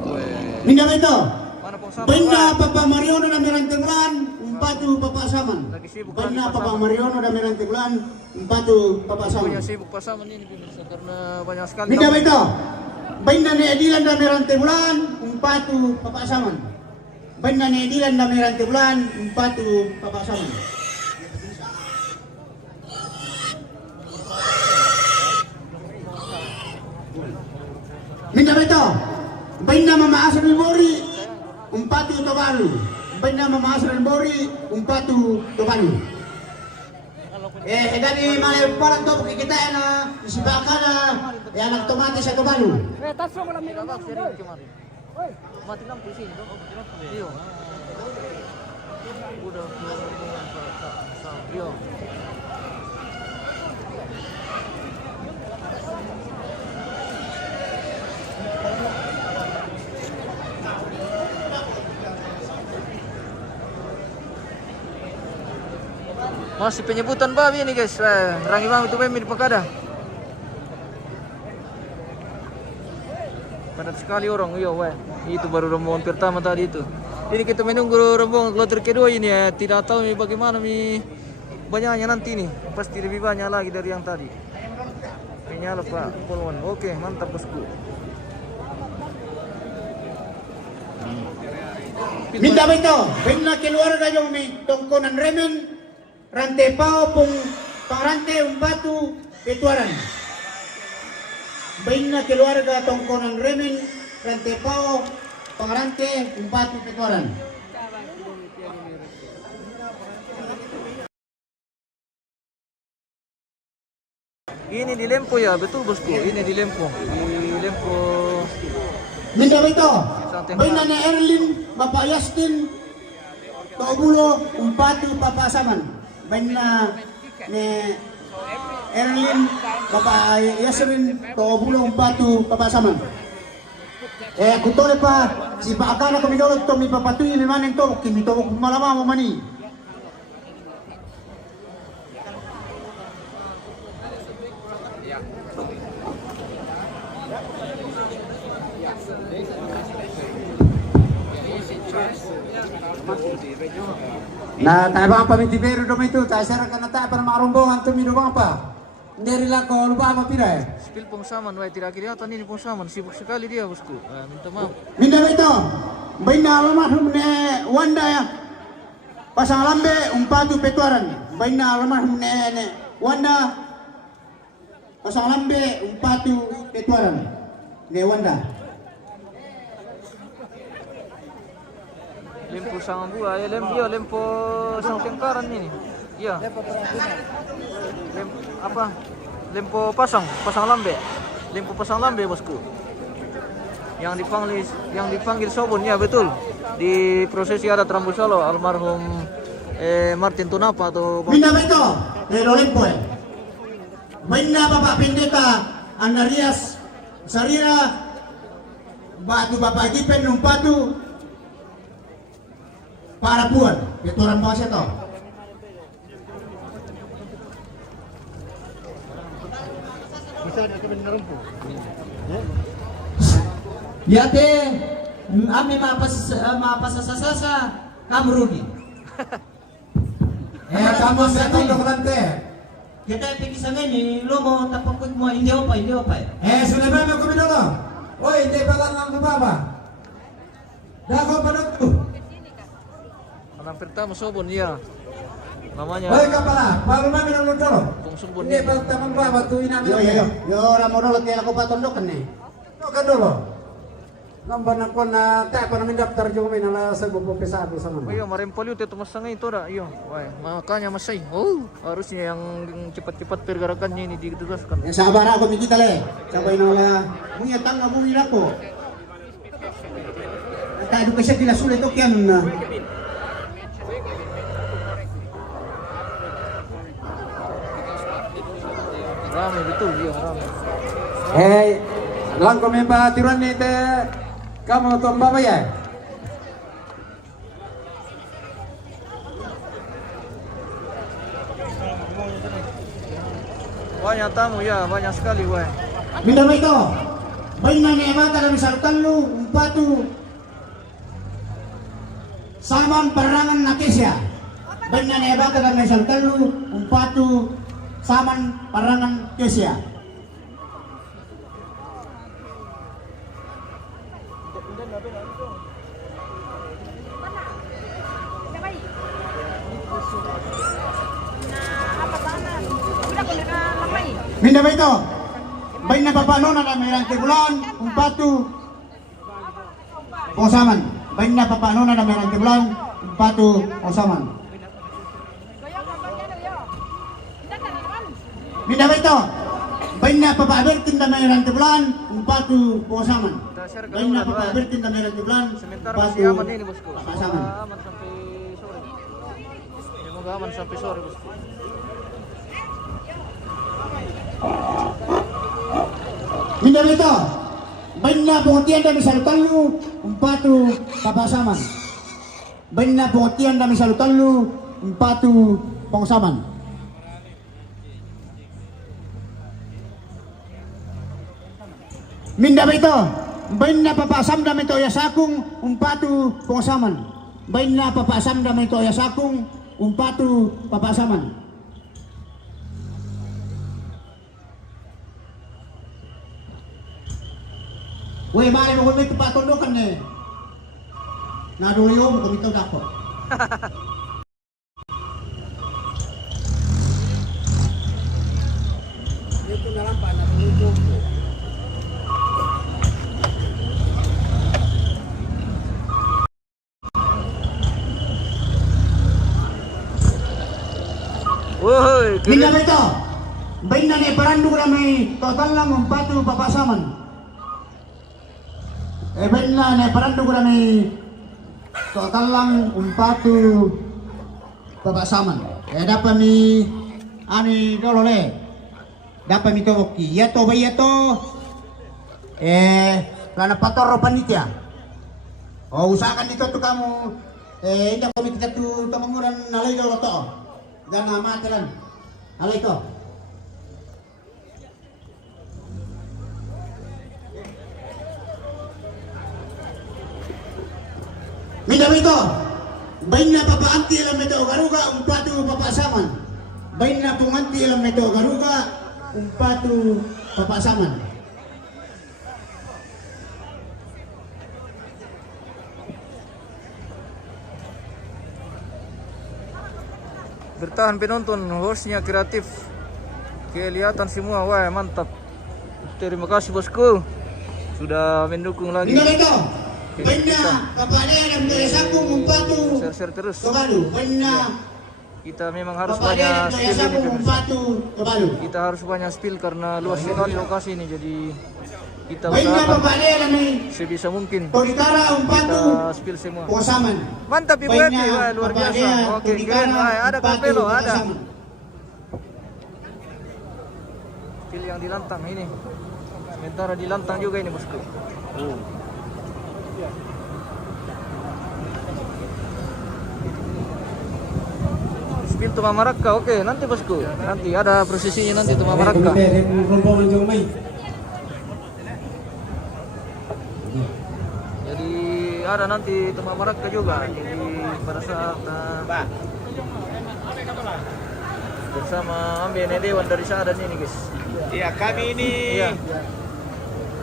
Weh, Minda beto. mana pungsaman? Bain na Wah, Papa Mariono na merante bulan umpatu Papa Saman. Lagi sibuk Bain lagi na Pak Papa Saman. Mariono na merante bulan umpatu Papa Saman. punya sibuk pasaman ini pemirsa karena banyak sekali. Minda tamu. beto. Bain na ni Edilan na merante bulan umpatu Papa Saman. Bain na ni Edilan na merante bulan umpatu Papa Saman. Minda beto. Bain na Mama Asrul Bori umpatu Tobalu. Bain na Mama Asrul Bori umpatu Tobalu. Dari malay parang to kita na isibaka na yang otomatis sa Tobalu. Tidak sering kemarin. Mati lampu di sini dong. Iya. Udah Iya. Masih penyebutan babi ini guys. Rangi mami itu pemimpin Pakada. Padat sekali orang, iya weh. Itu baru rombongan pertama tadi itu. Ini kita menunggu rombongan kloter kedua ini ya. Tidak tahu nih bagaimana nih banyaknya nanti nih. Pasti lebih banyak lagi dari yang tadi. Nyala Pak Polwan. Oke, mantap bosku. Minta bito, bina keluarga yung may tungkunan remen, rante pao pong pangrante umpatu petuaran. Bina keluarga tungkunan remen, rante pao pangrante umpatu petuaran. Ini di Lempo ya, betul bosku. Ini di Lempo. Di Lempo. Minta bito, bina ni Erlin, Bapak Yastin, Tobulo, umpatu papasaman. Bina ni Erlin, Bapak Yasrin, Tobulo, umpatu papasaman. Kutole pa, si Pak Akana kumidolot to, mi papatuloy ni Maneng to, kimito ko malama mo mani. Na tayo bang pamitibero dumi itu, tayo sarang ka na tayo para marumbongan tumido bang pa. Hindi rin ko lupa apa pira eh. Spill pong saman, wah tidak kelihatan ini pong saman. Sibuk sekali dia bosku. Minta maaf. Minda ito, bayin na alamat ni Wanda ya. Pasang lambe, umpatu petuaran. Bayin na alamat ni Wanda. Pasang lambe, umpatu petuaran. Ni Wanda. Lempo sangat buah ya, lempo sang tengkaran ini. Iya. Apa? Lempo pasang lambe. Lempo pasang lambe bosku. Yang dipanggil Sobon ya betul. Di prosesi adat Rambu Solo almarhum Martin Tunapa atau Minda ito, pero lempo eh. Minda Bapak Pendeta Anarias Sarira Batu Bapak Gipen umpatu para puan, petuaran bawah to. Yate, ami mapasasasa, kamu rugi. Kamu sa tondok lante. Kita pergi sana ni, lo mau tapakut mo, hindi apa. Sudah berapa kami dulu? Oh, hindi balang ang baba. Dako pa tu. anak pertama Sobon ya. Namanya. Oi kapala, baru mami nang dulu. Pong Sobon. Hindi pa taman baba tu ina. Yo ramo dulu kaya ako patondokan ni. Kan dulu. Namban ako na tayo pa namin daftar yung may nala sa grupo pesado sa mga. Ayo, marempol itu masangay itu dah. Iyo, wah, makanya masay. Oh, harusnya yang cepat-cepat pergerakannya ini ditugaskan. Yang sabar ako mikita le. Sabay nala, munya tanga mumila ko. Tayo kasi tila sulit to kyan na. Rame betul dia, rame. Lang kami ba tiruan ni te kamu tuang baba ya? Banyak tamu ya, banyak sekali wah. Minda ba ito? Bayin na ni Emata kami sa Rutanlo, umpatu saman parangan na kesya. Bayin na ni Emata kami sa Rutanlo, umpatu saman parangan kesya. Minda ba ito? Bayin na papano na kami rante bulan, umpatu Osaman. Bayin na papano na kami rante bulan, umpatu Osaman. Minda ba ito? Bayin na papaabertin kami rante bulan, umpatu Osaman. Bayin na papaabertin kami rante bulan, Sementara umpatu masih aman ini bosku. Osaman. Aman sampai sore. Semoga aman sampai sore bosku. Minda ba ito? Bayin na pungutian kami sa Rutanlo, umpatu Papasaman. Bayin na pungutian kami sa Rutanlo, umpatu Pangsaman. Minda ito, bain na papasam na ito yasakong umpatu Pangsaman. Bain na papasam na ito yasakong umpatu papasaman. Weh, mari mo kami patundukan eh. Naruyo mo kami ito dako. Dito na lang pa, natulog po. Woi, Minda ito, bain na ni parandu kami total lang umpatu papasaman. Bain na ni parandu kami total lang umpatu papasaman. Dapat mi ani dolole. Dapat mi to ki. Ya to bay to. Karena pator panitia. Oh, usahakan dito tuh kamu. Hindi kami kita tuh tamanguran nalay daw to. Dan amatelan. Alay to. Minda ito. Bain na papaanti alam ito garuga umpatu papasaman. Bain na punganti alam ito garuga umpatu papasaman. bertahan penonton, hostnya kreatif, kelihatan semua, wah mantap. Terima kasih bosku, sudah mendukung lagi. Minda ito. Bain na kapalya alam ito yasakong umpatu Share terus. kabalu. Bain na Kita memang harus kapalya banyak alam ito spill ini, yasakong pemirsa. umpatu kabalu. Kita harus banyak spill karena luas sekali lokasi ini, jadi kita Bain na usahakan kapalya alam ito sebisa mungkin Tolitara umpatu kita spill semua. papasaman. Mantap Ibu Bain Eti, na wah luar biasa. kapalya Oke, Tolitara keren. Wah, ada umpatu Carmelo, ada. papasaman. Spill yang dilantang ini. Sementara dilantang juga ini bosku. Spill Tuma Maraka, oke nanti bosku. Nanti ada prosesinya nanti Tuma Maraka. Jadi ada nanti Tuma Maraka juga. Jadi pada saat bersama Ambene Dewan dari Sadan ini guys. Iya, kami ini Iya.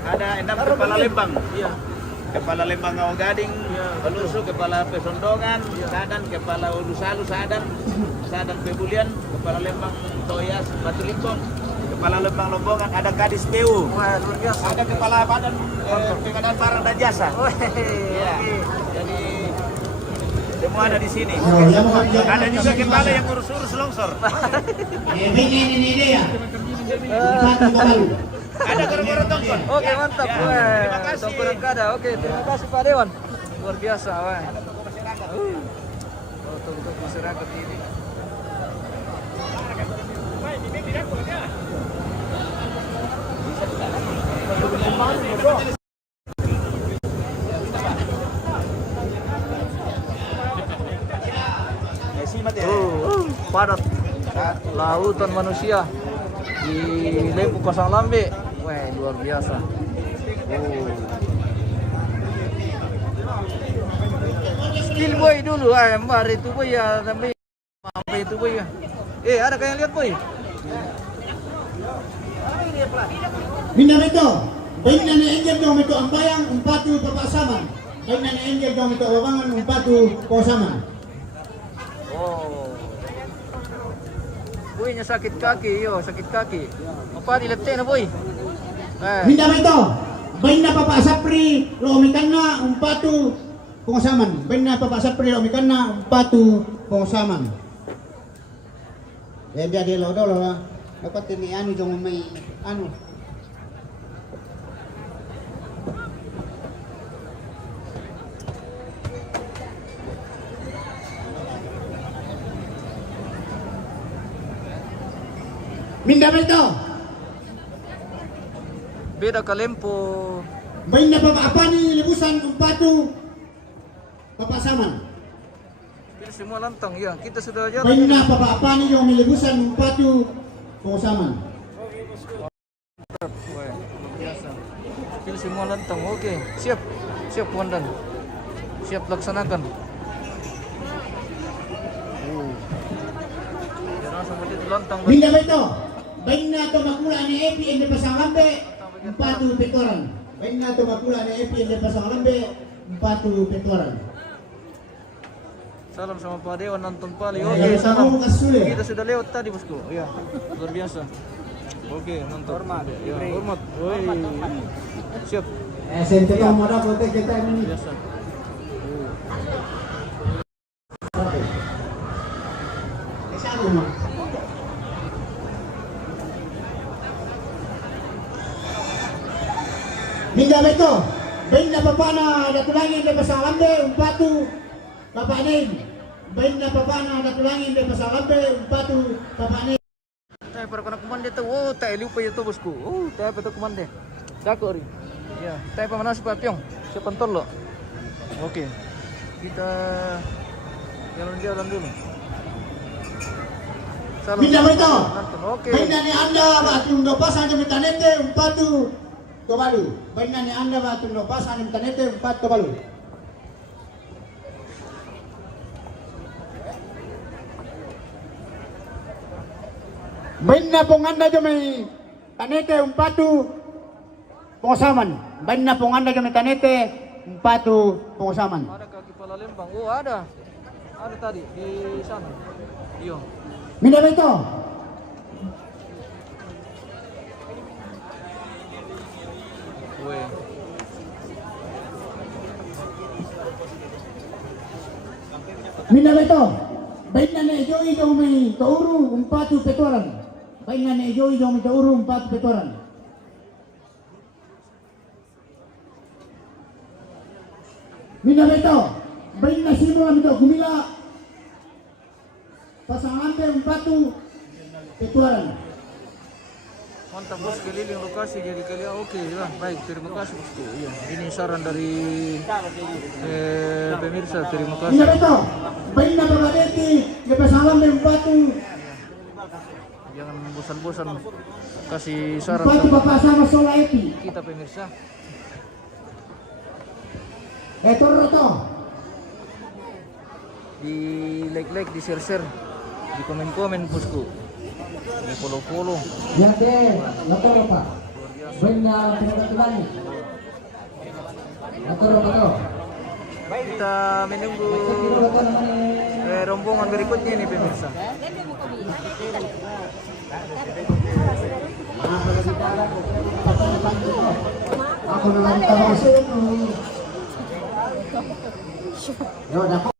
ada 6 kepala lembang. Iya. Kepala lembang Ngau Gading, Iya, Pelusu, kepala Pesondongan, Sadan, kepala Ulusalu, Sadan Pebulian, kepala lembang Toyas, Batu Lingkong, kepala lembang Lombongan, ada Kadis PU, Wah luar biasa. ada kepala badan pengadaan barang dan jasa. Iya. Jadi semua ada di sini. Ada juga kepala yang urus-urus longsor. Ini ya. Umpatu kabalu. Ada goro-goro tongkon. Oke mantap, Ya, wah. terima kasih. Tongkonan kada. Oke, terima kasih Pak Dewan. Luar biasa, wah. Untuk masyarakat ini. Padat lautan manusia di Lempu Pasang Lambe. Wah, luar biasa. Skill boy dulu, mari itu boy ya, sampai sampai itu boy ya. Ada kayak lihat boy. Minda ito. Bain na ni Angel dong ito ang bayang umpatu papasaman. Bain na ni Angel dong ito wabangan umpatu papasaman. Oh. Boynya sakit kaki, sakit kaki. Apa diletih na boy? Minda ito. Bain na papasapri loomikan na umpatu papasaman. Bain na papasapri loomikan na umpatu papasaman. Jadi lo lah. Dapat ini anu dong may anu. Minda ito. Beda ka Lempo. Bain na apa ni libusan umpatu papasaman. Semua lantang ya. Kita sudah jalan. Bain na papa ni yung milibusan umpatu pengusaman. Wah, biasa. Kill semua lantang. Oke, siap. Siap komandan. Siap laksanakan. Jangan sampai itu lantang. Minda ba ito? Bain na to makula ni Epi ende pasangambe umpatu petoran. Bain na to makula ni Epi ende pasangambe umpatu petoran. Salam sama Pak Dewan nonton Pali. Ya, Oke, salam. kamu kasih. Kita sudah lewat tadi, Bosku. Iya. Luar biasa. Oke, nonton. Hormat. Ya, hormat. Woi. Siap. SNT yang modal kontek kita ini. Biasa. Minda ba ito? Bain na papana natulangin de pasangambe umpatu papanin. Bain na papana natulangin de pasangambe umpatu papanin. Tayo para kena komande tu. Oh, tayo lupa itu, Bosku. Oh, tayo pa tu komande. Dako rin. Ya, tayo pa mana si Papyong. Si Pantolo. Oke. Kita jalan-jalan dulu. Salam. Minda ba ito? Nonton. Oke. Bain na ni anda ba tundo pasan de tanete umpatu Tobalu. Bain na ni anda ba tundo pasan de tanete umpatu Tobalu. Bain na pong anda jo may tanete umpatu pengusaman. Bain na pong anda jo may tanete umpatu pengusaman. Ada kaki Palembang. Oh, ada. Ada tadi di sana. Iyo. Minda ba ito? Weh. Minda ba ito? Bain na ni Joey daw may tauru umpatu petoran. Bain na ni Joey daw may tauru umpatu petoran. Minda ba ito? Bain na simo kami ito gumila pasangan umpatu petoran. Mantap, Bos, keliling lokasi jadi kalian oke lah. Baik, terima kasih, Bosku. Iya, ini saran dari pemirsa. Terima kasih. Minda ba ito? Bain na babadeti di pasangan umpatu Jangan bosan-bosan kasih saran umpatu sama bapak sama sola epi. kita pemirsa. Turun to. Di like, di share, di komen-komen, Bosku. Di follow. Ya deh, motor apa? Bain na pinagatulan. Motor apa? Kita menunggu rombongan berikutnya nih pemirsa. Aku nang tahu sih. Yo, dapat.